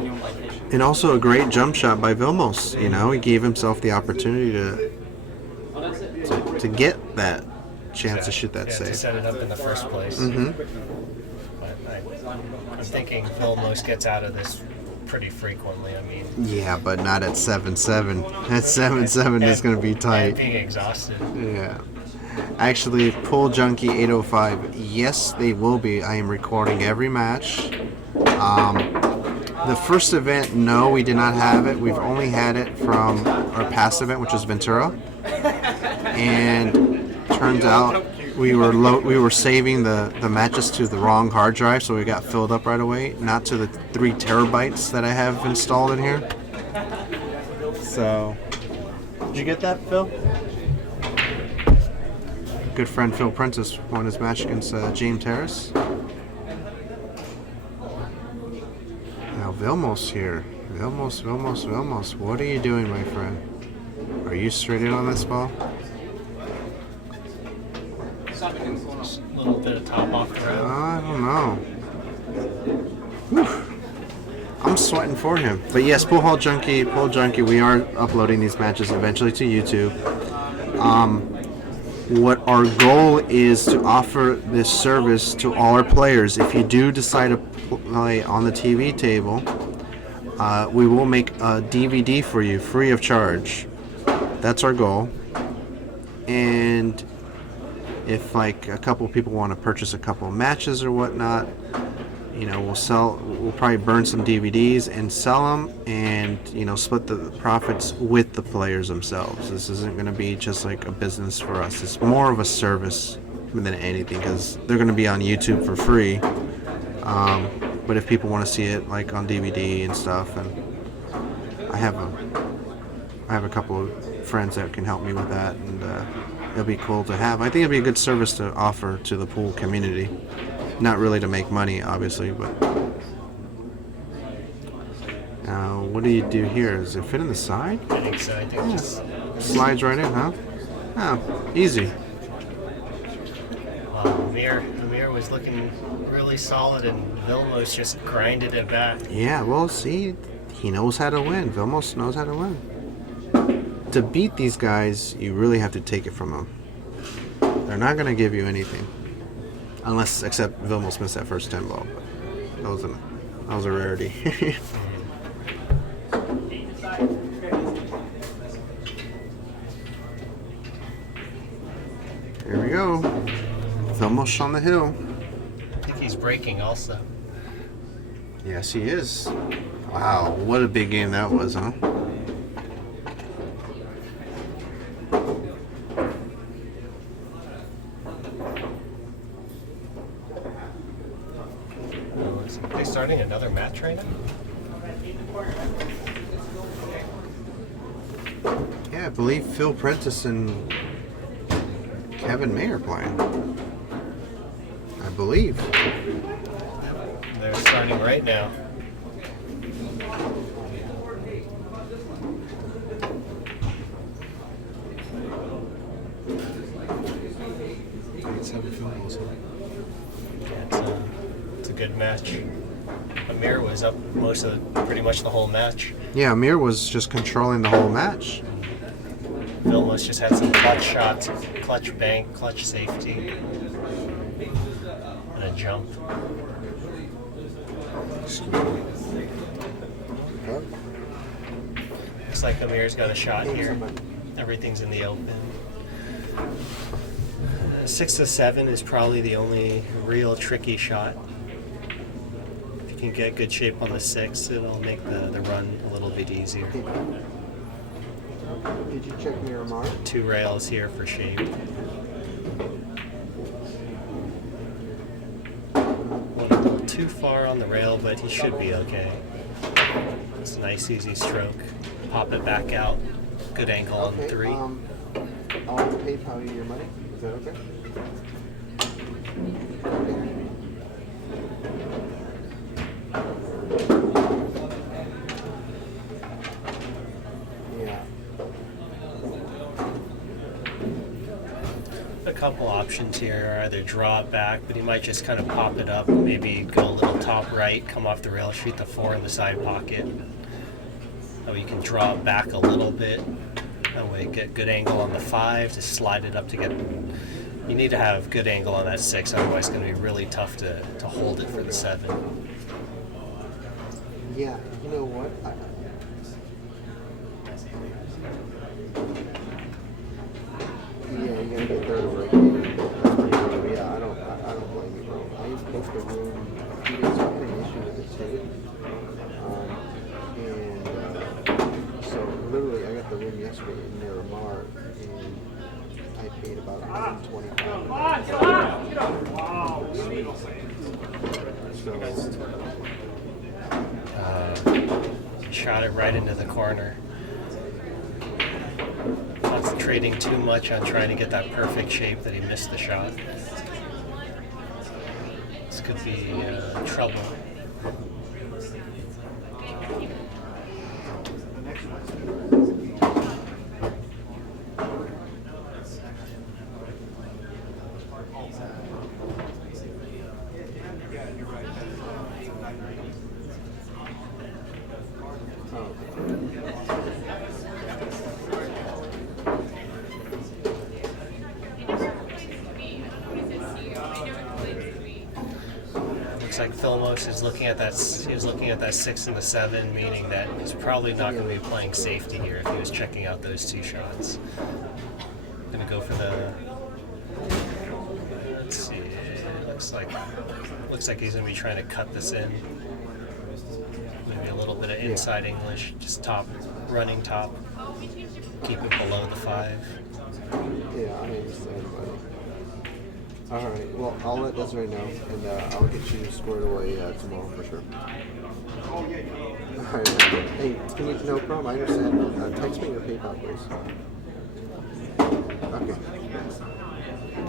And also a great jump shot by Vilmos. You know, he gave himself the opportunity to get that chance to shoot that To save. set it up in the first place. Mm-hmm. But I'm thinking Vilmos gets out of this pretty frequently. I mean, Yeah, but not at 7-7. At 7-7 is going to be and tight. being exhausted. Yeah. Actually, Pool Junkie 805. Yes, they will be. I am recording every match. The first event, no, we did not have it. We've only had it from our past event, which was Ventura. And turns out we were saving the matches to the wrong hard drive, so we got filled up right away, not to the 3 terabytes that I have installed in here. So, did you get that, Phil? Good friend Phil Prentice won his match against James Harris. Now Vilmos here. Vilmos. What are you doing, my friend? Are you straight in on this ball? A little bit of top off the road. I don't know. Whew. I'm sweating for him. But yes, Pool Junkie, we are uploading these matches eventually to YouTube. What our goal is to offer this service to all our players. If you do decide to play on the TV table, we will make a DVD for you free of charge. That's our goal. And if like a couple people want to purchase a couple of matches or whatnot, you know, we'll probably burn some DVDs and sell them, and you know, split the profits with the players themselves. This isn't going to be just like a business for us. It's more of a service than anything, because they're going to be on YouTube for free. But if people want to see it like on DVD and stuff, and I have a couple of friends that can help me with that, and it'll be cool to have. I think it'll be a good service to offer to the pool community. Not really to make money, obviously, but what do you do here? Does it fit in the side? I think so. I think just Slides right in, huh? Oh, easy. Amir was looking really solid, and Vilmos just grinded it back. Yeah, well, see, he knows how to win. Vilmos knows how to win. to beat these guys, you really have to take it from them. They're not going to give you anything. Unless, except Vilmos missed that first 10 ball. That was a rarity. Here we go. Vilmos on the hill. I think he's breaking also. Yes, he is. Wow, what a big game that was, huh? Are they starting another match right now? Yeah, I believe Phil Prentice and Kevin May are playing. I believe. They're starting right now. It's a good match. Amir was up pretty much the whole match. Yeah, Amir was just controlling the whole match. Vilmos just had some clutch shots, clutch bank, clutch safety, and a jump. Looks like Amir's got a shot here. Everything's in the open. 6 to 7 is probably the only real tricky shot. If you can get good shape on the 6, it'll make the run a little bit easier. Did you check Miramar? 2 rails here for shape. Went a little too far on the rail, but he should be okay. It's a nice easy stroke. Pop it back out. Good angle on 3. I'll PayPal you your money. Is that okay? Yeah. A couple options here are either draw it back, but he might just kind of pop it up, maybe go a little top right, come off the rail, shoot the 4 in the side pocket. That way you can draw it back a little bit. That way get good angle on the 5 to slide it up to get... You need to have good angle on that 6, otherwise it's going to be really tough to hold it for the 7. Yeah, you know what? Yeah, you gotta get third over again. That's pretty good. Yeah, I don't blame you, bro. I used to post the room a few days ago. I had an issue with the tape. So literally, I got the room yesterday in Miramar, and I paid about $125. Shot it right into the corner. Concentrating too much on trying to get that perfect shape that he missed the shot. This could be trouble. Looks like Vilmos is looking at that. He was looking at that 6 and the 7, meaning that he's probably not going to be playing safety here if he was checking out those 2 shots. Going to go for the. Let's see. Looks like he's going to be trying to cut this in. Maybe a little bit of inside English, just top, running top. Keep it below the 5. Yeah, I understand, buddy. All right. Well, I'll let Desiree know, and I'll get you squared away tomorrow for sure. All right. Hey, can you? No problem. I understand. Text me your PayPal, please. Okay.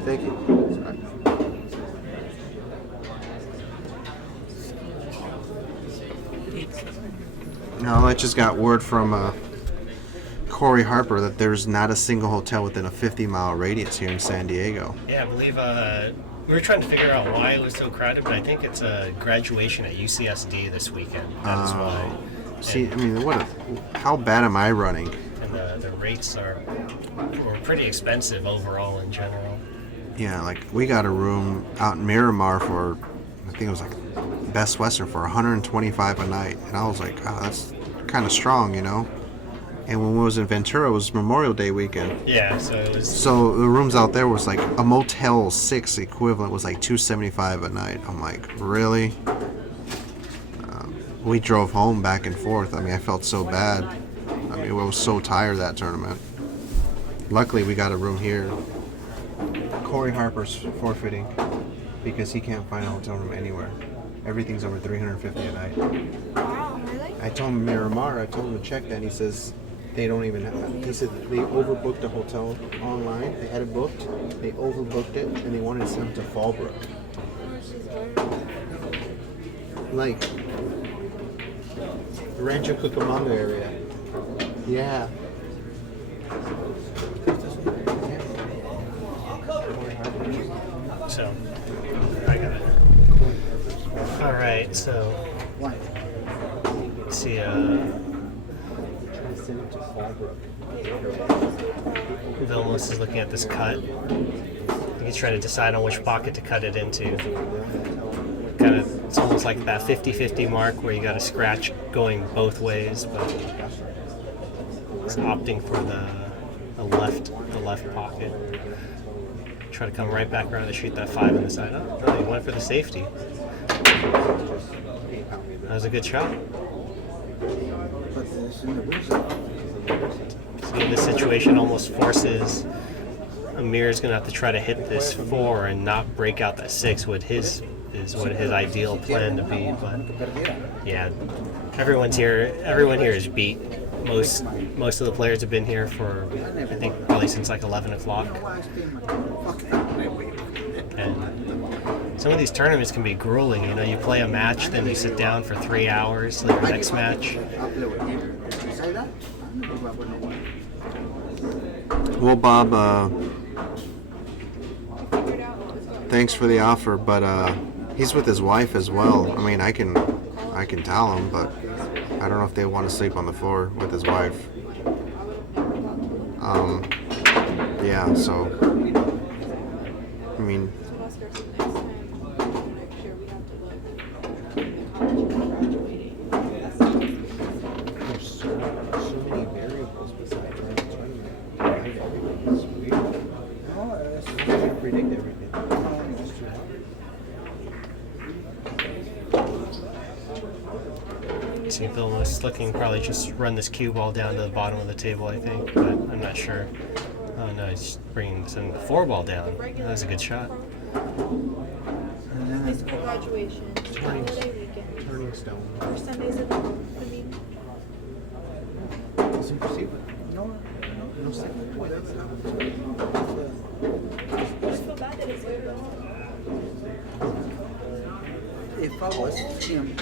Thank you. All right. No, I just got word from Corey Harper that there's not a single hotel within a 50-mile radius here in San Diego. Yeah, I believe we were trying to figure out why it was so crowded, but I think it's a graduation at UCSD this weekend. That is why. See, I mean, how bad am I running? And the rates were pretty expensive overall in general. Yeah, like we got a room out in Miramar for, I think it was like Best Western for 125 a night, and I was like, oh, that's kind of strong, you know. And when we was in Ventura, it was Memorial Day weekend. Yeah, so it was. So the rooms out there was like a Motel 6 equivalent was like $275 a night. I'm like, really? We drove home back and forth. I mean, I felt so bad. I mean, I was so tired of that tournament. Luckily, we got a room here. Corey Harper's forfeiting because he can't find a hotel room anywhere. Everything's over $350 a night. Wow, really? I told him Miramar. I told him to check that. And he says they don't even have. He said they overbooked a hotel online. They had it booked. They overbooked it, and they wanted to send them to Fallbrook. Like Rancho Cucamonga area. Yeah. So, I got it. All right, so let's see. Vilmos is looking at this cut. I think he's trying to decide on which pocket to cut it into. Kind of, it's almost like that 50-50 mark where you got a scratch going both ways, but he's opting for the left pocket. Try to come right back around to shoot that 5 on the side. Oh, no, he went for the safety. That was a good shot. So this situation almost forces Amir's going to have to try to hit this 4 and not break out that 6, what his ideal plan to be. But yeah, everyone here is beat. Most of the players have been here for, I think, probably since like 11 o'clock. And some of these tournaments can be grueling. You know, you play a match, then you sit down for 3 hours, like your next match. Well, Bob, thanks for the offer, but he's with his wife as well. I mean, I can tell him, but I don't know if they want to sleep on the floor with his wife. Yeah, so I mean, there's so many variables besides the tournament. It's weird. You can't predict everything. See, Vilmos looking probably just run this cue ball down to the bottom of the table, I think, but I'm not sure. Oh no, he's sending the 4 ball down. That was a good shot. High school graduation, holiday weekend, Turning stone. or Sundays at the home. I mean, Is it received? No, second. I just feel bad that it's over. If I was him,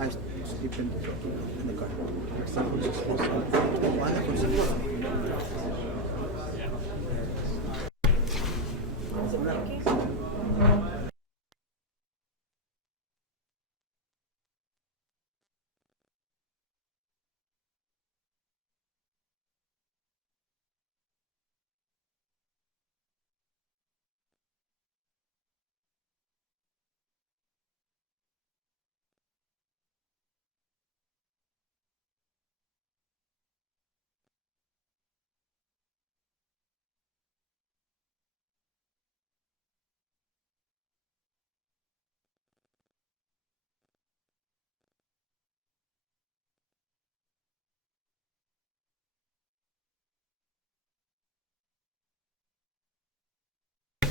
I sleep in the car.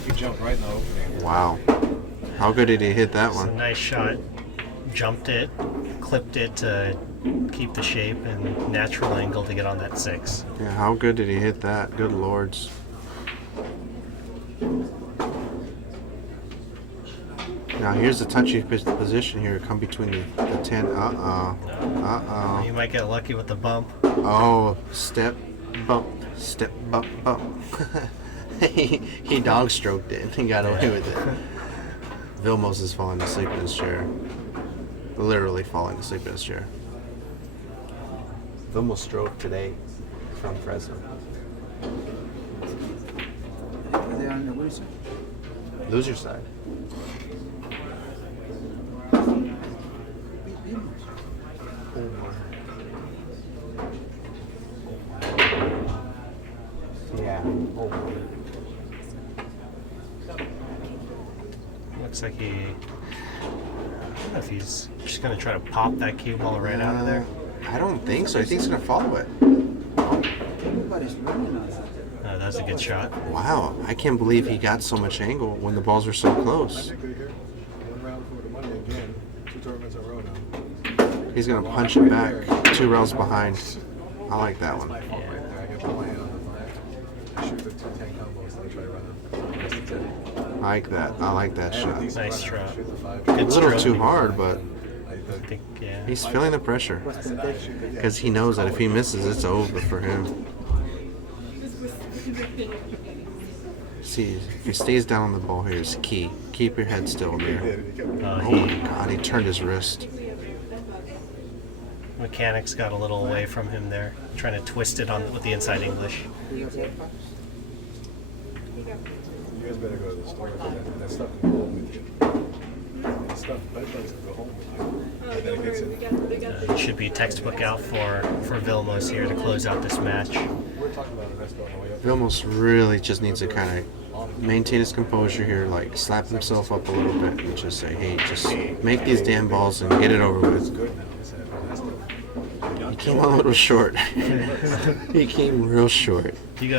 You jumped right in the opening. Wow. How good did he hit that It's a one? nice shot. Jumped it, clipped it to keep the shape and natural angle to get on that 6. Yeah, how good did he hit that? Good lords. Now here's the touchy position here. Come between the 10. Uh-oh. You might get lucky with the bump. Oh, step, bump, bump. he dog stroked it and he got away with it. Vilmos is falling asleep in his chair. Literally falling asleep in his chair. Vilmos stroked today. from Fresno. They're on the winner side. Loser side. Yeah. Looks like he. I don't know if he's just gonna try to pop that cue ball right out of there. I don't think so. I think he's gonna follow it. Everybody's running on that. That's a good shot. Wow, I can't believe he got so much angle when the balls were so close. One round for the money again. 2 tournaments in a row now. He's gonna punch it back 2 rails behind. I like that one. My fault right there. I get my hand on the 5. I shoot the 2-10 combos and I try to run them. I like that. I like that shot. Nice try. Shoot the 5. A Good little stroke. too hard, but I think, yeah. he's feeling the pressure What's the pitch? because he knows that if he misses, it's over for him. See, if he stays down on the ball here is key. Keep your head still there. Oh my God, he turned his wrist. Mechanics got a little away from him there, trying to twist it on with the inside English. You guys better go to the store. That stuff can go home with you. That stuff, that stuff can go home with you. And then it gets in. It should be textbook out for Vilmos here to close out this match. We're talking about that's going way up. Vilmos really just needs to kind of maintain his composure here, like slap himself up a little bit and just say, hey, just make these damn balls and get it over with. Good now. He came a little short. He came real short. Do you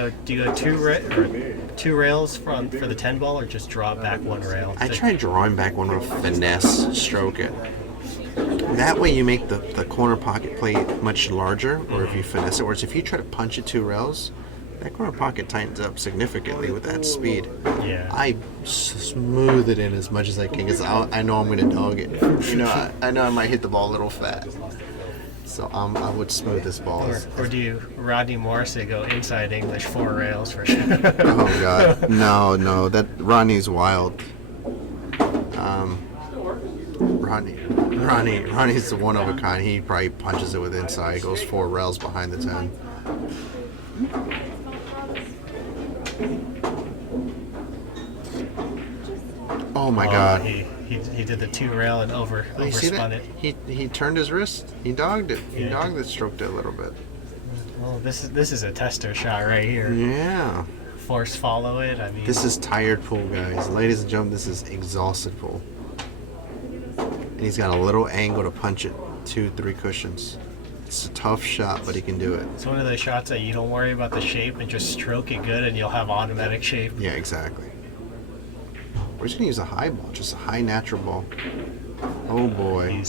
go two rails for the 10 ball, or just draw back 1 rail? I tried drawing back one with finesse, stroke it. That way you make the corner pocket play much larger, or if you finesse it. Whereas if you try to punch it 2 rails, that corner pocket tightens up significantly with that speed. Yeah. I smooth it in as much as I can because I know I'm going to dog it. You know, I know I might hit the ball a little fat. So I would smooth this ball. Or do you Rodney Morris? They go inside English 4 rails for sure. Oh God, no, that Ronnie's wild. Ronnie's the one of a kind. He probably punches it with inside, goes 4 rails behind the 10. Oh my God. He did the 2 rail and You see overspun that? it. He turned his wrist. He dogged it. He Yeah. dogged it, stroked it a little bit. Well, this is a tester shot right here. Yeah. Force follow it. I mean, This is tired pool, guys. Ladies and gentlemen, this is exhausted pool. And he's got a little angle to punch it. 2-3 cushions. It's a tough shot, but he can do it. it's one of those shots that you don't worry about the shape and just stroke it good, and you'll have automatic shape. Yeah, exactly. We're just gonna use a high ball, just a high natural ball. Oh boy.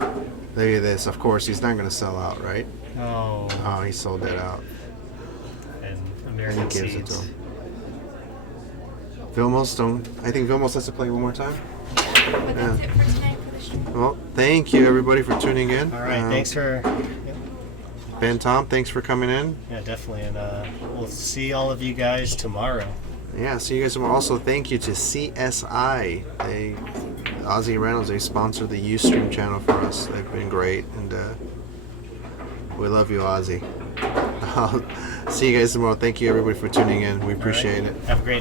Look at this. Of course, he's not gonna sell out, right? Oh, Oh, he sold that out. and And American he gives it to seeds. him. Vilmos, I think Vilmos has to play one more time. But that's it for tonight for the stream. Well, thank you everybody for tuning in. All right, thanks for Ben Tom, thanks for coming in. yeah, definitely, and we'll see all of you guys tomorrow. Yeah, see you guys tomorrow. Also, thank you to CSI. Ozzy Reynolds, they sponsor the Ustream channel for us. They've been great, and we love you, Ozzy. I'll see you guys tomorrow. Thank you everybody for tuning in. We appreciate it. Have a great